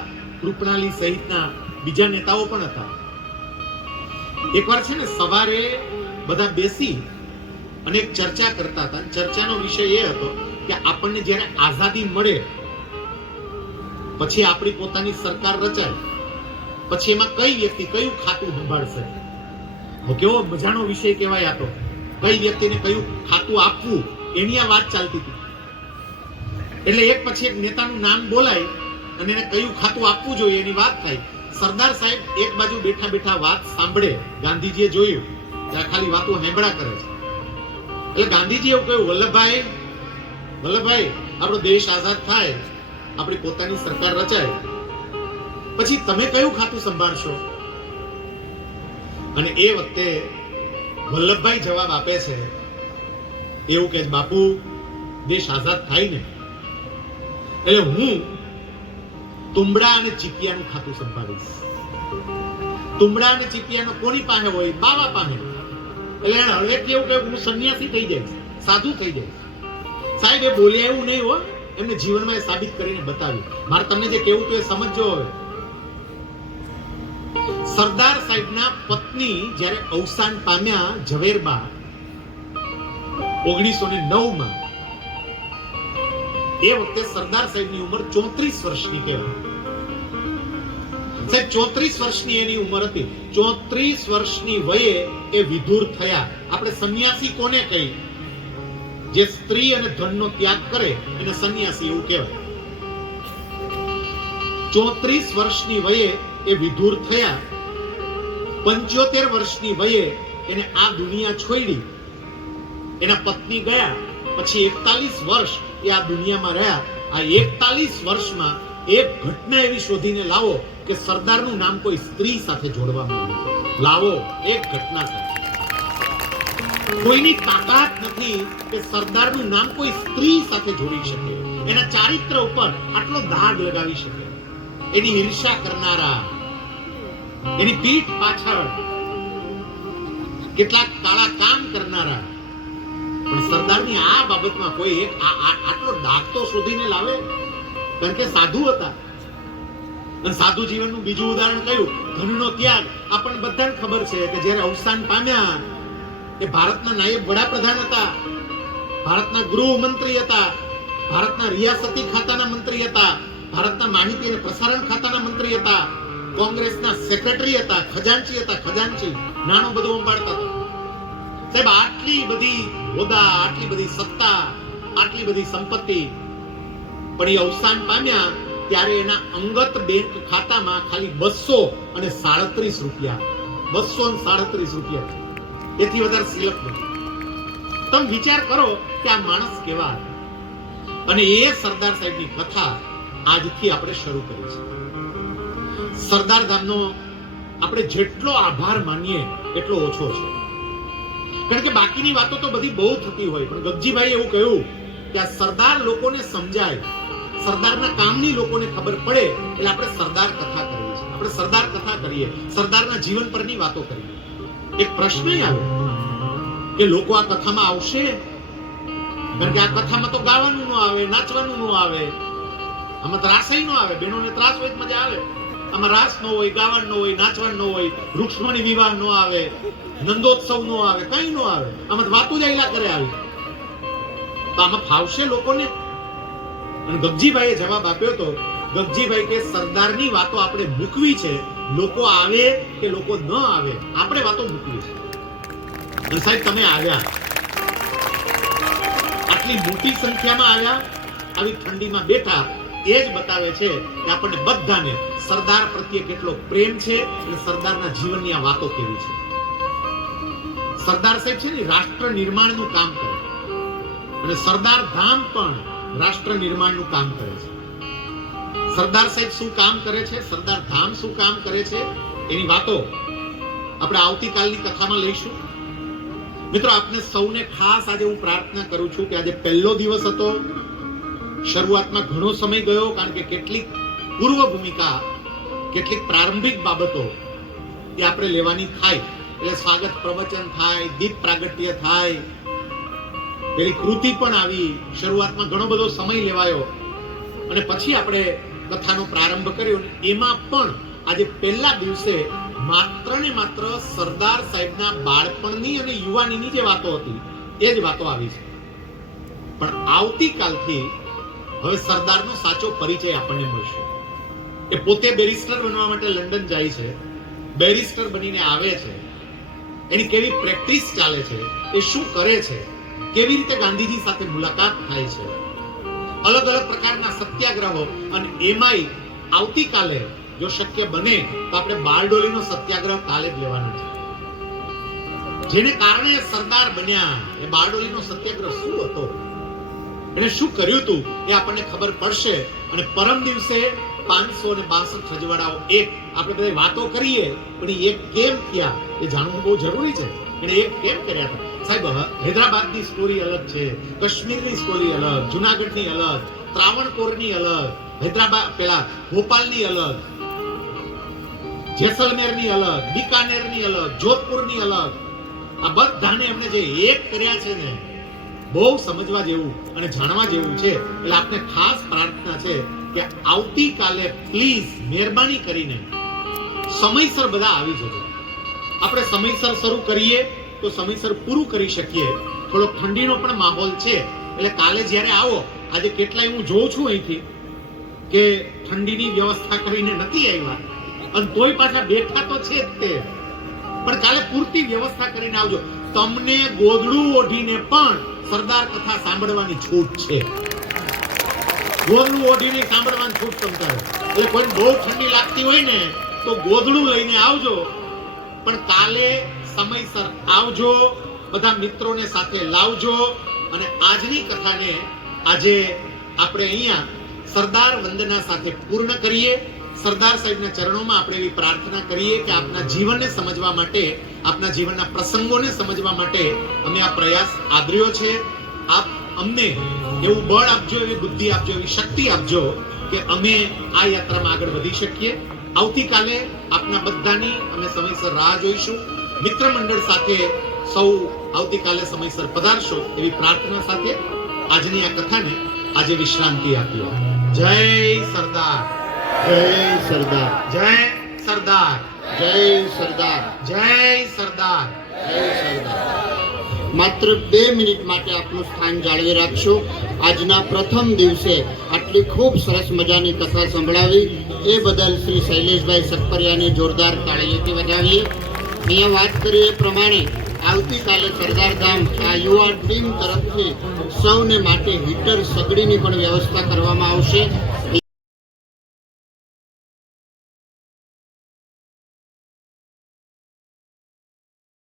કૃપણાલી સહિતના બીજા નેતાઓ પણ હતા. એકવાર છે ને સવારે બધા બેસી અને એક ચર્ચા કરતા હતા. ચર્ચાનો વિષય એ હતો કે આપણને જ્યારે આઝાદી મળે પછી આપણી પોતાની સરકાર રચાય પછી એમાં કઈ વ્યક્તિ કયું ખાતું સંભાળશે. કેવો મજાનો વિષય કહેવાય. આ તો કઈ વ્યક્તિને કયું ખાતું આપવું એની આ વાત ચાલતી હતી. એટલે એક પછી એક નેતાનું નામ બોલાય અને એને કયું ખાતું આપવું જોઈએ એની વાત થાય. સરદાર સાહેબ એક બાજુ બેઠા બેઠા વાત સાંભળે. ગાંધીજીએ જોયું કે આ ખાલી વાતો હેંબડા કરે છે એટલે ગાંધીજી એવું કહ્યું, વલ્લભભાઈ આપણો દેશ આઝાદ થાય, આપણી પોતાની સરકાર રચાય પછી તમે કયું ખાતું સંભાળશો? અને એ વખતે વલ્લભભાઈ જવાબ આપે છે એવું કે બાપુ દેશ આઝાદ થાય ને એટલે હું તુંબડા અને ચીપિયાનું ખાતું સંભાળીશ. તુંબડા અને ચીપિયાનો કોની પાસે હોય? બાવા પાસે. એટલે હવે કેવું કે હું સંન્યાસી થઈ જઈશ, સાધુ થઈ જઈશ. સાહેબ એ બોલ્યા એવું નહીં હો, એમને જીવનમાં એ સાબિત કરીને બતાવ્યું. મારે તમને જે કેવું તો એ સમજજો. હવે સરદાર સાહેબના પત્ની જ્યારે અવસાન પામ્યા ઝવેરબા 1909 એ વખતે સરદાર સાહેબની ઉંમર 34 વર્ષની કહેવાય. સાહેબ 34 વર્ષની એની ઉંમર હતી. 34 વર્ષની વયે એ વિધુર થયા. આપણે સંન્યાસી કોને કહી? જે સ્ત્રી અને ધનનો ત્યાગ કરે એને સંન્યાસી એવું કહેવાય. 34 વર્ષની વયે એ વિધુર થયા. 75 વર્ષની વયે એને આ દુનિયા છોડી. એના પત્ની ગયા પછી 41 વર્ષ એ આ દુનિયામાં રહ્યા. આ 41 વર્ષમાં એક ઘટના એવી શોધીને લાવો કે સરદારનું નામ કોઈ સ્ત્રી સાથે જોડવામાં આવ્યું. લાવો એક ઘટના સાથે. કોઈની તાકાત નથી કે સરદારનું નામ કોઈ સ્ત્રી સાથે જોડી શકે, એના ચારિત્ર ઉપર આટલો દાગ લગાવી શકે. એની ઈર્ષા કરનારા, એની પીઠ પાછળ કેટલાક કાળા કામ કરનારા, પણ સરદારની આ બાબતમાં કોઈ એક આટલો દાગ તો શોધીને લાવે. કારણ કે સાધુ હતા. અને સાધુ જીવનનું બીજું ઉદાહરણ કયું? ધનનો ત્યાગ. આપણને બધાને ખબર છે કે જ્યારે અવસાન પામ્યા એ ભારતના નાયબ વડાપ્રધાન હતા, ભારતના ગૃહમંત્રી હતા, ભારતના રિયાસતી ખાતાના મંત્રી હતા, ભારતના માહિતી અને પ્રસારણ ખાતાના મંત્રી હતા, કોંગ્રેસના સેક્રેટરી હતા, ખજાનચી હતા. ખજાનચી નાણું બધું સંભાળતા હતા. સાહેબ આટલી બધી હોદ્દા, આટલી બધી સત્તા, આટલી બધી સંપત્તિ, પણ એ અવસાન પામ્યા ત્યારે એના અંગત બેંક ખાતામાં ખાલી 237 રૂપિયા, 237 રૂપિયા. એથી વધારે સિલક નથી. તમે વિચાર કરો કે આ માણસ કેવા. અને એ સરદાર સાહેબની કથા આજથી આપણે શરૂ કરી છે. સરદાર ધામનો આપણે જેટલો આભાર માનીએ એટલો ઓછો છે. કારણ કે બાકીની વાતો તો બધી બહુ થતી હોય, પણ ગગજીભાઈ એવું કહ્યું કે આ સરદાર લોકોને સમજાય, સરદારના કામની લોકોને ખબર પડે એટલે આપણે સરદાર કથા કરીએ છીએ. આપણે સરદાર કથા કરીએ, સરદારના જીવન પરની વાતો કરીએ. એક પ્રશ્ન આવે કે લોકો આ કથામાં આવશે? કારણ કે આ કથામાં તો ગાવાનું ન આવે, નાચવાનું ન આવે, આમાં ત્રાસય ન આવે. બહેનોને ત્રાસ હોય મજા આવે. આમાં રાસ ન હોય, ગાવાનું ન હોય, નાચવાનું ન હોય, રૂક્ષ્મણી વિવાહ ન આવે, નંદોત્સવ ન આવે, કઈ ન આવે. આમાં વાતો જ આયલા કરે આવી. તો આમાં ફાવશે લોકોને? અને ગગજીભાઈએ જવાબ આપ્યો તો ગગજીભાઈ કે સરદારની વાતો આપણે મૂકવી છે. લોકો આવે કે લોકો ન આવે, આપણે વાતો મૂકવી છે. અને સાહેબ તમે આવ્યા, આટલી મોટી સંખ્યામાં આવ્યા, આવી ઠંડીમાં બેઠા, એ જ બતાવે છે કે આપણને બધાને સરદાર પ્રત્યે કેટલો પ્રેમ છે અને સરદારના જીવનની આ વાતો કેવી છે. સરદાર સાહેબ છે ને રાષ્ટ્ર નિર્માણનું કામ કરે અને સરદાર ધામ પણ રાષ્ટ્ર નિર્માણનું કામ કરે છે. સરદાર સાહેબ શું કામ કરે છે, સરદાર ધામ શું કામ કરે છે, એની વાતો આપણે આવતીકાલની કથામાં લઈશું. મિત્રો, આપને સૌને ખાસ આજે હું પ્રાર્થના કરું છું કે આજે પહેલો દિવસ હતો. શરૂઆતમાં ઘણો સમય ગયો, કારણ કે કેટલીક પૂર્વ ભૂમિકા, કેટલીક પ્રારંભિક બાબતો એ આપણે લેવાની થાય. એટલે સ્વાગત પ્રવચન થાય, દીપ પ્રાગટ્ય થાય, પેલી કૃતિ પણ આવી. શરૂઆતમાં ઘણો બધો સમય લેવાયો અને પછી આપણે કથાનો પ્રારંભ કર્યો. એમાં પણ આજે પહેલા દિવસે માત્ર ને માત્ર સરદાર સાહેબના બાળપણની અને યુવાનીની જે વાતો હતી એ જ વાતો આવી છે. પણ આવતીકાલથી હવે સરદારનો સાચો પરિચય આપણને મળશે. એ પોતે બેરિસ્ટર બનવા માટે લંડન જાય છે, બેરિસ્ટર બનીને આવે છે, એની કેવી પ્રેક્ટિસ ચાલે છે, એ શું કરે છે, કેવી રીતે ગાંધીજી સાથે મુલાકાત થાય છે, અલગ અલગ પ્રકારના સત્યાગ્રહો, અને એમાંય આવતીકાલે જો શક્ય બને તો આપણે બારડોલીનો સત્યાગ્રહ કાલે જ લેવાનો છે. જેને કારણે સરદાર બન્યા, એ બારડોલીનો સત્યાગ્રહ શું હતો, એને શું કર્યું હતું, એ આપણને ખબર પડશે. અને પરમ દિવસે 562 રજવાડાઓ એક આપણે બધી વાતો કરીએ, પણ એક કેમ થયા એ જાણવું બહુ જરૂરી છે. એને એક કેમ કર્યા હતા સાહેબ? હૈદરાબાદની સ્ટોરી અલગ છે, કાશ્મીરની સ્ટોરી અલગ, જુનાગઢની અલગ, ત્રાવણકોરની અલગ, હૈદરાબાદ પેલા ભોપાલની અલગ, જેસલમેરની અલગ, બીકાનેરની અલગ, જોધપુરની અલગ. આ બધાને એમને જે એક કર્યા છે ને, બહુ સમજવા જેવું અને જાણવા જેવું છે. એટલે આપને ખાસ પ્રાર્થના છે કે આવતીકાલે પ્લીઝ મહેરબાની કરીને સમયસર બધા આવી જજો. આપણે સમયસર શરૂ કરીએ તો સમયસર પૂરું કરી શકીએ. થોડો ઠંડીનો પણ માહોલ છે, એટલે કાલે જ્યારે આવો, આજે કેટલાય હું જોઉં છું અહીંથી કે ઠંડીની વ્યવસ્થા કરીને નથી આવ્યા, અને તોય પાછા બેઠા તો છે જ તે. પણ કાલે પૂરતી વ્યવસ્થા કરીને આવજો. તમને ગોદડું ઓઢીને પણ સરદાર કથા સાંભળવાની છૂટ છે. ગોદડું ઓઢીને સાંભળવાની છૂટ તમને. એટલે કોઈ બહુ ઠંડી લાગતી હોય ને તો ગોદડું લઈને આવજો, પણ કાલે સમયસર આવજો, બધા મિત્રોને સાથે લાવજો. અને આજની કથાને આજે આપણે અહીંયા સરદાર વંદના સાથે પૂર્ણ કરીએ. સરદાર સાહેબના ચરણોમાં આપણે એવી પ્રાર્થના કરીએ કે આપના જીવનને સમજવા માટે, આપના જીવનના પ્રસંગોને સમજવા માટે અમે આ પ્રયાસ આદર્યો છે. આપ અમને એવું બળ આપજો, એવી બુદ્ધિ આપજો, એવી શક્તિ આપજો કે અમે આ યાત્રામાં આગળ વધી શકીએ. આવતીકાલે આપના બધાની અમે સમયસર રાહ જોઈશું. મિત્ર મંડળ સાથે સૌ આવતીકાલે સમયસર પધારશો એવી પ્રાર્થના સાથે આજની આ કથાને આજે વિશ્રાંતિ આપીએ. જય સરદાર, જય સરદાર, જય સરદાર, જય સરદાર, જય સરદાર, જય સરદાર. માત્ર 2 મિનિટ માટે આપનું સ્થાન જાળવી રાખશો. આજના પ્રથમ દિવસે આટલી ખૂબ સરસ મજાની કથા સંભળાવી એ બદલ શ્રી શૈલેષભાઈ સકપરિયાની જોરદાર તાળીઓથી વધાવીએ. અહીંયા વાત કરી એ પ્રમાણે આવતીકાલે સરદાર ધામ આ યુવા ટીમ તરફથી સૌને માટે હીટર સગડીની પણ વ્યવસ્થા કરવામાં આવશે.